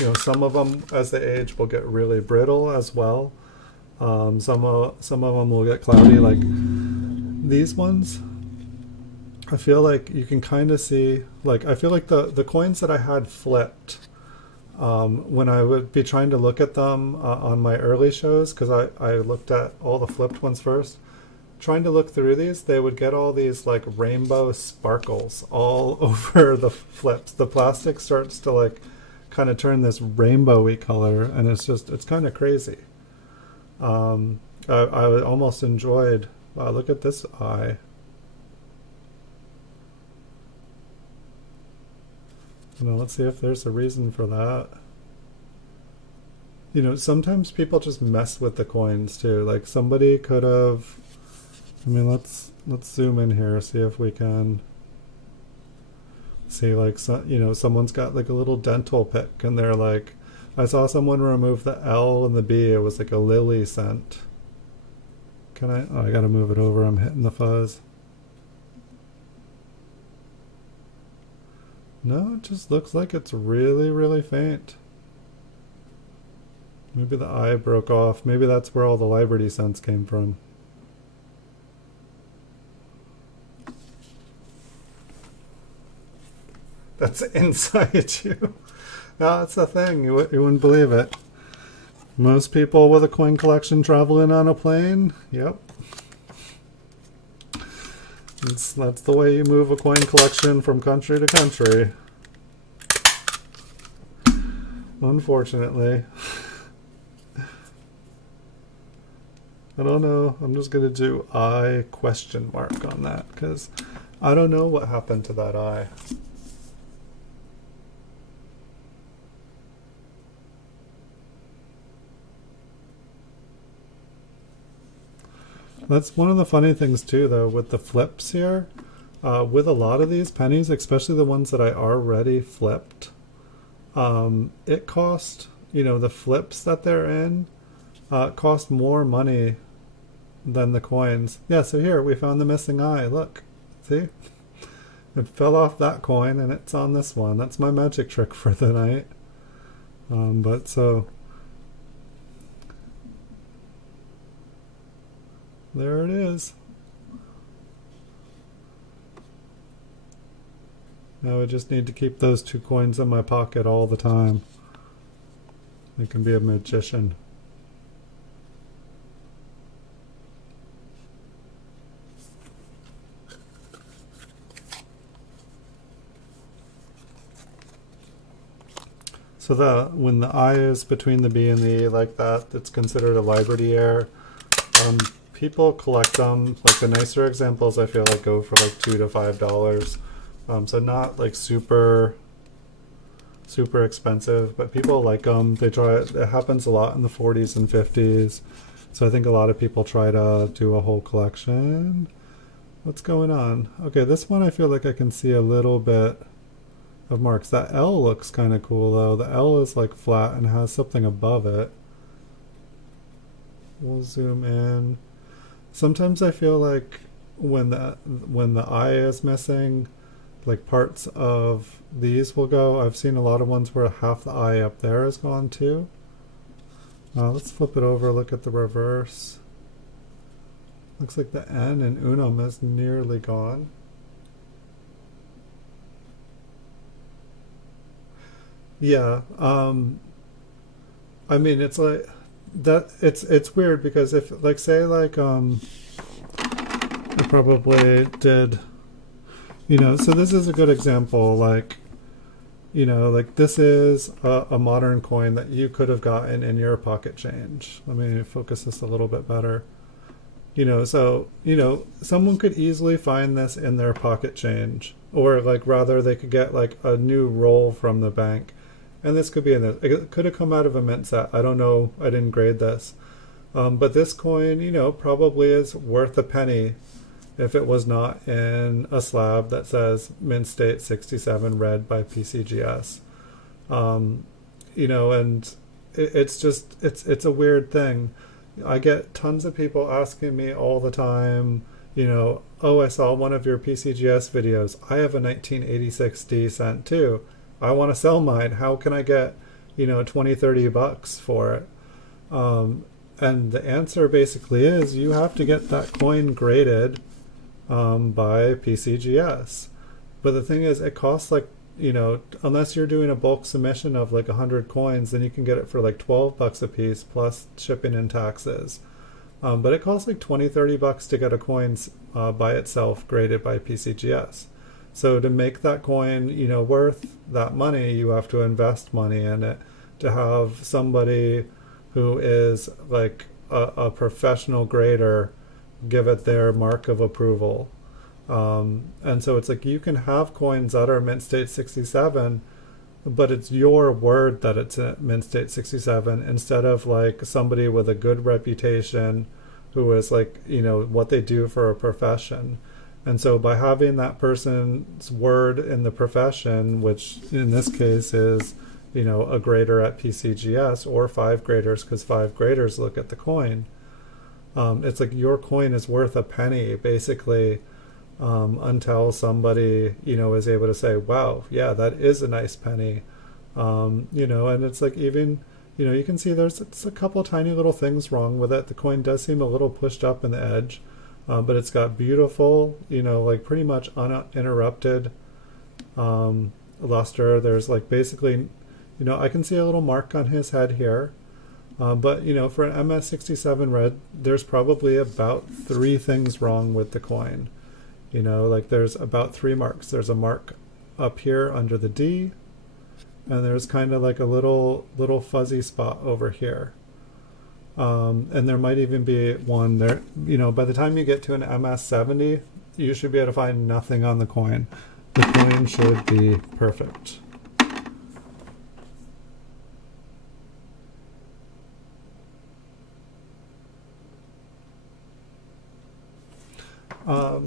You know, some of them as they age will get really brittle as well. Some of them will get cloudy, like these ones. I feel like you can kind of see, like, I feel like the coins that I had flipped, when I would be trying to look at them on my early shows, because I looked at all the flipped ones first, trying to look through these, they would get all these like rainbow sparkles all over the flips. The plastic starts to like kind of turn this rainbowy color, and it's kind of crazy. I almost enjoyed, wow, look at this eye. You know, let's see if there's a reason for that. You know, sometimes people just mess with the coins too. Like somebody could have, I mean, let's zoom in here, see if we can see, like, so, you know, someone's got like a little dental pick and they're like, I saw someone remove the L and the B. It was like a lily scent. Can I? Oh, I gotta move it over. I'm hitting the fuzz. No, it just looks like it's really, really faint. Maybe the eye broke off. Maybe that's where all the Liberty scents came from. That's inside you. No, that's the thing. You wouldn't believe it. Most people with a coin collection traveling on a plane. Yep. That's the way you move a coin collection from country to country. Unfortunately. I don't know. I'm just going to do eye question mark on that because I don't know what happened to that eye. That's one of the funny things too, though, with the flips here. With a lot of these pennies, especially the ones that I already flipped, it cost, you know, the flips that they're in cost more money than the coins. Yeah, so here we found the missing eye. Look, see? It fell off that coin and it's on this one. That's my magic trick for the night. But so there it is. Now I just need to keep those two coins in my pocket all the time. I can be a magician. So when the I is between the B and the E like that, it's considered a Liberty error. People collect them. Like the nicer examples, I feel like go for like $2 to $5. So not like super expensive, but people like them. They try it. It happens a lot in the 40s and 50s. So I think a lot of people try to do a whole collection. What's going on? Okay, this one I feel like I can see a little bit of marks. That L looks kind of cool though. The L is like flat and has something above it. We'll zoom in. Sometimes I feel like when the eye is missing, like parts of these will go. I've seen a lot of ones where half the eye up there is gone too. Let's flip it over, look at the reverse. Looks like the N in unum is nearly gone. Yeah, I mean, it's like that. It's weird because if, like, say, like, I probably did, you know. So this is a good example. Like, you know, like this is a modern coin that you could have gotten in your pocket change. Let me focus this a little bit better. You know, so, you know, someone could easily find this in their pocket change, or like rather they could get like a new roll from the bank. And this could be in this. It could have come out of a mint set. I don't know. I didn't grade this. But this coin, you know, probably is worth a penny if it was not in a slab that says Mint State 67 read by PCGS. You know, and it's just it's a weird thing. I get tons of people asking me all the time, oh, I saw one of your PCGS videos. I have a 1986 D cent too. I want to sell mine. How can I get, 20, $30 for it? And the answer basically is you have to get that coin graded by PCGS. But the thing is, it costs like, unless you're doing a bulk submission of like 100 coins, then you can get it for like $12 a piece plus shipping and taxes. But it costs like 20, $30 to get a coin by itself graded by PCGS. So to make that coin, worth that money, you have to invest money in it, to have somebody who is like a professional grader give it their mark of approval. And so it's like you can have coins that are mint state 67, but it's your word that it's a mint state 67 instead of like somebody with a good reputation who is like, what they do for a profession. And so by having that person's word in the profession, which in this case is, a grader at PCGS or 5 graders, because 5 graders look at the coin, it's like your coin is worth a penny basically, until somebody, is able to say, wow, yeah, that is a nice penny. And it's like even, you can see it's a couple tiny little things wrong with it. The coin does seem a little pushed up in the edge, but it's got beautiful, like pretty much uninterrupted luster. There's like basically, I can see a little mark on his head here. But, for an MS67 red, there's probably about 3 things wrong with the coin. Like there's about 3 marks. There's a mark up here under the D, and there's kind of like a little fuzzy spot over here. And there might even be one there, by the time you get to an MS70, you should be able to find nothing on the coin. The coin should be perfect.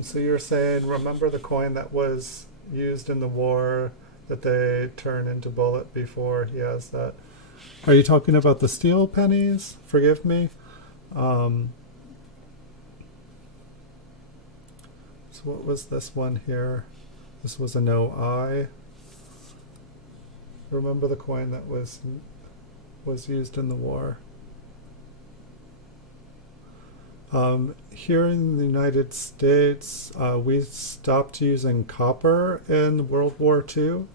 So you're saying, remember the coin that was used in the war that they turn into bullet before he has that? Are you talking about the steel pennies? Forgive me. So what was this one here? This was a no I. Remember the coin that was used in the war? Here in the United States, we stopped using copper in World War II,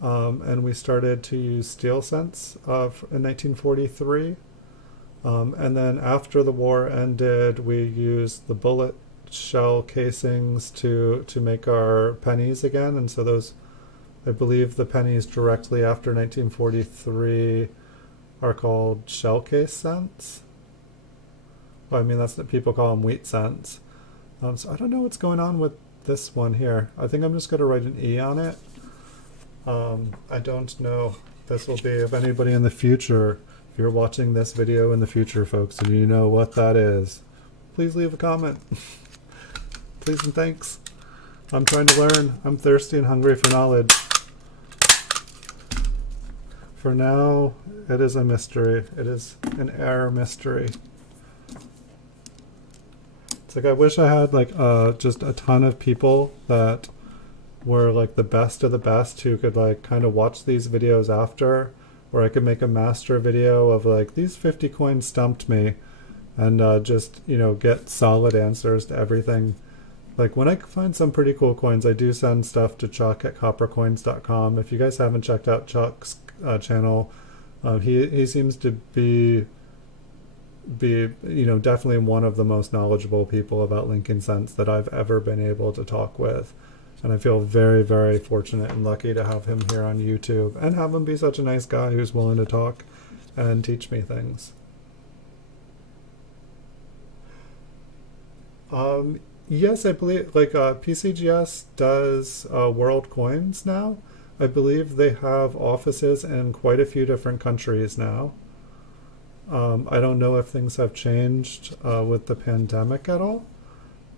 and we started to use steel cents in 1943. And then after the war ended, we used the bullet shell casings to make our pennies again. And so those, I believe the pennies directly after 1943 are called shell case cents. Well, I mean, that's what people call them, wheat cents. So I don't know what's going on with this one here. I think I'm just going to write an E on it. I don't know. This will be, if anybody in the future, if you're watching this video in the future, folks, and you know what that is, please leave a comment. Please and thanks. I'm trying to learn. I'm thirsty and hungry for knowledge. For now, it is a mystery. It is an error mystery. It's like I wish I had like just a ton of people that were like the best of the best who could like kind of watch these videos after, where I could make a master video of like these 50 coins stumped me, and just get solid answers to everything. Like when I find some pretty cool coins, I do send stuff to Chuck at coppercoins.com. If you guys haven't checked out Chuck's channel, he seems to be definitely one of the most knowledgeable people about linking cents that I've ever been able to talk with. And I feel very, very fortunate and lucky to have him here on YouTube and have him be such a nice guy who's willing to talk and teach me things. Yes, I believe like PCGS does world coins now. I believe they have offices in quite a few different countries now. I don't know if things have changed with the pandemic at all.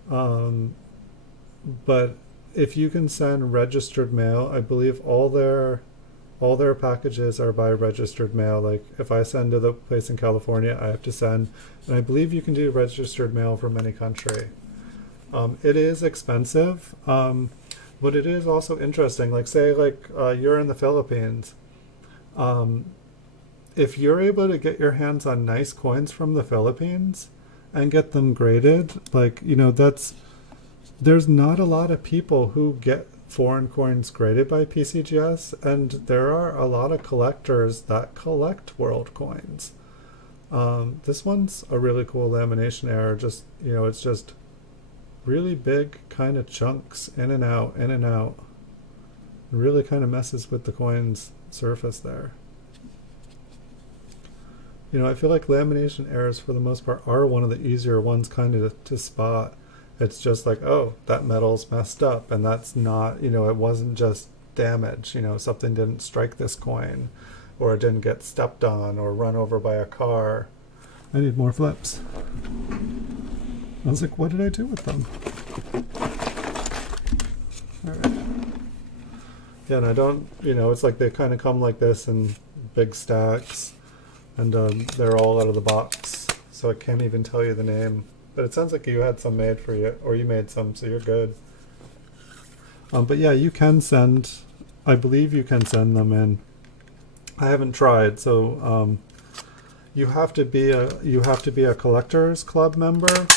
But if you can send registered mail, I believe all all their packages are by registered mail. Like if I send to the place in California, I have to send, and I believe you can do registered mail from any country. It is expensive, but it is also interesting. Like say you're in the Philippines. If you're able to get your hands on nice coins from the Philippines and get them graded, like, there's not a lot of people who get foreign coins graded by PCGS, and there are a lot of collectors that collect world coins. This one's a really cool lamination error. Just, it's just really big kind of chunks in and out, in and out. It really kind of messes with the coin's surface there. I feel like lamination errors for the most part are one of the easier ones kind of to spot. It's just like, oh, that metal's messed up, and that's not, it wasn't just damage, something didn't strike this coin, or it didn't get stepped on or run over by a car. I need more flips. I was like, what did I do with them? All right. Yeah, and I don't, it's like they kind of come like this in big stacks. And they're all out of the box, so I can't even tell you the name. But it sounds like you had some made for you, or you made some, so you're good. But yeah, you can send, I believe you can send them in. I haven't tried, so you have to be a collectors club member.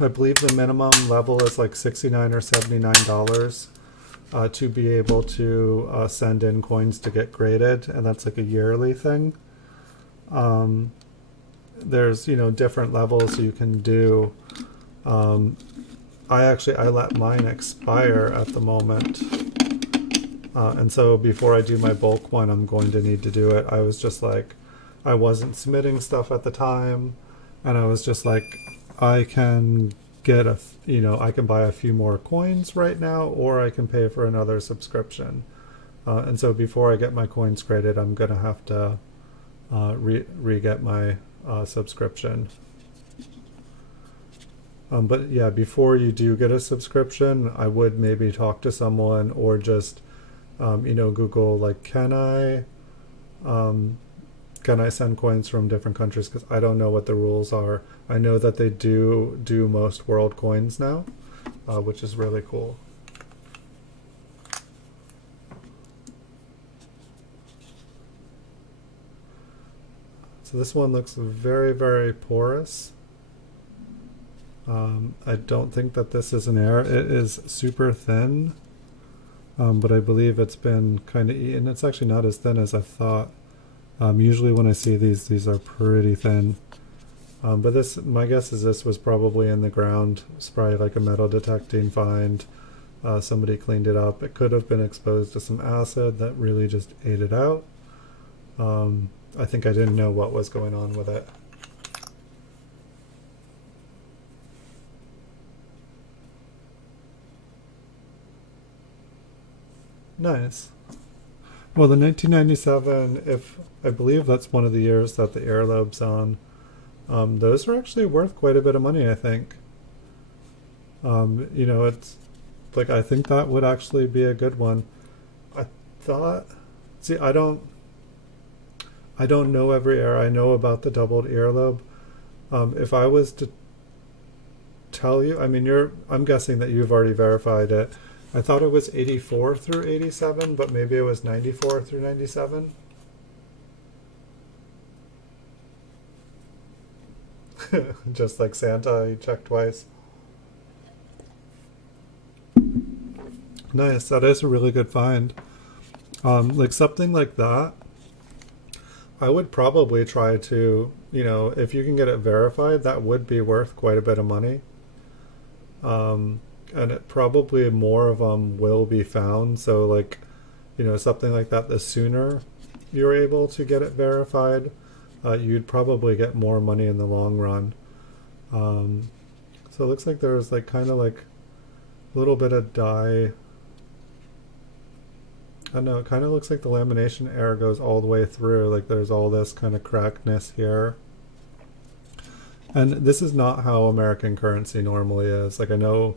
I believe the minimum level is like $69 or $79 to be able to send in coins to get graded, and that's like a yearly thing. There's different levels you can do. I let mine expire at the moment, and so before I do my bulk one, I'm going to need to do it. I was just like, I wasn't submitting stuff at the time, and I was just like, I can get I can buy a few more coins right now, or I can pay for another subscription. And so before I get my coins graded, I'm gonna have to re-get my subscription. But yeah, before you do get a subscription, I would maybe talk to someone, or just Google like, can I send coins from different countries, because I don't know what the rules are. I know that they do most world coins now, which is really cool. So this one looks very, very porous. I don't think that this is an error. It is super thin, but I believe it's been kind of eaten. It's actually not as thin as I thought. Usually when I see these are pretty thin. But my guess is this was probably in the ground. It's probably like a metal detecting find. Somebody cleaned it up. It could have been exposed to some acid that really just ate it out. I think I didn't know what was going on with it. Nice. Well, the 1997, I believe that's one of the years that the earlobe's on, those are actually worth quite a bit of money, I think. It's like, I think that would actually be a good one. I thought, see, I don't know every era. I know about the doubled earlobe. If I was to tell you, I'm guessing that you've already verified it. I thought it was 84 through 87, but maybe it was 94 through 97. Just like Santa, you checked twice. Nice, that is a really good find. Like something like that, I would probably try to, if you can get it verified, that would be worth quite a bit of money. And it probably more of them will be found. So like, something like that, the sooner you're able to get it verified, you'd probably get more money in the long run. So it looks like there's like kind of like a little bit of dye. I don't know, it kind of looks like the lamination error goes all the way through. Like there's all this kind of crackedness here. And this is not how American currency normally is. Like I know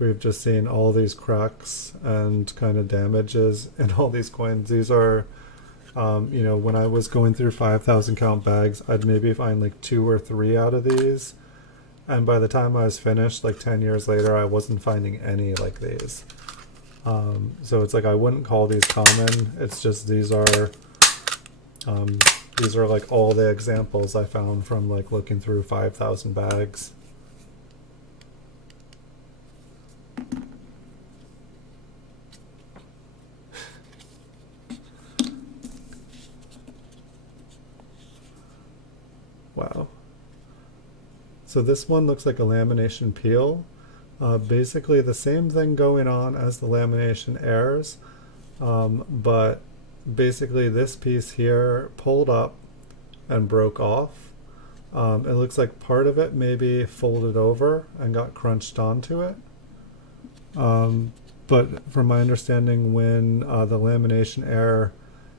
we've just seen all these cracks and kind of damages in all these coins. These are, you know, when I was going through 5,000 count bags, I'd maybe find like 2 or 3 out of these. And by the time I was finished, like 10 years later, I wasn't finding any like these. So it's like I wouldn't call these common. It's just these are like all the examples I found from like looking through 5,000 bags. Wow. So this one looks like a lamination peel. Basically the same thing going on as the lamination airs, but basically this piece here pulled up and broke off. It looks like part of it maybe folded over and got crunched onto it. But from my understanding, when the lamination air,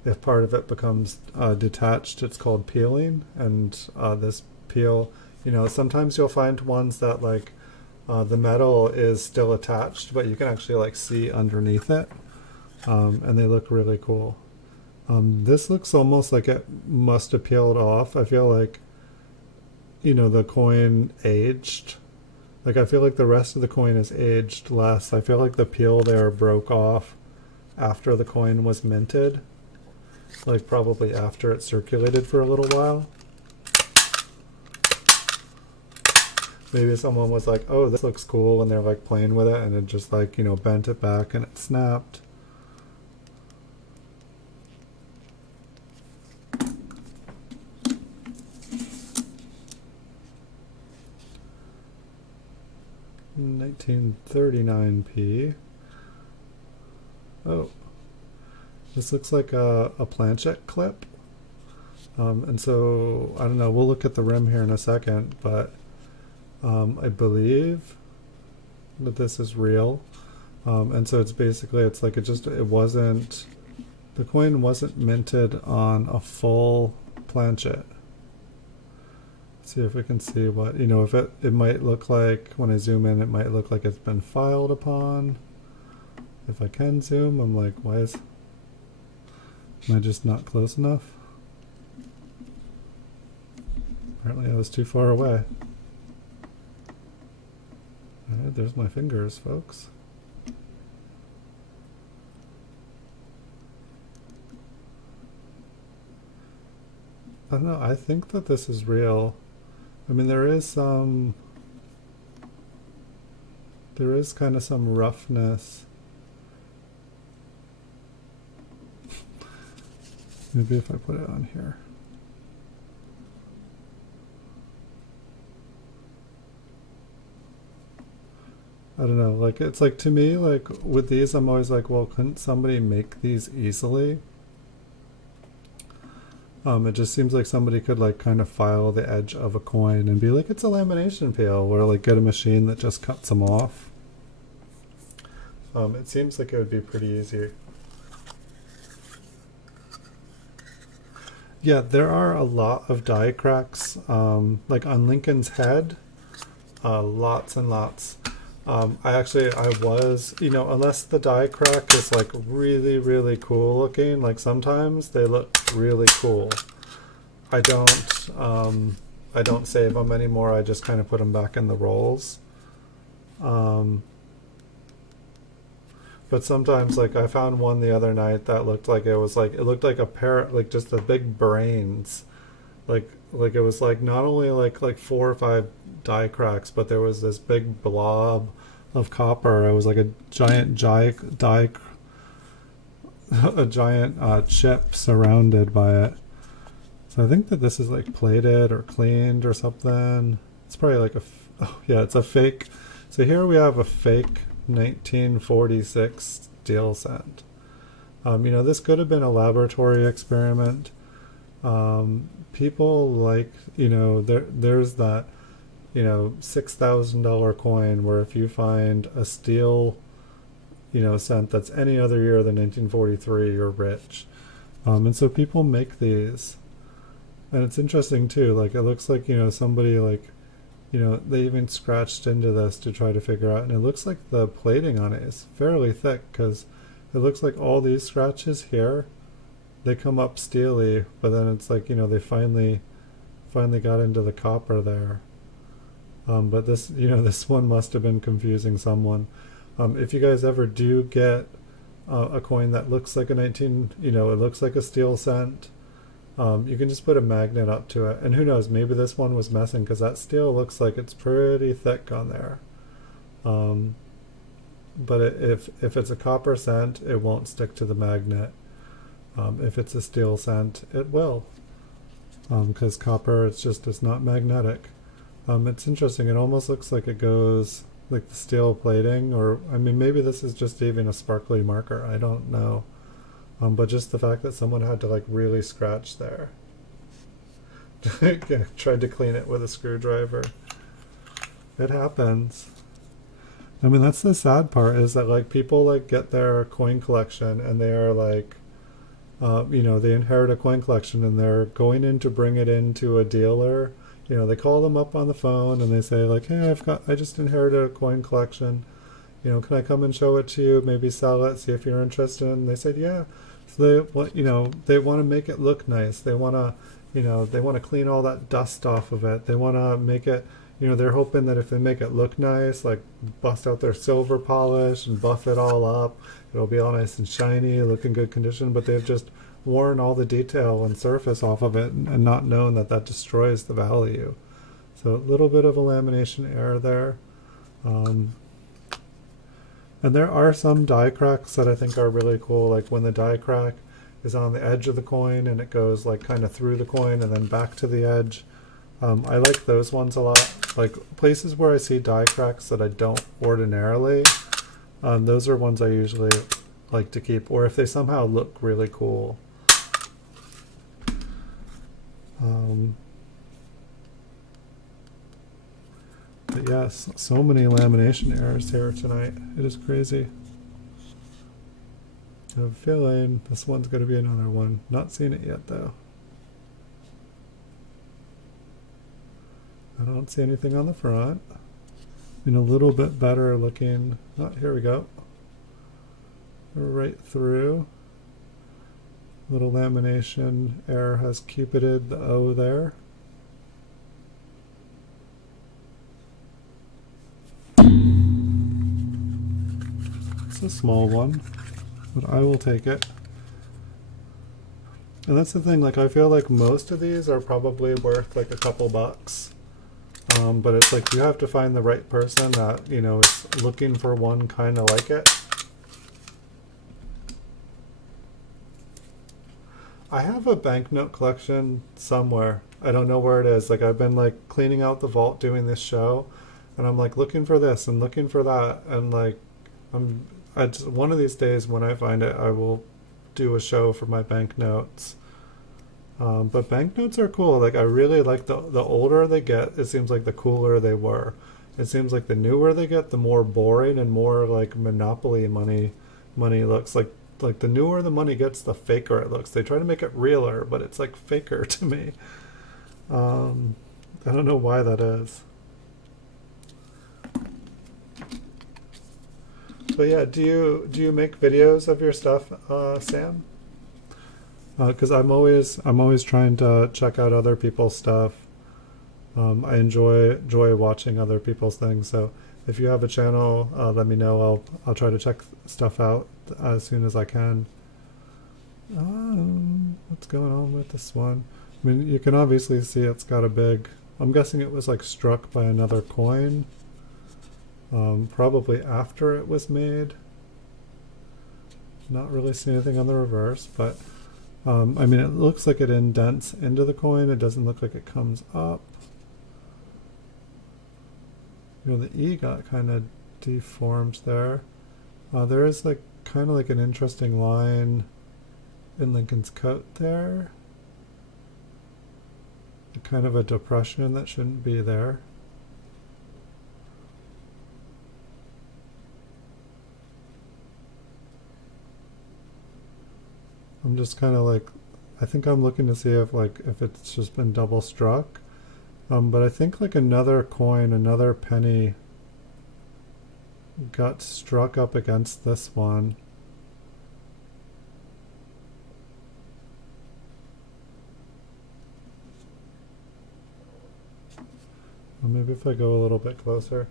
if part of it becomes detached, it's called peeling. And this peel, you know, sometimes you'll find ones that like the metal is still attached, but you can actually like see underneath it, and they look really cool. This looks almost like it must have peeled off. I feel like, you know, the coin aged. Like I feel like the rest of the coin is aged less. I feel like the peel there broke off after the coin was minted, like probably after it circulated for a little while. Maybe someone was like, oh, this looks cool, and they're like playing with it, and it just like, you know, bent it back and it snapped. $1939p. Oh, this looks like a planchet clip. And so, I don't know, we'll look at the rim here in a second, but I believe that this is real. And so it's basically, it's like it wasn't, the coin wasn't minted on a full planchet. Let's see if we can see what, you know, if it might look like, when I zoom in, it might look like it's been filed upon. If I can zoom, I'm like, am I just not close enough? Apparently I was too far away. Alright, there's my fingers, folks. I don't know, I think that this is real. I mean, there is kind of some roughness. Maybe if I put it on here. I don't know, like it's like, to me, like with these I'm always like, well, couldn't somebody make these easily? It just seems like somebody could like kind of file the edge of a coin and be like, it's a lamination peel, or like get a machine that just cuts them off. It seems like it would be pretty easy. Yeah, there are a lot of die cracks, like on Lincoln's head, lots and lots. I was, you know, unless the die crack is like really, really cool looking, like sometimes they look really cool. I don't save them anymore. I just kind of put them back in the rolls. But sometimes, like I found one the other night that looked like it looked like a pair, like just a big brains, like it was like not only like 4 or 5 die cracks, but there was this big blob of copper. It was like a giant chip surrounded by it. So I think that this is like plated or cleaned or something. It's probably like oh yeah, it's a fake. So here we have a fake 1946 steel cent. You know, this could have been a laboratory experiment. People like, you know, there's that, you know, $6,000 coin where if you find a steel, you know, cent that's any other year than 1943, you're rich. And so people make these. And it's interesting too, like it looks like, you know, somebody like you know, they even scratched into this to try to figure out, and it looks like the plating on it is fairly thick, because it looks like all these scratches here, they come up steely, but then it's like, you know, they finally got into the copper there. But this, you know, this one must have been confusing someone. If you guys ever do get a coin that looks like a 19, you know, it looks like a steel cent, you can just put a magnet up to it, and who knows, maybe this one was messing, because that steel looks like it's pretty thick on there. But if it's a copper cent, it won't stick to the magnet. If it's a steel cent, it will, because copper, it's not magnetic. It's interesting. It almost looks like it goes like the steel plating, or I mean, maybe this is just even a sparkly marker. I don't know. But just the fact that someone had to like really scratch there. Tried to clean it with a screwdriver. It happens. I mean, that's the sad part, is that like people like get their coin collection, and they are like, you know, they inherit a coin collection, and they're going in to bring it into a dealer. You know, they call them up on the phone and they say like, hey, I just inherited a coin collection. You know, can I come and show it to you? Maybe sell it, see if you're interested. And they said, yeah. So you know, they want to make it look nice. They want to, you know, they want to clean all that dust off of it. They want to make it, you know, they're hoping that if they make it look nice, like bust out their silver polish and buff it all up, it'll be all nice and shiny, look in good condition. But they've just worn all the detail and surface off of it, and not known that that destroys the value. So a little bit of a lamination error there. And there are some die cracks that I think are really cool, like when the die crack is on the edge of the coin and it goes like kind of through the coin and then back to the edge. I like those ones a lot. Like places where I see die cracks that I don't ordinarily, those are ones I usually like to keep, or if they somehow look really cool. But yes, so many lamination errors here tonight. It is crazy. I have a feeling this one's going to be another one. Not seen it yet though. I don't see anything on the front. And a little bit better looking. Oh, here we go. Right through. Little lamination error has cupided the O there. It's a small one, but I will take it. And that's the thing, like I feel like most of these are probably worth like a couple bucks. But it's like you have to find the right person that, you know, is looking for one kind of like it. I have a banknote collection somewhere. I don't know where it is. Like I've been like cleaning out the vault doing this show, and I'm like looking for this and looking for that, and like one of these days when I find it, I will do a show for my banknotes. But banknotes are cool. Like I really like the older they get, it seems like the cooler they were. It seems like the newer they get, the more boring and more like Monopoly money looks. Like the newer the money gets, the faker it looks. They try to make it realer, but it's like faker to me. I don't know why that is. But yeah, do you make videos of your stuff, Sam? Because I'm always trying to check out other people's stuff. I enjoy watching other people's things. So if you have a channel, let me know. I'll try to check stuff out as soon as I can. What's going on with this one? I mean, you can obviously see it's got a big. I'm guessing it was like struck by another coin. Probably after it was made. Not really seeing anything on the reverse, but I mean, it looks like it indents into the coin. It doesn't look like it comes up. You know, the E got kind of deformed there. There is like kind of like an interesting line in Lincoln's coat there. Kind of a depression that shouldn't be there. I'm just kind of like, I think I'm looking to see if it's just been double struck. But I think like another coin, another penny got struck up against this one. Or maybe if I go a little bit closer.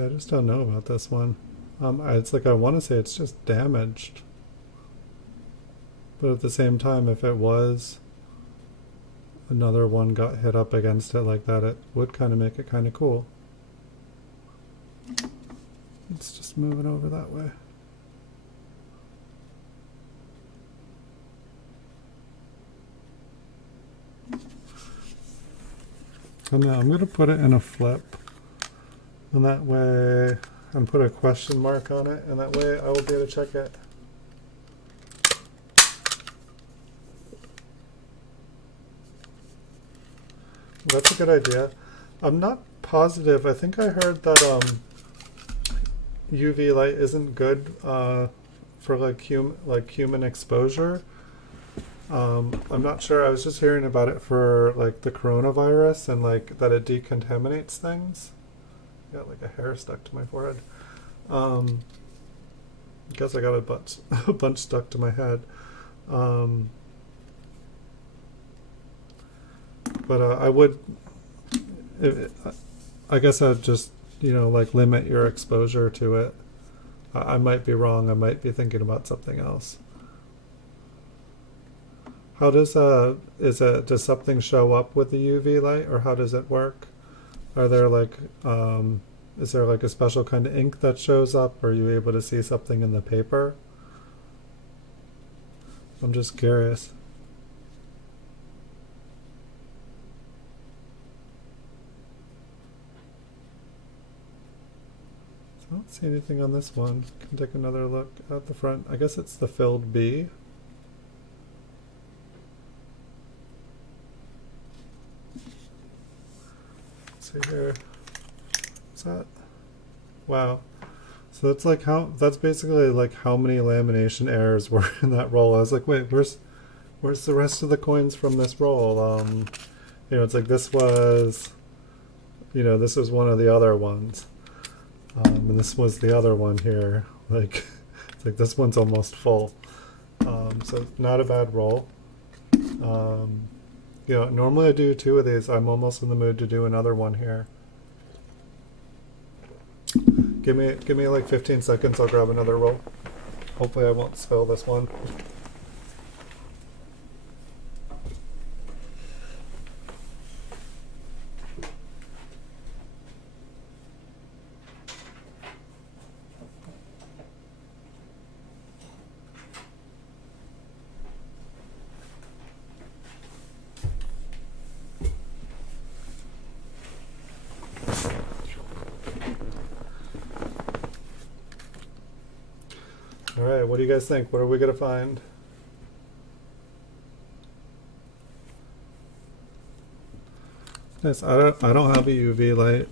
I just don't know about this one. It's like I want to say it's just damaged. But at the same time, if it was another one got hit up against it like that, it would kind of make it kind of cool. It's just moving over that way. And now I'm going to put it in a flip. And that way, and put a question mark on it, and that way I will be able to check it. That's a good idea. I'm not positive. I think I heard that UV light isn't good for like human exposure. I'm not sure. I was just hearing about it for like the coronavirus and like that it decontaminates things. Got like a hair stuck to my forehead. Guess I got a bunch stuck to my head. But I would, I guess I'd just, like limit your exposure to it. I might be wrong. I might be thinking about something else. How does does something show up with the UV light, or how does it work? Are there like, is there like a special kind of ink that shows up? Are you able to see something in the paper? I'm just curious. So I don't see anything on this one. Can take another look at the front. I guess it's the filled B. See here. What's that? Wow. So that's like that's basically like how many lamination errors were in that roll. I was like, wait, where's the rest of the coins from this roll? It's like this was, this was one of the other ones. And this was the other one here. Like, it's like this one's almost full. So not a bad roll. Normally I do 2 of these. I'm almost in the mood to do another one here. Give me like 15 seconds. I'll grab another roll. Hopefully I won't spill this one. All right, what do you guys think? What are we gonna find? Yes, I don't have a UV light.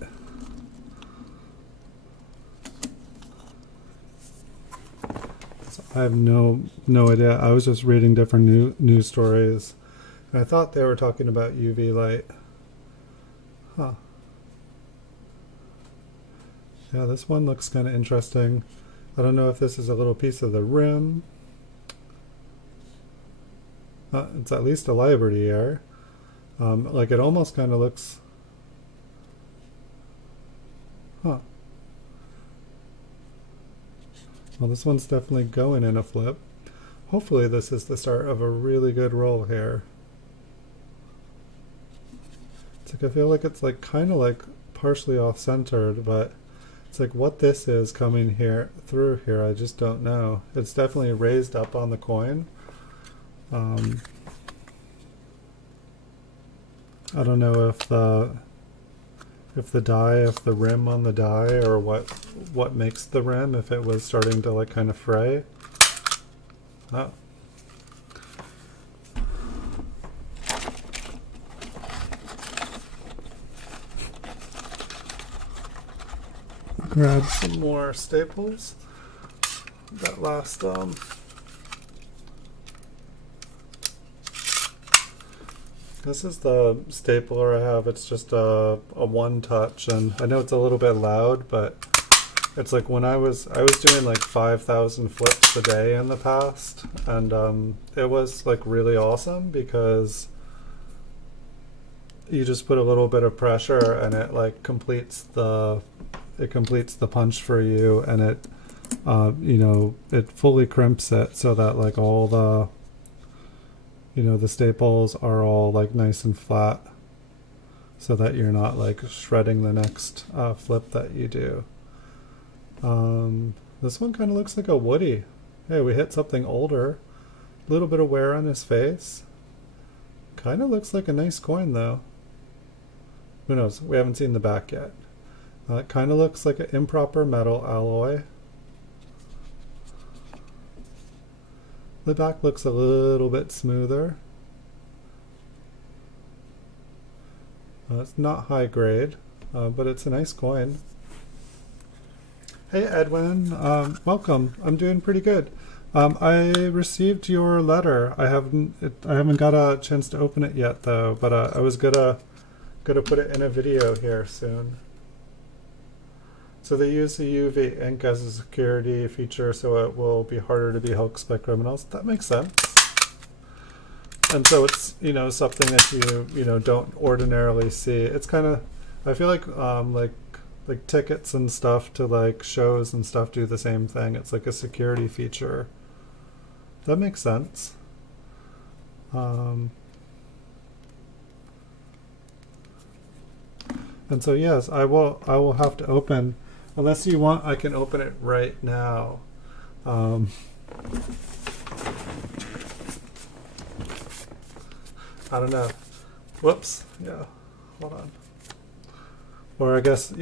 So I have no idea. I was just reading different news stories, and I thought they were talking about UV light. Huh. Yeah, this one looks kind of interesting. I don't know if this is a little piece of the rim. It's at least a Liberty Air. Like it almost kind of looks... Huh. Well, this one's definitely going in a flip. Hopefully this is the start of a really good roll here. It's like I feel like it's like kind of like partially off-centered, but it's like what this is coming here through here, I just don't know. It's definitely raised up on the coin. I don't know if the rim on the die, or what makes the rim, if it was starting to like kind of fray. Oh. Grab some more staples. That last this is the stapler I have. It's just a one touch, and I know it's a little bit loud, but it's like when I was doing like 5,000 flips a day in the past, and it was like really awesome because you just put a little bit of pressure and it like completes the punch for you, and it you know, it fully crimps it so that like all the, you know, the staples are all like nice and flat, so that you're not like shredding the next flip that you do. This one kind of looks like a Woody. Hey, we hit something older. A little bit of wear on his face. Kind of looks like a nice coin though. Who knows? We haven't seen the back yet. It kind of looks like an improper metal alloy. The back looks a little bit smoother. It's not high grade, but it's a nice coin. Hey Edwin, welcome. I'm doing pretty good. I received your letter. I haven't got a chance to open it yet though, but I was gonna put it in a video here soon. So they use the UV ink as a security feature, so it will be harder to be hoaxed by criminals. That makes sense. And so it's, you know, something that you know, don't ordinarily see. It's kind of, I feel like tickets and stuff to like shows and stuff do the same thing. It's like a security feature. That makes sense. And so yes, I will have to open. Unless you want, I can open it right now. I don't know. Whoops. Yeah. Hold on. Or I guess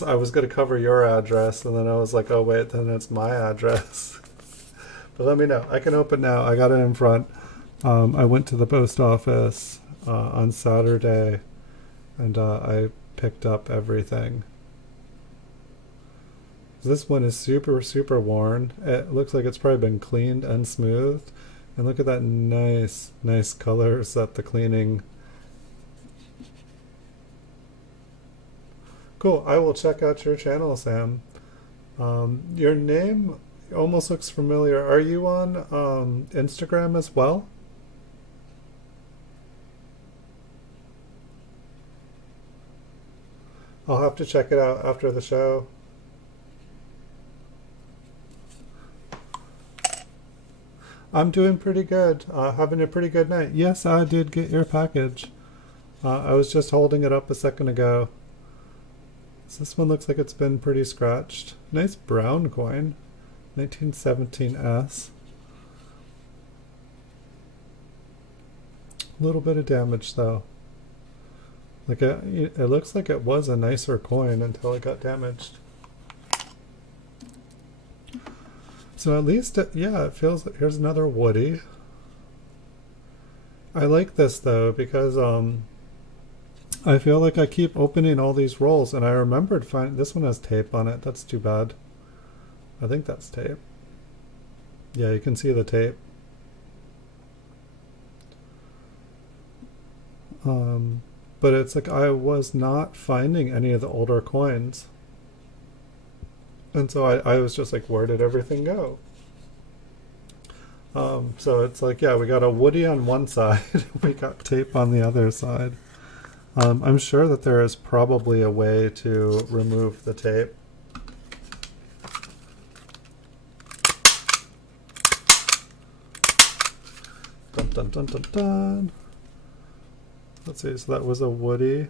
I was going to cover your address, and then I was like, oh wait, then it's my address. But let me know. I can open now. I got it in front. I went to the post office on Saturday, and I picked up everything. This one is super, super worn. It looks like it's probably been cleaned and smoothed. And look at that nice colors that the cleaning. Cool. I will check out your channel, Sam. Your name almost looks familiar. Are you on Instagram as well? I'll have to check it out after the show. I'm doing pretty good. Having a pretty good night. Yes, I did get your package. I was just holding it up a second ago. So this one looks like it's been pretty scratched. Nice brown coin. 1917S. A little bit of damage though. Like it looks like it was a nicer coin until it got damaged. So at least, yeah, it feels like here's another Woody. I like this though because I feel like I keep opening all these rolls, and I remembered this one has tape on it. That's too bad. I think that's tape. Yeah, you can see the tape. But it's like I was not finding any of the older coins. And so I was just like, where did everything go? So it's like, yeah, we got a Woody on one side. We got tape on the other side. I'm sure that there is probably a way to remove the tape. Dun, dun, dun, dun, dun. Let's see. So that was a Woody.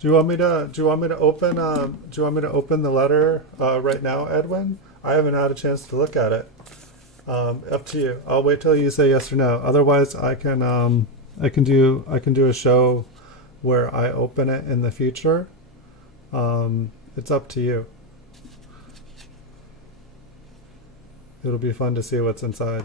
Do you want me to open the letter right now, Edwin? I haven't had a chance to look at it. Up to you. I'll wait till you say yes or no. Otherwise, I can do a show where I open it in the future. It's up to you. It'll be fun to see what's inside.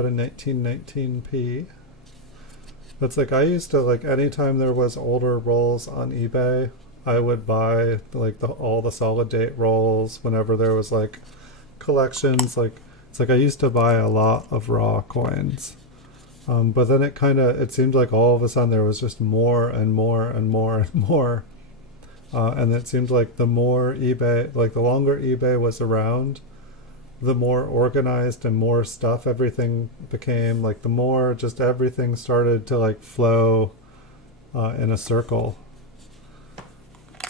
got a 1919p. It's like I used to, like, anytime there was older rolls on eBay, I would buy like all the solid date rolls whenever there was like collections. Like it's like I used to buy a lot of raw coins. But then it seemed like all of a sudden there was just more and more and more and more. And it seemed like the more eBay, like the longer eBay was around, the more organized and more stuff everything became. Like the more just everything started to like flow in a circle.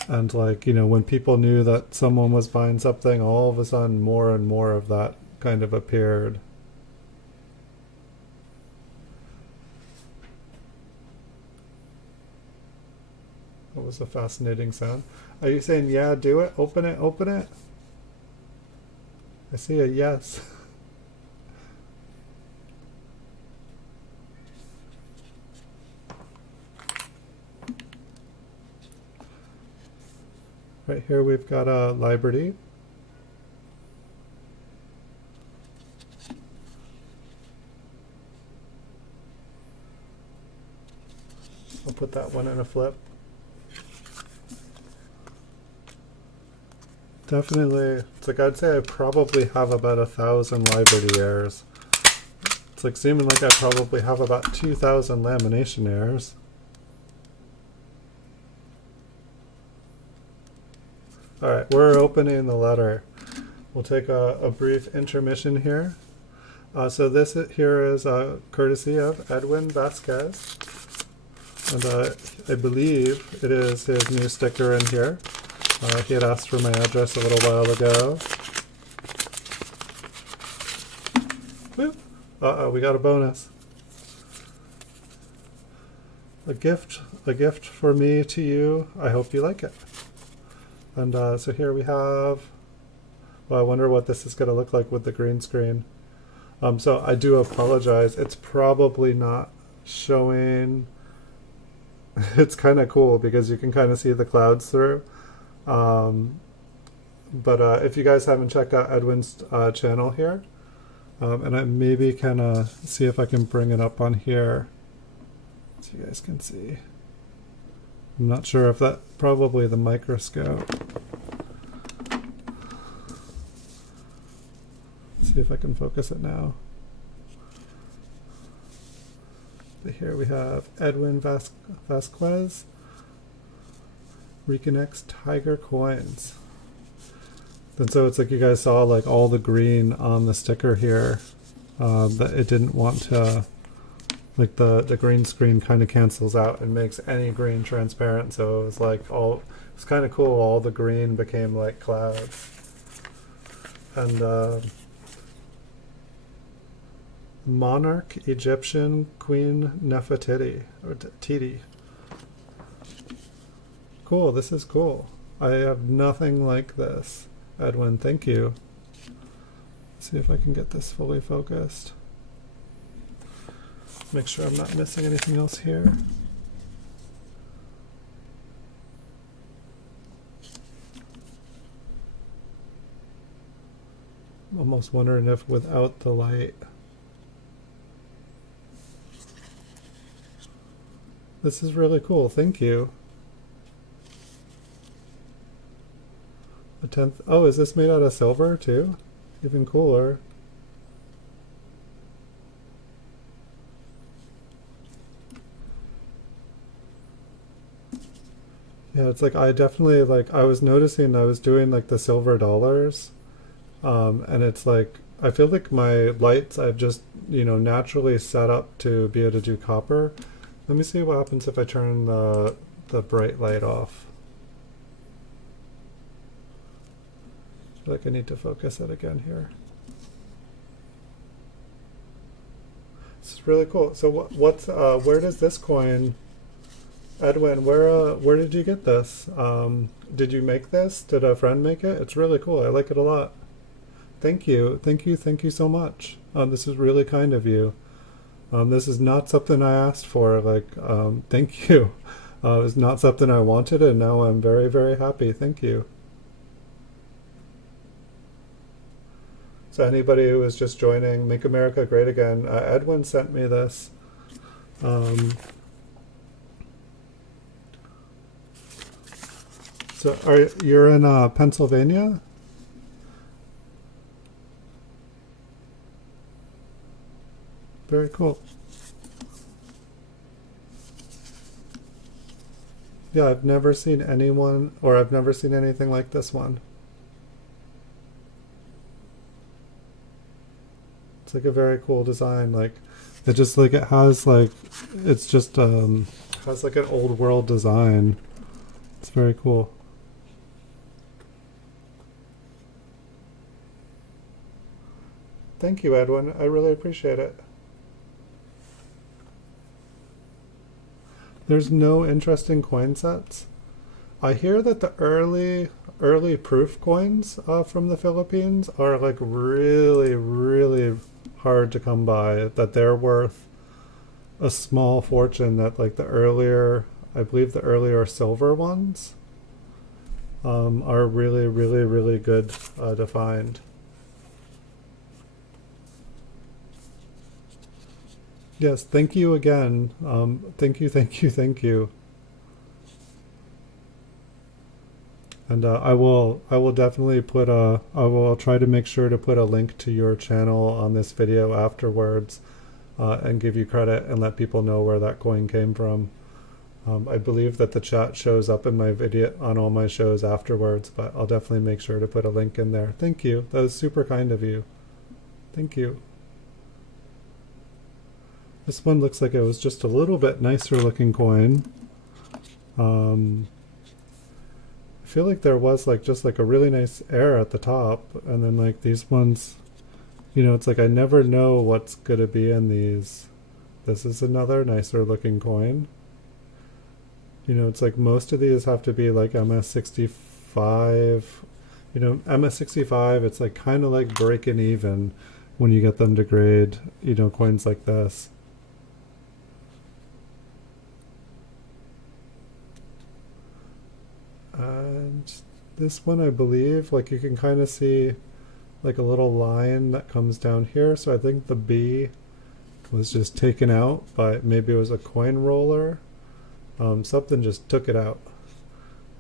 And like, you know, when people knew that someone was buying something, all of a sudden more and more of that kind of appeared. What was a fascinating sound? Are you saying, yeah, do it? Open it, open it? I see a yes. Right here we've got a Liberty. I'll put that one in a flip. Definitely, it's like I'd say I probably have about 1,000 Liberty errors. It's like seeming like I probably have about 2,000 lamination errors. Alright, we're opening the letter. We'll take a brief intermission here. So this here is courtesy of Edwin Vasquez. And I believe it is his new sticker in here. He had asked for my address a little while ago. Woo. Uh-oh, we got a bonus. A gift for me to you. I hope you like it. And so here we have, well, I wonder what this is going to look like with the green screen. So I do apologize. It's probably not showing. It's kind of cool because you can kind of see the clouds through. But if you guys haven't checked out Edwin's channel here, and I maybe can see if I can bring it up on here so you guys can see. I'm not sure if that, probably the microscope. Let's see if I can focus it now. But here we have Edwin Vasquez, Reconnects Tiger Coins. And so it's like you guys saw like all the green on the sticker here, that it didn't want to, like the green screen kind of cancels out and makes any green transparent. So it was like it's kind of cool. All the green became like clouds. And Monarch Egyptian Queen Nefertiti, or Titi. Cool, this is cool. I have nothing like this. Edwin, thank you. Let's see if I can get this fully focused. Make sure I'm not missing anything else here. I'm almost wondering if without the light. This is really cool, thank you. A 10th. Oh, is this made out of silver too? Even cooler. Yeah, it's like I definitely like I was noticing I was doing like the silver dollars, and it's like I feel like my lights I've just, you know, naturally set up to be able to do copper. Let me see what happens if I turn the bright light off. I feel like I need to focus it again here. This is really cool. So what's where does this coin, Edwin, where did you get this? Did you make this? Did a friend make it? It's really cool. I like it a lot. Thank you. Thank you. Thank you so much. This is really kind of you. This is not something I asked for. Like, thank you. It's not something I wanted, and now I'm very, very happy. Thank you. to anybody who is just joining, Make America Great Again. Edwin sent me this. So you're in Pennsylvania? Very cool. Yeah, I've never seen anyone, or I've never seen anything like this one. It's like a very cool design. Like, it just like it has like, it's just has like an old world design. It's very cool. Thank you, Edwin. I really appreciate it. There's no interesting coin sets. I hear that the early proof coins from the Philippines are like really hard to come by. That they're worth a small fortune. That like the earlier, I believe the earlier silver ones are really good to find. Yes, thank you again. Thank you. And I will definitely put I will try to make sure to put a link to your channel on this video afterwards, and give you credit and let people know where that coin came from. I believe that the chat shows up in my video on all my shows afterwards, but I'll definitely make sure to put a link in there. Thank you. That was super kind of you. Thank you. This one looks like it was just a little bit nicer looking coin. I feel like there was like just like a really nice air at the top, and then like these ones, you know, it's like I never know what's gonna be in these. This is another nicer looking coin. You know, it's like most of these have to be like MS65. You know, MS65, it's like kind of like breaking even when you get them to grade, you know, coins like this. And this one, I believe, like you can kind of see like a little line that comes down here. So I think the B was just taken out by, maybe it was a coin roller. Something just took it out.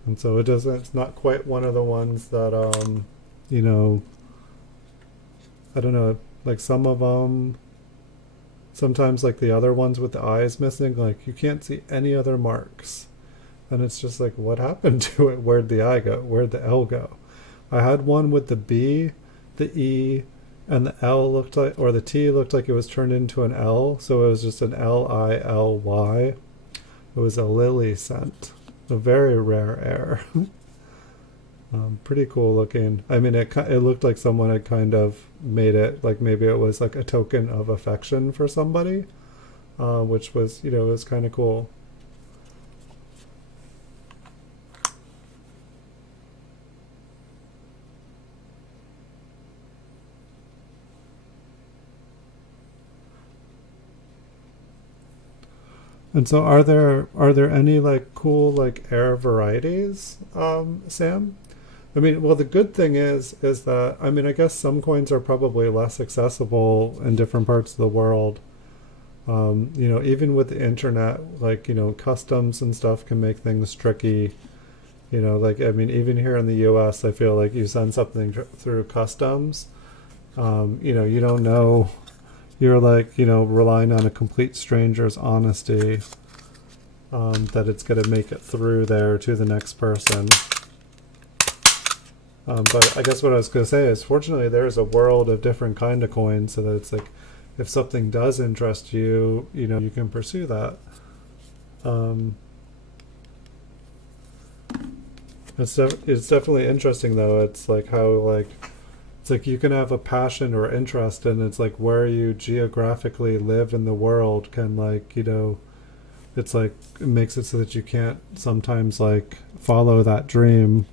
And so it doesn't, it's not quite one of the ones that, you know, I don't know, like some of them, sometimes like the other ones with the eyes missing, like you can't see any other marks. And it's just like, what happened to it? Where'd the I go? Where'd the L go? I had one with the B, the E, and the L looked like, or the T looked like it was turned into an L. So it was just an Lily. It was a lily scent. A very rare air. Pretty cool looking. I mean, it looked like someone had kind of made it, like maybe it was like a token of affection for somebody, which was, you know, it was kind of cool. And so are there any like cool like air varieties, Sam? I mean, well, the good thing is that, I mean, I guess some coins are probably less accessible in different parts of the world. You know, even with the internet, like, you know, customs and stuff can make things tricky. You know, like, I mean, even here in the US, I feel like you send something through customs, you know, you don't know, you're like, you know, relying on a complete stranger's honesty, that it's going to make it through there to the next person. But I guess what I was going to say is, fortunately, there's a world of different kind of coins, so that it's like, if something does interest you, you know, you can pursue that. It's definitely interesting, though. It's like how, like, it's like you can have a passion or interest, and it's like where you geographically live in the world can, like, you know, it's like, it makes it so that you can't sometimes like follow that dream,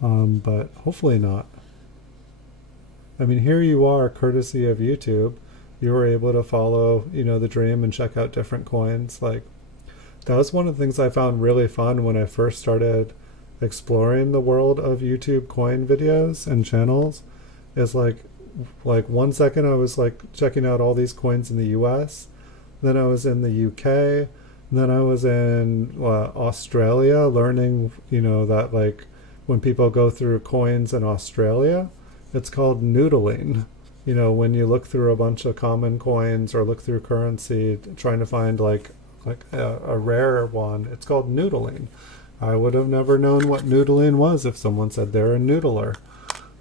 but hopefully not. I mean, here you are, courtesy of YouTube, you were able to follow, you know, the dream and check out different coins. Like, that was one of the things I found really fun when I first started exploring the world of YouTube coin videos and channels, is like like 1 second I was like checking out all these coins in the US, then I was in the UK, then I was in Australia learning, that like when people go through coins in Australia, it's called noodling. When you look through a bunch of common coins or look through currency trying to find like a rare one, it's called noodling. I would have never known what noodling was if someone said they're a noodler.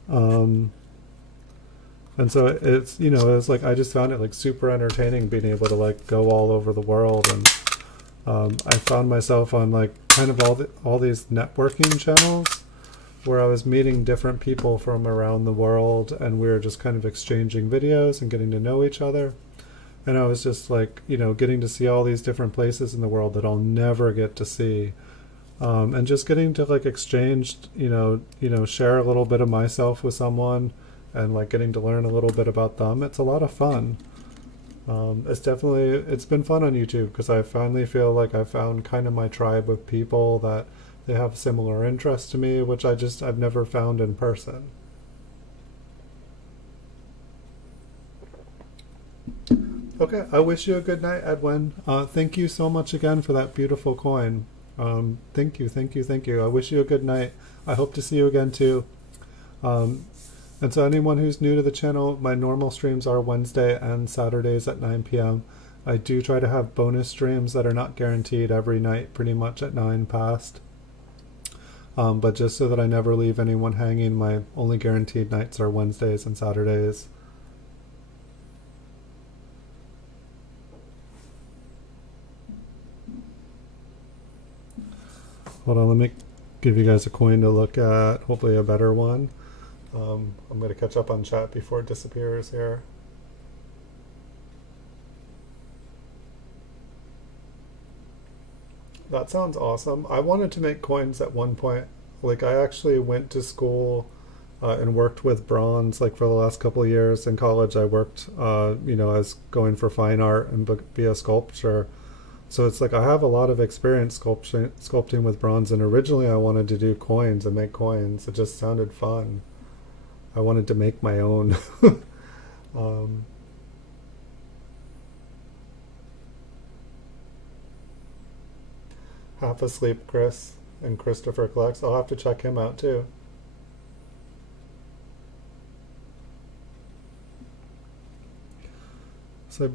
Um, and so it's like I just found it like super entertaining being able to like go all over the world. And I found myself on like kind of all these networking channels where I was meeting different people from around the world, and we were just kind of exchanging videos and getting to know each other. And I was just like, getting to see all these different places in the world that I'll never get to see. And just getting to like exchange, share a little bit of myself with someone and like getting to learn a little bit about them. It's a lot of fun. It's been fun on YouTube because I finally feel like I found kind of my tribe of people that they have similar interests to me, which I've never found in person. Okay, I wish you a good night, Edwin. Thank you so much again for that beautiful coin. Thank you, thank you, thank you. I wish you a good night. I hope to see you again too. And so anyone who's new to the channel, my normal streams are Wednesday and Saturdays at 9 p.m. I do try to have bonus streams that are not guaranteed every night, pretty much at 9 past. But just so that I never leave anyone hanging, my only guaranteed nights are Wednesdays and Saturdays. Hold on, let me give you guys a coin to look at, hopefully a better one. I'm going to catch up on chat before it disappears here. That sounds awesome. I wanted to make coins at one point. Like I actually went to school and worked with bronze like for the last couple of years. In college I worked, as going for fine art and be a sculptor. So it's like I have a lot of experience sculpting with bronze, and originally I wanted to do coins and make coins. It just sounded fun. I wanted to make my own. Half Asleep Chris and Christopher Collects. I'll have to check him out too. So,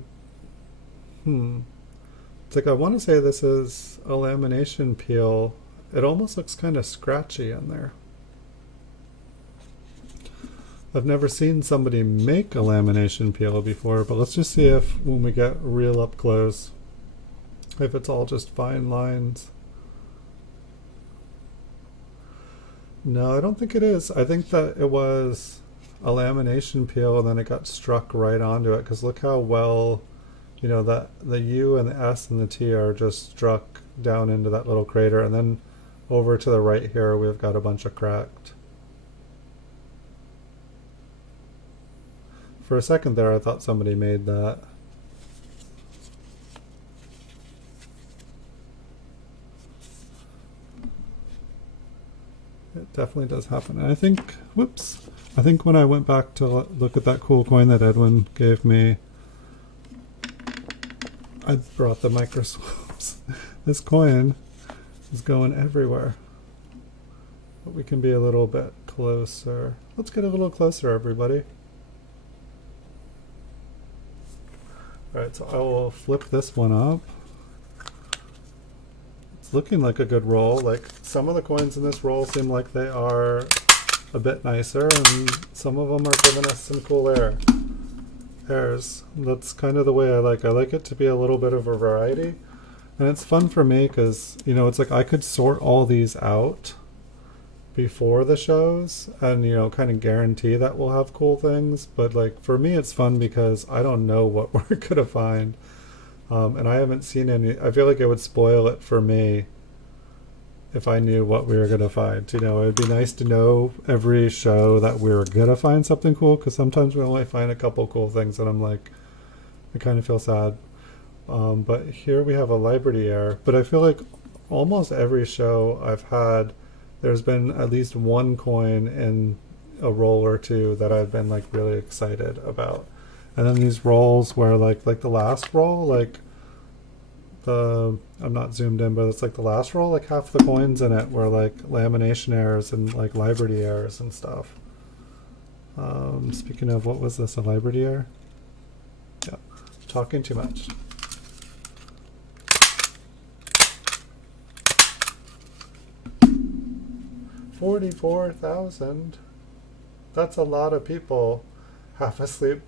it's like I want to say this is a lamination peel. It almost looks kind of scratchy in there. I've never seen somebody make a lamination peel before, but let's just see if when we get real up close, if it's all just fine lines. No, I don't think it is. I think that it was a lamination peel and then it got struck right onto it, because look how well, that the U and the S and the T are just struck down into that little crater, and then over to the right here we've got a bunch of cracked. For a second there I thought somebody made that. It definitely does happen. And I think, I think when I went back to look at that cool coin that Edwin gave me, I brought the microswapes. This coin is going everywhere. But we can be a little bit closer. Let's get a little closer, everybody. Alright, so I will flip this one up. It's looking like a good roll. Like some of the coins in this roll seem like they are a bit nicer, and some of them are giving us some cool airs. That's kind of the way I like. I like it to be a little bit of a variety, and it's fun for me because it's like I could sort all these out before the shows and kind of guarantee that we'll have cool things, but like for me it's fun because I don't know what we're gonna find, and I haven't seen any. I feel like it would spoil it for me if I knew what we were gonna find. It would be nice to know every show that we were gonna find something cool, because sometimes we only find a couple cool things and I'm like, I kind of feel sad. But here we have a Liberty Air, but I feel like almost every show I've had, there's been at least one coin a roll or two that I've been like really excited about. And then these rolls where like the last roll, like I'm not zoomed in, but it's like the last roll, like half the coins in it were like lamination errors and like Liberty errors and stuff. Speaking of, what was this, a Liberty error? Yeah, talking too much. $44,000. That's a lot of people half asleep.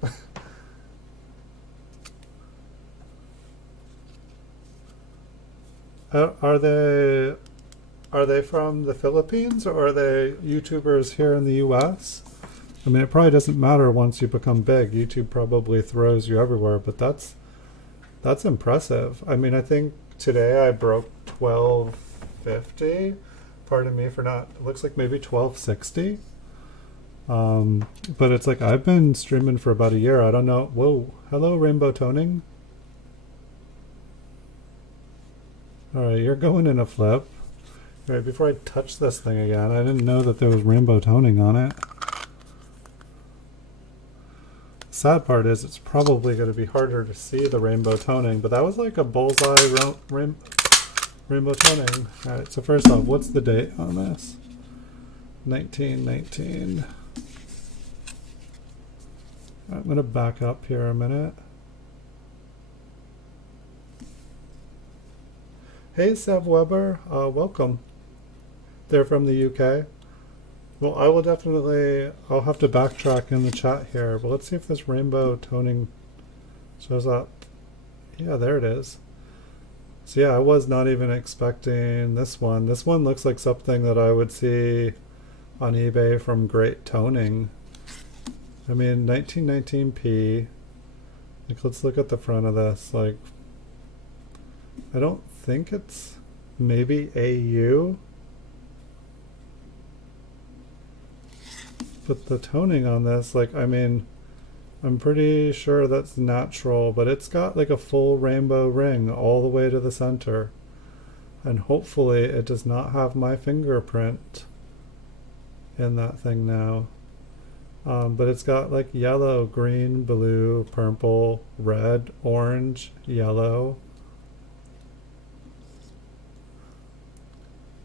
Are they from the Philippines, or are they YouTubers here in the US? I mean, it probably doesn't matter once you become big. YouTube probably throws you everywhere, but that's impressive. I mean, I think today I broke 1250. Pardon me for not, it looks like maybe 1260. But it's like I've been streaming for about a year. I don't know. Whoa, hello Rainbow Toning. Alright, you're going in a flip. Alright, before I touch this thing again, I didn't know that there was rainbow toning on it. Sad part is it's probably going to be harder to see the rainbow toning, but that was like a bullseye rainbow toning. Alright, so first off, what's the date on this? 1919. I'm going to back up here a minute. Hey Sev Weber, welcome. They're from the UK. Well, I will definitely, I'll have to backtrack in the chat here, but let's see if this rainbow toning shows up. Yeah, there it is. So yeah, I was not even expecting this one. This one looks like something that I would see on eBay from Great Toning. I mean, 1919p. Like, let's look at the front of this. Like, I don't think it's maybe AU. But the toning on this, like, I mean, I'm pretty sure that's natural, but it's got like a full rainbow ring all the way to the center. And hopefully it does not have my fingerprint in that thing now. But it's got like yellow, green, blue, purple, red, orange, yellow.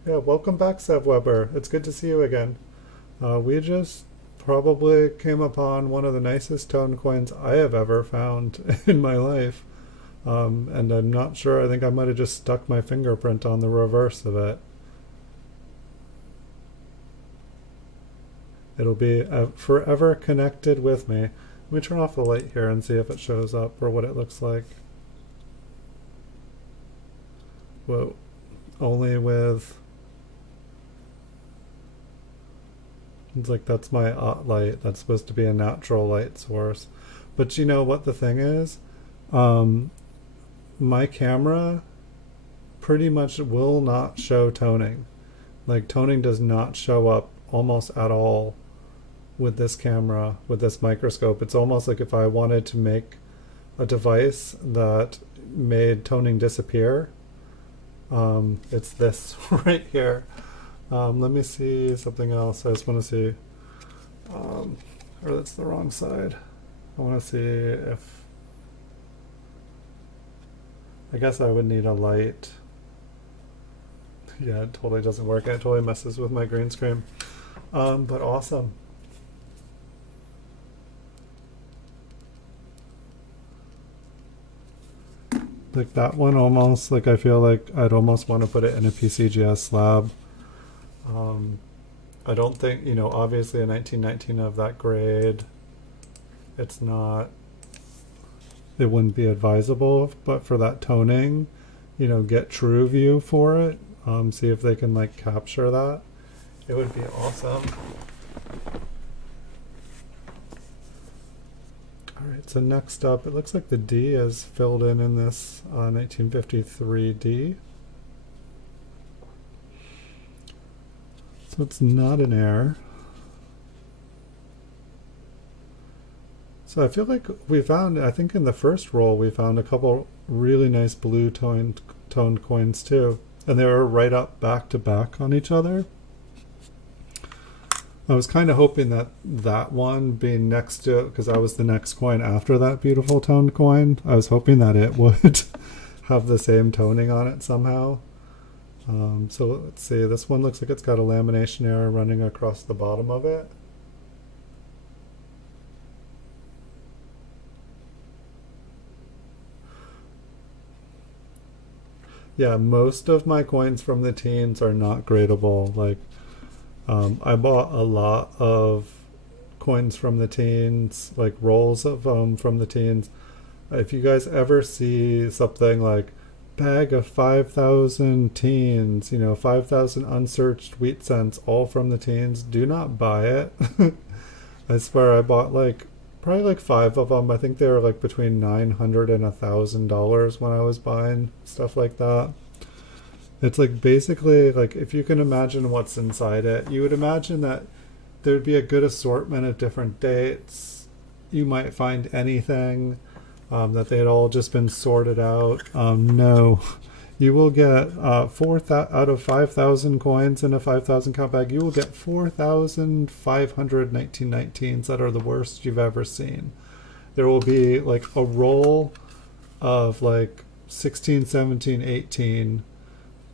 Yeah, welcome back, Sev Weber. It's good to see you again. We just probably came upon one of the nicest tone coins I have ever found in my life. And I'm not sure, I think I might have just stuck my fingerprint on the reverse of it. It'll be forever connected with me. Let me turn off the light here and see if it shows up or what it looks like. Whoa. Only with... It's like that's my light. That's supposed to be a natural light source. But you know what the thing is? My camera pretty much will not show toning. Like, toning does not show up almost at all with this camera, with this microscope. It's almost like if I wanted to make a device that made toning disappear, it's this right here. Let me see something else. I just want to see, or that's the wrong side. I want to see if, I guess I would need a light. Yeah, it totally doesn't work. It totally messes with my green screen. But awesome. Like that one almost, like I feel like I'd almost want to put it in a PCGS slab. I don't think, you know, obviously a 1919 of that grade, it's not, it wouldn't be advisable, but for that toning, you know, get true view for it, see if they can like capture that. It would be awesome. Alright, so next up, it looks like the D is filled in this 1953 D. So it's not an error. So I feel like we found, I think in the first roll, we found a couple really nice blue toned coins too. And they were right up back to back on each other. I was kind of hoping that that one being next to it, because I was the next coin after that beautiful toned coin, I was hoping that it would have the same toning on it somehow. So let's see, this one looks like it's got a lamination error running across the bottom of it. Yeah, most of my coins from the teens are not gradable. Like, I bought a lot of coins from the teens, like rolls of from the teens. If you guys ever see something like bag of 5,000 teens, 5,000 unsearched wheat cents, all from the teens, do not buy it. I swear I bought like probably like five of them. I think they were like between $900 and $1,000 when I was buying stuff like that. It's like basically like if you can imagine what's inside it, you would imagine that there'd be a good assortment of different dates. You might find anything, that they had all just been sorted out. No, you will get out of 5,000 coins in a 5,000 count bag, you will get 4,500 1919s that are the worst you've ever seen. There will be like a roll of like 16, 17, 18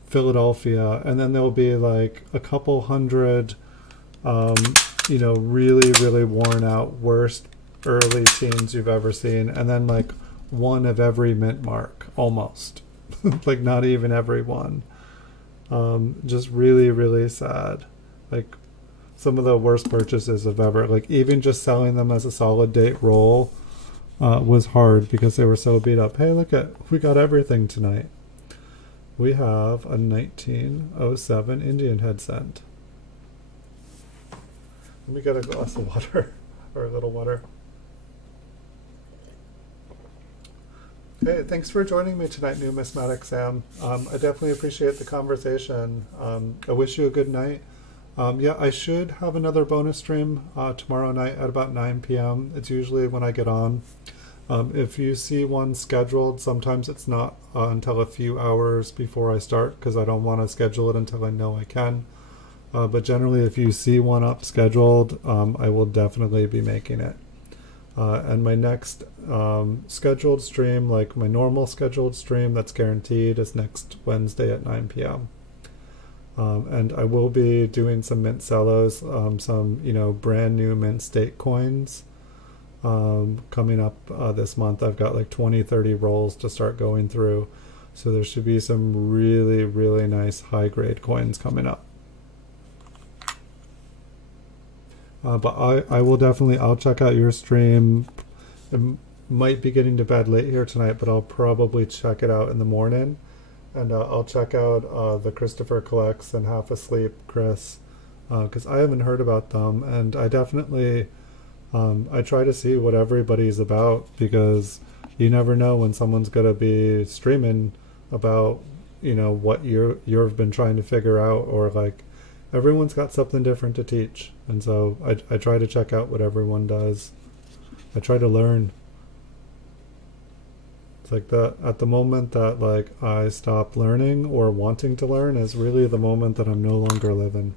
Philadelphia, and then there'll be like a couple hundred, really, really worn out, worst early teens you've ever seen, and then like one of every mint mark, almost. Like not even every one. Just really, really sad. Like some of the worst purchases I've ever, like even just selling them as a solid date roll was hard because they were so beat up. Hey, look we got everything tonight. We have a 1907 Indian head cent. Let me get a glass of water, or a little water. Okay, thanks for joining me tonight, Numismatic Sam. I definitely appreciate the conversation. I wish you a good night. Yeah, I should have another bonus stream tomorrow night at about 9 p.m. It's usually when I get on. If you see one scheduled, sometimes it's not until a few hours before I start because I don't want to schedule it until I know I can. But generally, if you see one up scheduled, I will definitely be making it. And my next scheduled stream, like my normal scheduled stream that's guaranteed, is next Wednesday at 9 p.m. And I will be doing some mint cellos, some brand new mint state coins coming up this month. I've got like 20-30 rolls to start going through, so there should be some really, really nice high grade coins coming up. But I will definitely, I'll check out your stream. I might be getting to bed late here tonight, but I'll probably check it out in the morning. And I'll check out the Christopher Collects and Half Asleep Chris, because I haven't heard about them. And I definitely, I try to see what everybody's about, because you never know when someone's going to be streaming about, what you've been trying to figure out, or like, everyone's got something different to teach, and so I try to check out what everyone does. I try to learn. It's like that at the moment that like I stop learning or wanting to learn is really the moment that I'm no longer living.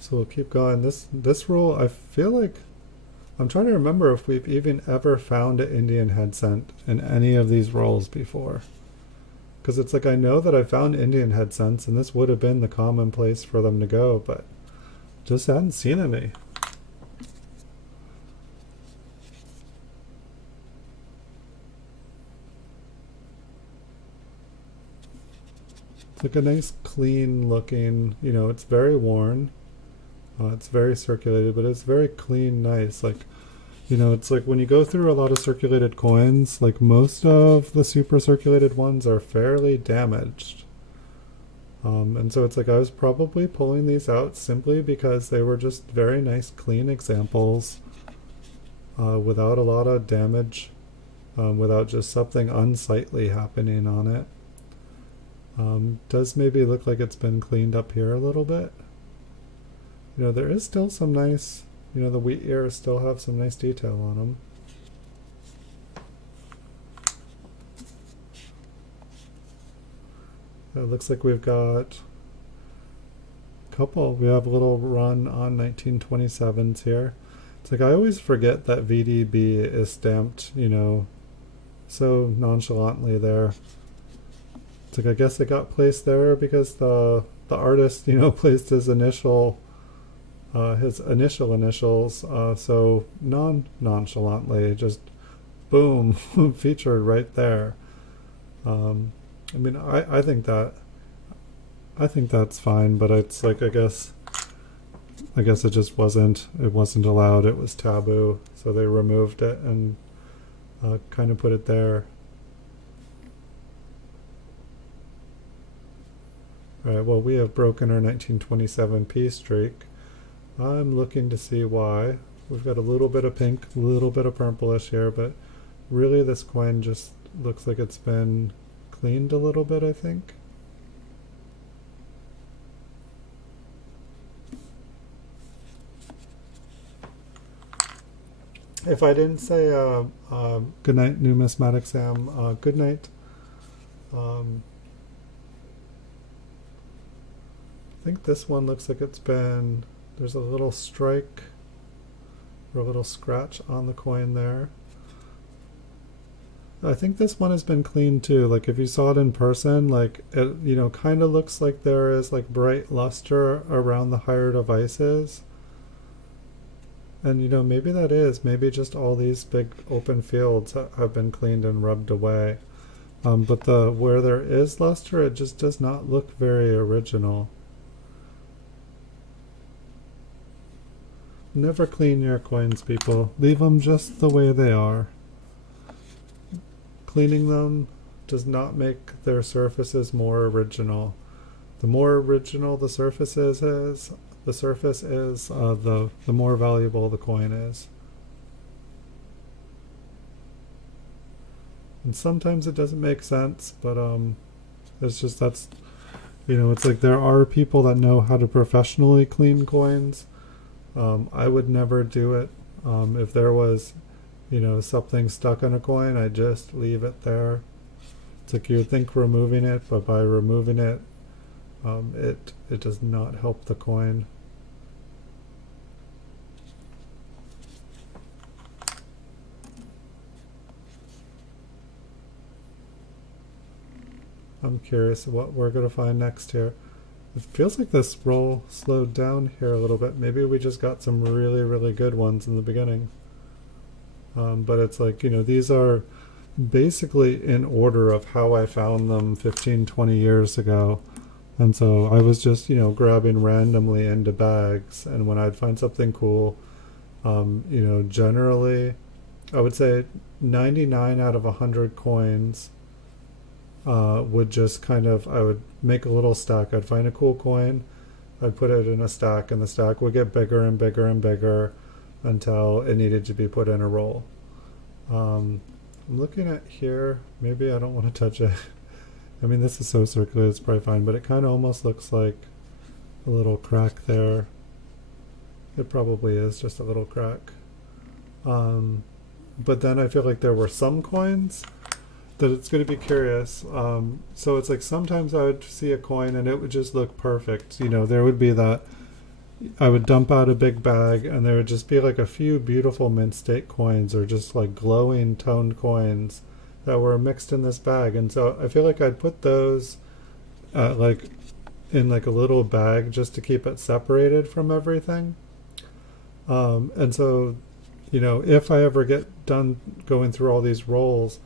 So we'll keep going. This roll, I feel like I'm trying to remember if we've even ever found an Indian head cent in any of these rolls before. Because it's like I know that I found Indian head cents, and this would have been the common place for them to go, but just hadn't seen any. It's like a nice clean looking, it's very worn. It's very circulated, but it's very clean, nice. Like, it's like when you go through a lot of circulated coins, like most of the super circulated ones are fairly damaged. And so it's like I was probably pulling these out simply because they were just very nice, clean examples without a lot of damage, without just something unsightly happening on it. Does maybe look like it's been cleaned up here a little bit. There is still some nice, the wheat ears still have some nice detail on them. It looks like we've got a couple. We have a little run on 1927s here. It's like I always forget that VDB is stamped, so nonchalantly there. It's like I guess it got placed there because the artist, placed his initials, so nonchalantly, just boom, featured right there. I mean, I think that's fine, but it's like I guess it just wasn't allowed. It was taboo, so they removed it and kind of put it there. All right. Well, we have broken our 1927p streak. I'm looking to see why. We've got a little bit of pink, a little bit of purplish here, but really this coin just looks like it's been cleaned a little bit, I think. If I didn't say good night, numismatic Sam, good night. I think this one looks like there's a little strike or a little scratch on the coin there. I think this one has been cleaned too. Like if you saw it in person, like it, kind of looks like there is like bright luster around the higher devices. And maybe maybe just all these big open fields have been cleaned and rubbed away. But where there is luster, it just does not look very original. Never clean your coins, people. Leave them just the way they are. Cleaning them does not make their surfaces more original. The more original the surface is, the more valuable the coin is. And sometimes it doesn't make sense, but it's just it's like there are people that know how to professionally clean coins. I would never do it. If there was, something stuck on a coin, I just leave it there. It's like you would think removing it, but by removing it, it does not help the coin. I'm curious what we're going to find next here. It feels like this roll slowed down here a little bit. Maybe we just got some really, really good ones in the beginning. But it's like, these are basically in order of how I found them 15, 20 years ago. And so I was just, grabbing randomly into bags. And when I'd find something cool, generally, I would say 99 out of 100 coins would just I would make a little stack. I'd find a cool coin, I'd put it in a stack, and the stack would get bigger and bigger and bigger until it needed to be put in a roll. I'm looking at here, maybe I don't want to touch it. I mean, this is so circular, it's probably fine, but it kind of almost looks like a little crack there. It probably is just a little crack. But then I feel like there were some coins that it's going to be curious. So it's like sometimes I would see a coin and it would just look perfect. There would be that, I would dump out a big bag and there would just be like a few beautiful mint state coins or just like glowing toned coins that were mixed in this bag. And so I feel like I'd put those like in like a little bag just to keep it separated from everything. And so, if I ever get done going through all these rolls,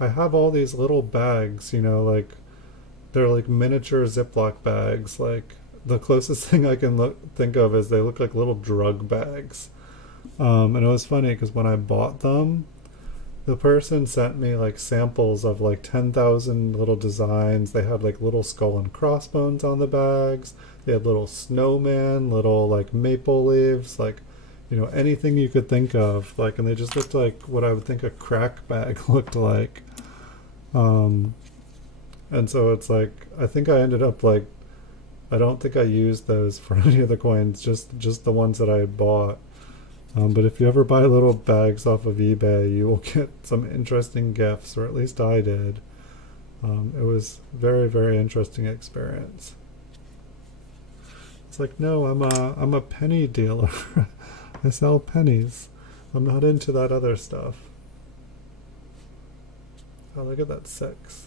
I have all these little bags, like they're like miniature Ziploc bags. Like the closest thing I can think of is they look like little drug bags. And it was funny because when I bought them, the person sent me like samples of like 10,000 little designs. They had like little skull and crossbones on the bags. They had little snowman, little like maple leaves, like anything you could think of, like, and they just looked like what I would think a crack bag looked like. And so it's like, I think I ended up like, I don't think I used those for any of the coins, just the ones that I had bought. But if you ever buy little bags off of eBay, you will get some interesting gifts, or at least I did. It was very, very interesting experience. It's like, no, I'm a penny dealer. I sell pennies. I'm not into that other stuff. Oh, look at that 6.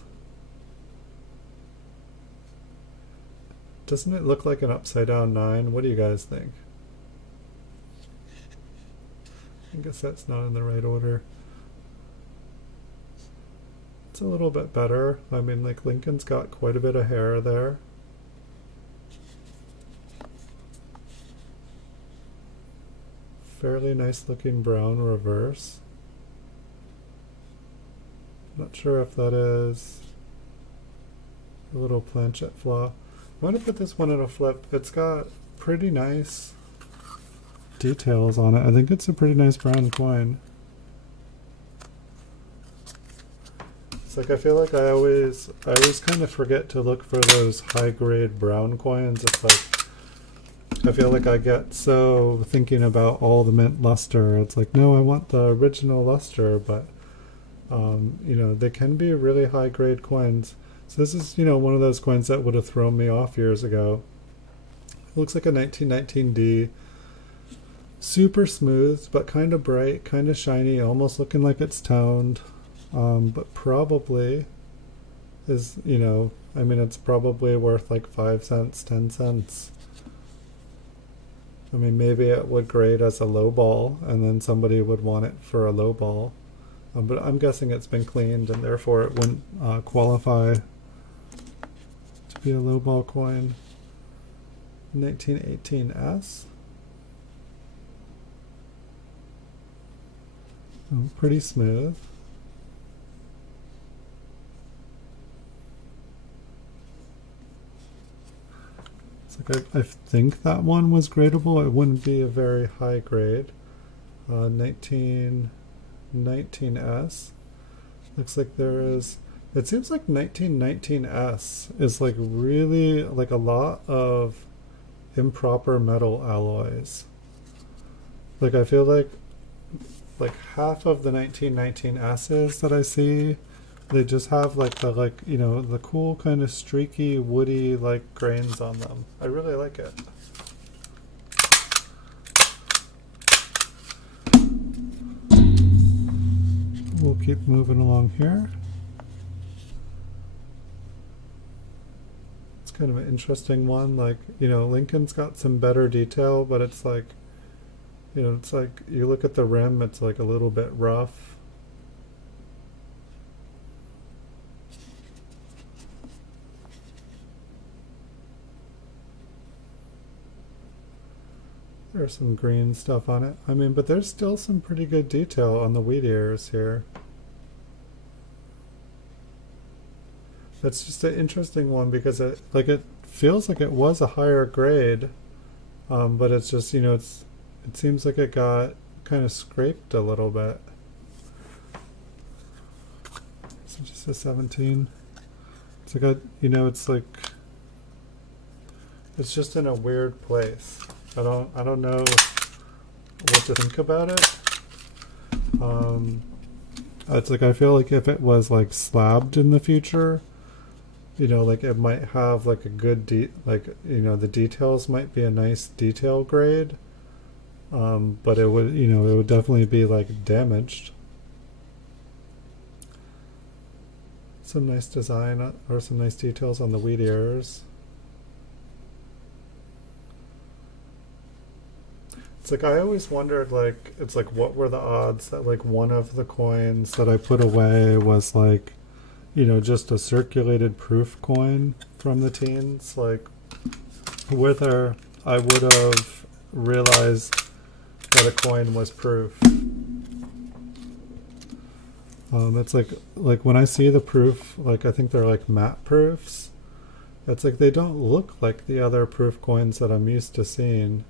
Doesn't it look like an upside down 9? What do you guys think? I guess that's not in the right order. It's a little bit better. I mean, like, Lincoln's got quite a bit of hair there. Fairly nice looking brown reverse. Not sure if that is a little planchet flaw. I'm going to put this one in a flip. It's got pretty nice details on it. I think it's a pretty nice brown coin. It's like I feel like I always kind of forget to look for those high grade brown coins. It's like I feel like I get so thinking about all the mint luster. It's like, no, I want the original luster, but you know, they can be really high grade coins. So this is, you know, one of those coins that would have thrown me off years ago. It looks like a 1919D. Super smooth, but kind of bright, kind of shiny, almost looking like it's toned. But probably is, you know, I mean, it's probably worth like 5 cents, 10 cents. I mean, maybe it would grade as a low ball, and then somebody would want it for a low ball. But I'm guessing it's been cleaned, and therefore it wouldn't qualify to be a low ball coin. 1918S. Oh, pretty smooth. It's like I think that one was gradable. It wouldn't be a very high grade. 1919S. Looks like there is. It seems like 1919S is like really like a lot of improper metal alloys. Like I feel like half of the 1919S's that I see, they just have like the you know, the cool kind of streaky woody like grains on them. I really like it. We'll keep moving along here. It's kind of an interesting one. Like, you know, Lincoln's got some better detail, but it's like, you know, it's like you look at the rim, it's like a little bit rough. There's some green stuff on it. I mean, but there's still some pretty good detail on the wheat ears here. That's just an interesting one because it feels like it was a higher grade, but it's just, you know, it seems like it got kind of scraped a little bit. So just a 17. It's like you know, it's like it's just in a weird place. I don't know what to think about it. It's like I feel like if it was like slabbed in the future, you know, like it might have like a good like, you know, the details might be a nice detail grade, but it would, you know, it would definitely be like damaged. Some nice design or some nice details on the wheat ears. It's like I always wondered, like, it's like what were the odds that like one of the coins that I put away was like, you know, just a circulated proof coin from the teens, like whether I would have realized that a coin was proof. It's like when I see the proof, like I think they're like matte proofs. It's like they don't look like the other proof coins that I'm used to seeing.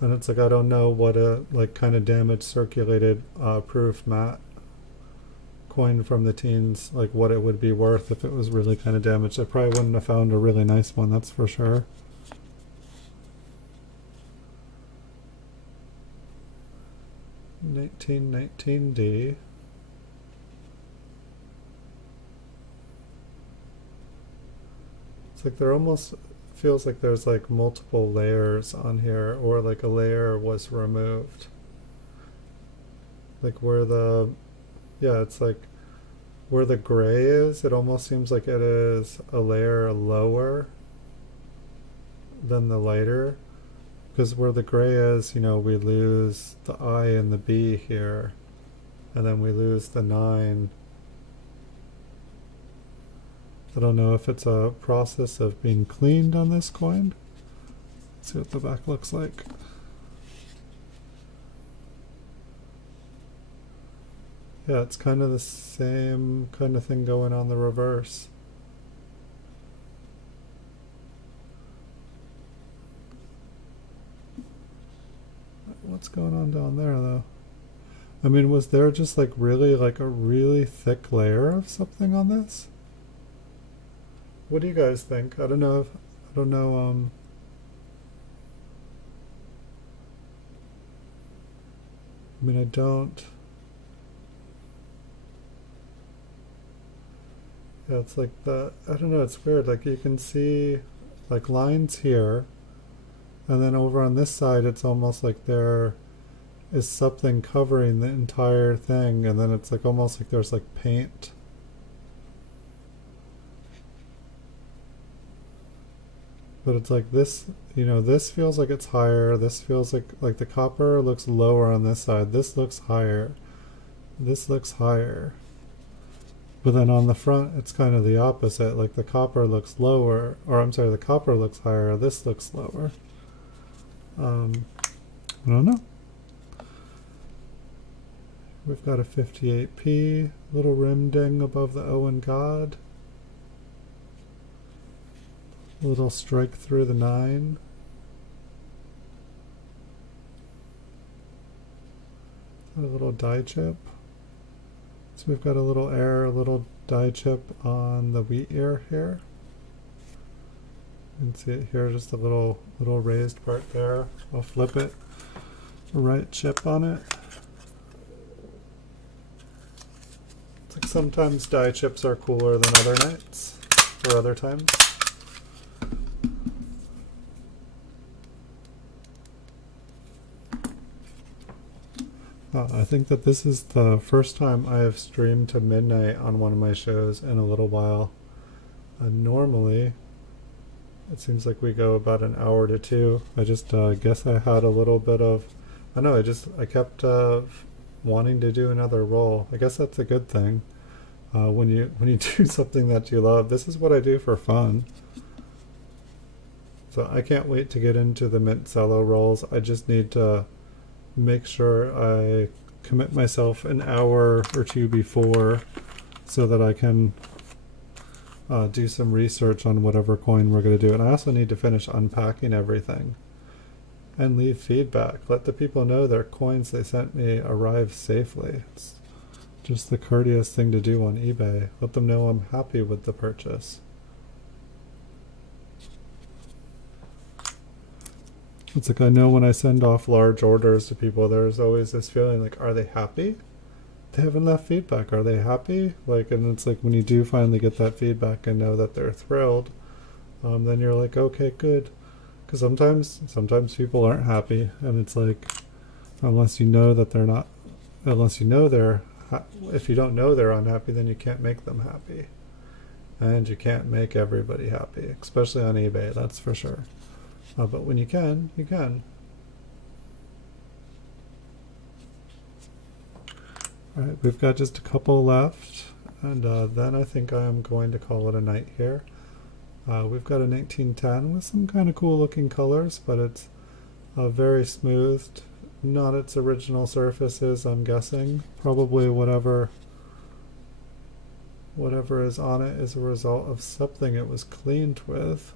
And it's like I don't know what a like kind of damaged circulated proof matte coin from the teens, like what it would be worth if it was really kind of damaged. I probably wouldn't have found a really nice one, that's for sure. $1919D. It's like there almost feels like there's like multiple layers on here, or like a layer was removed. Like where the, yeah, it's like where the gray is, it almost seems like it is a layer lower than the lighter. Because where the gray is, you know, we lose the I and the B here, and then we lose the 9. I don't know if it's a process of being cleaned on this coin. Let's see what the back looks like. Yeah, it's kind of the same kind of thing going on the reverse. What's going on down there though? I mean, was there just like really like a really thick layer of something on this? What do you guys think? I don't know if, I don't know, I mean, I don't, yeah, it's like the, I don't know, it's weird, like you can see like lines here, and then over on this side it's almost like there is something covering the entire thing, and then it's like almost like there's like paint. But it's like this, you know, this feels like it's higher, this feels like the copper looks lower on this side, this looks higher, this looks higher. But then on the front, it's kind of the opposite, like the copper looks lower, or I'm sorry, the copper looks higher, this looks lower. I don't know. We've got a 58p, little rim ding above the O in God. A little strike through the 9. A little die chip. So we've got a little error, a little die chip on the wheat ear here. You can see it here, just a little raised part there. I'll flip it, right chip on it. It's like sometimes die chips are cooler than other nights, or other times. I think that this is the first time I have streamed to midnight on one of my shows in a little while. Normally, it seems like we go about an hour to 2. I just guess I had a little bit of, I don't know, I kept wanting to do another roll. I guess that's a good thing. When you do something that you love, this is what I do for fun. So I can't wait to get into the mint cello rolls. I just need to make sure I commit myself an hour or 2 before, so that I can do some research on whatever coin we're going to do. And I also need to finish unpacking everything and leave feedback. Let the people know their coins they sent me arrived safely. It's just the courteous thing to do on eBay. Let them know I'm happy with the purchase. It's like I know when I send off large orders to people, there's always this feeling like, are they happy? They haven't left feedback. Are they happy? Like, and it's like when you do finally get that feedback and know that they're thrilled, then you're like, okay, good. Because sometimes people aren't happy, and it's like, unless you know that they're not, unless you know they're, if you don't know they're unhappy, then you can't make them happy, and you can't make everybody happy, especially on eBay. That's for sure. But when you can, you can. Alright, we've got just a couple left, and then I think I'm going to call it a night here. We've got a 1910 with some kind of cool looking colors, but it's very smoothed. Not its original surfaces, I'm guessing. Probably whatever is on it is a result of something it was cleaned with.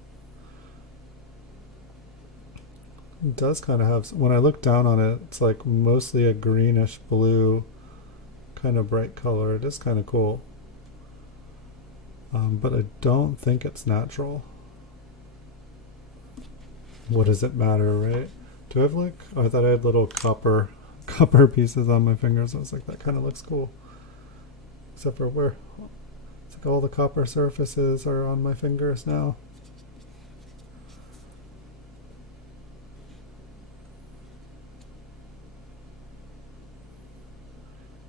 It does kind of have, when I look down on it, it's like mostly a greenish blue kind of bright color. It is kind of cool. But I don't think it's natural. What does it matter, right? Do I have like, oh, I thought I had little copper pieces on my fingers. I was like, that kind of looks cool. Except for where, it's like all the copper surfaces are on my fingers now.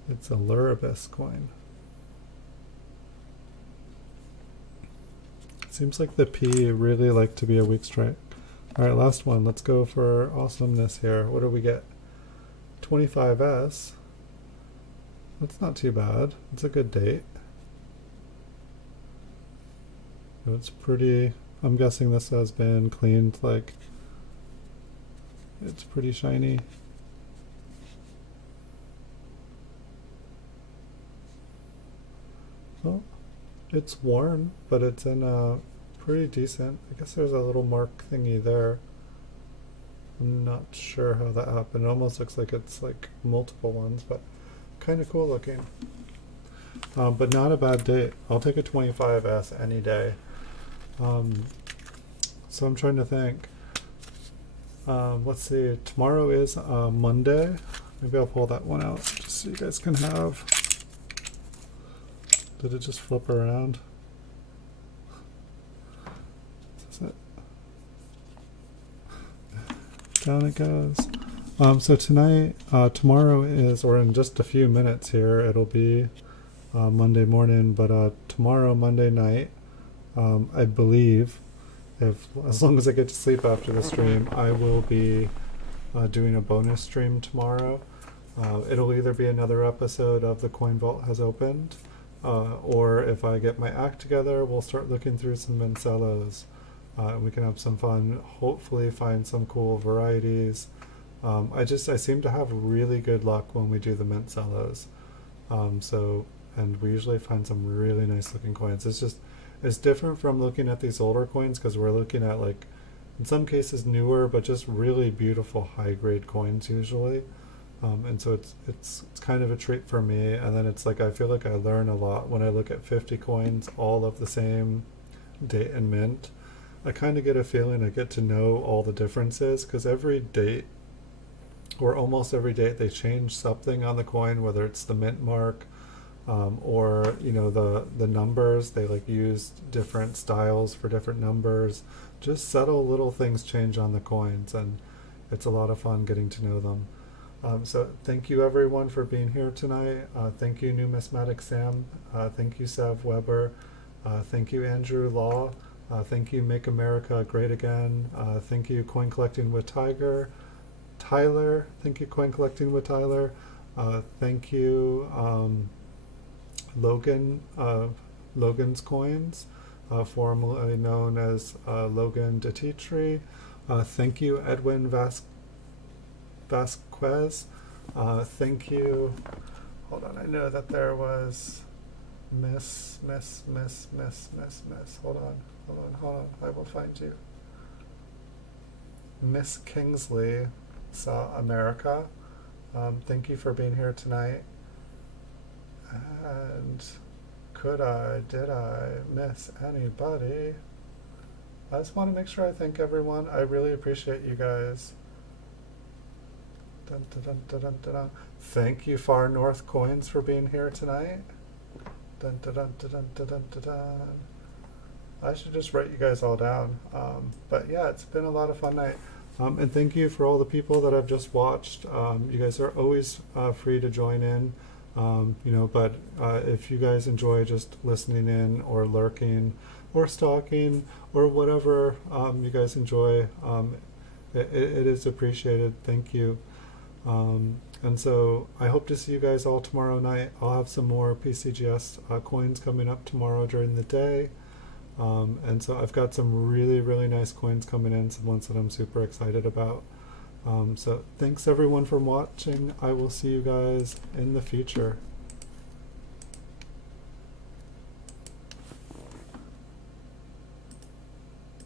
It's a Luribus coin. Seems like the P really like to be a weak strike. Alright, last one. Let's go for awesomeness here. What do we get? 25S. That's not too bad. It's a good date. It's pretty... I'm guessing this has been cleaned, like... It's pretty shiny. Well, it's worn, but it's in a pretty decent... I guess there's a little mark thingy there. I'm not sure how that happened. It almost looks like it's like multiple ones, but kind of cool looking. But not a bad date. I'll take a 25S any day. So I'm trying to think. Let's see. Tomorrow is Monday. Maybe I'll pull that one out just so you guys can have. Did it just flip around? Is it? Down it goes. So tonight, tomorrow is, or in just a few minutes here, it'll be Monday morning, but tomorrow, Monday night, I believe, as long as I get to sleep after the stream, I will be doing a bonus stream tomorrow. It'll either be another episode of The Coin Vault Has Opened, or if I get my act together, we'll start looking through some Mancellos. We can have some fun, hopefully find some cool varieties. I seem to have really good luck when we do the Mancellos. And we usually find some really nice looking coins. It's different from looking at these older coins because we're looking at, like, in some cases newer, but just really beautiful high grade coins usually. And so it's kind of a treat for me. And then it's like, I feel like I learn a lot when I look at 50 coins, all of the same date and mint. I kind of get a feeling I get to know all the differences because every date, or almost every date, they change something on the coin, whether it's the mint mark, or the numbers. They like use different styles for different numbers. Just subtle little things change on the coins, and it's a lot of fun getting to know them. So thank you everyone for being here tonight. Thank you Numismatic Sam. Thank you Sav Weber. Thank you Andrew Law. Thank you Make America Great Again. Thank you Coin Collecting with Tyler. Thank you Coin Collecting with Tyler. Thank you Logan's Coins, formerly known as Logan Detitri. Thank you Edwin Vasquez. Thank you. Hold on, I know that there was Miss. Hold on. I will find you. Miss Kingsley saw America. Thank you for being here tonight. And did I miss anybody? I just want to make sure I thank everyone. I really appreciate you guys. Dun, dun, dun, dun, dun, dun, dun. Thank you Far North Coins for being here tonight. Dun, dun, dun, dun, dun, dun, dun, dun. I should just write you guys all down. But yeah, it's been a lot of fun night. And thank you for all the people that I've just watched. You guys are always free to join in. But if you guys enjoy just listening in or lurking or stalking or whatever you guys enjoy, it is appreciated. Thank you. And so I hope to see you guys all tomorrow night. I'll have some more PCGS coins coming up tomorrow during the day. And so I've got some really, really nice coins coming in, some ones that I'm super excited about. So thanks everyone for watching. I will see you guys in the future.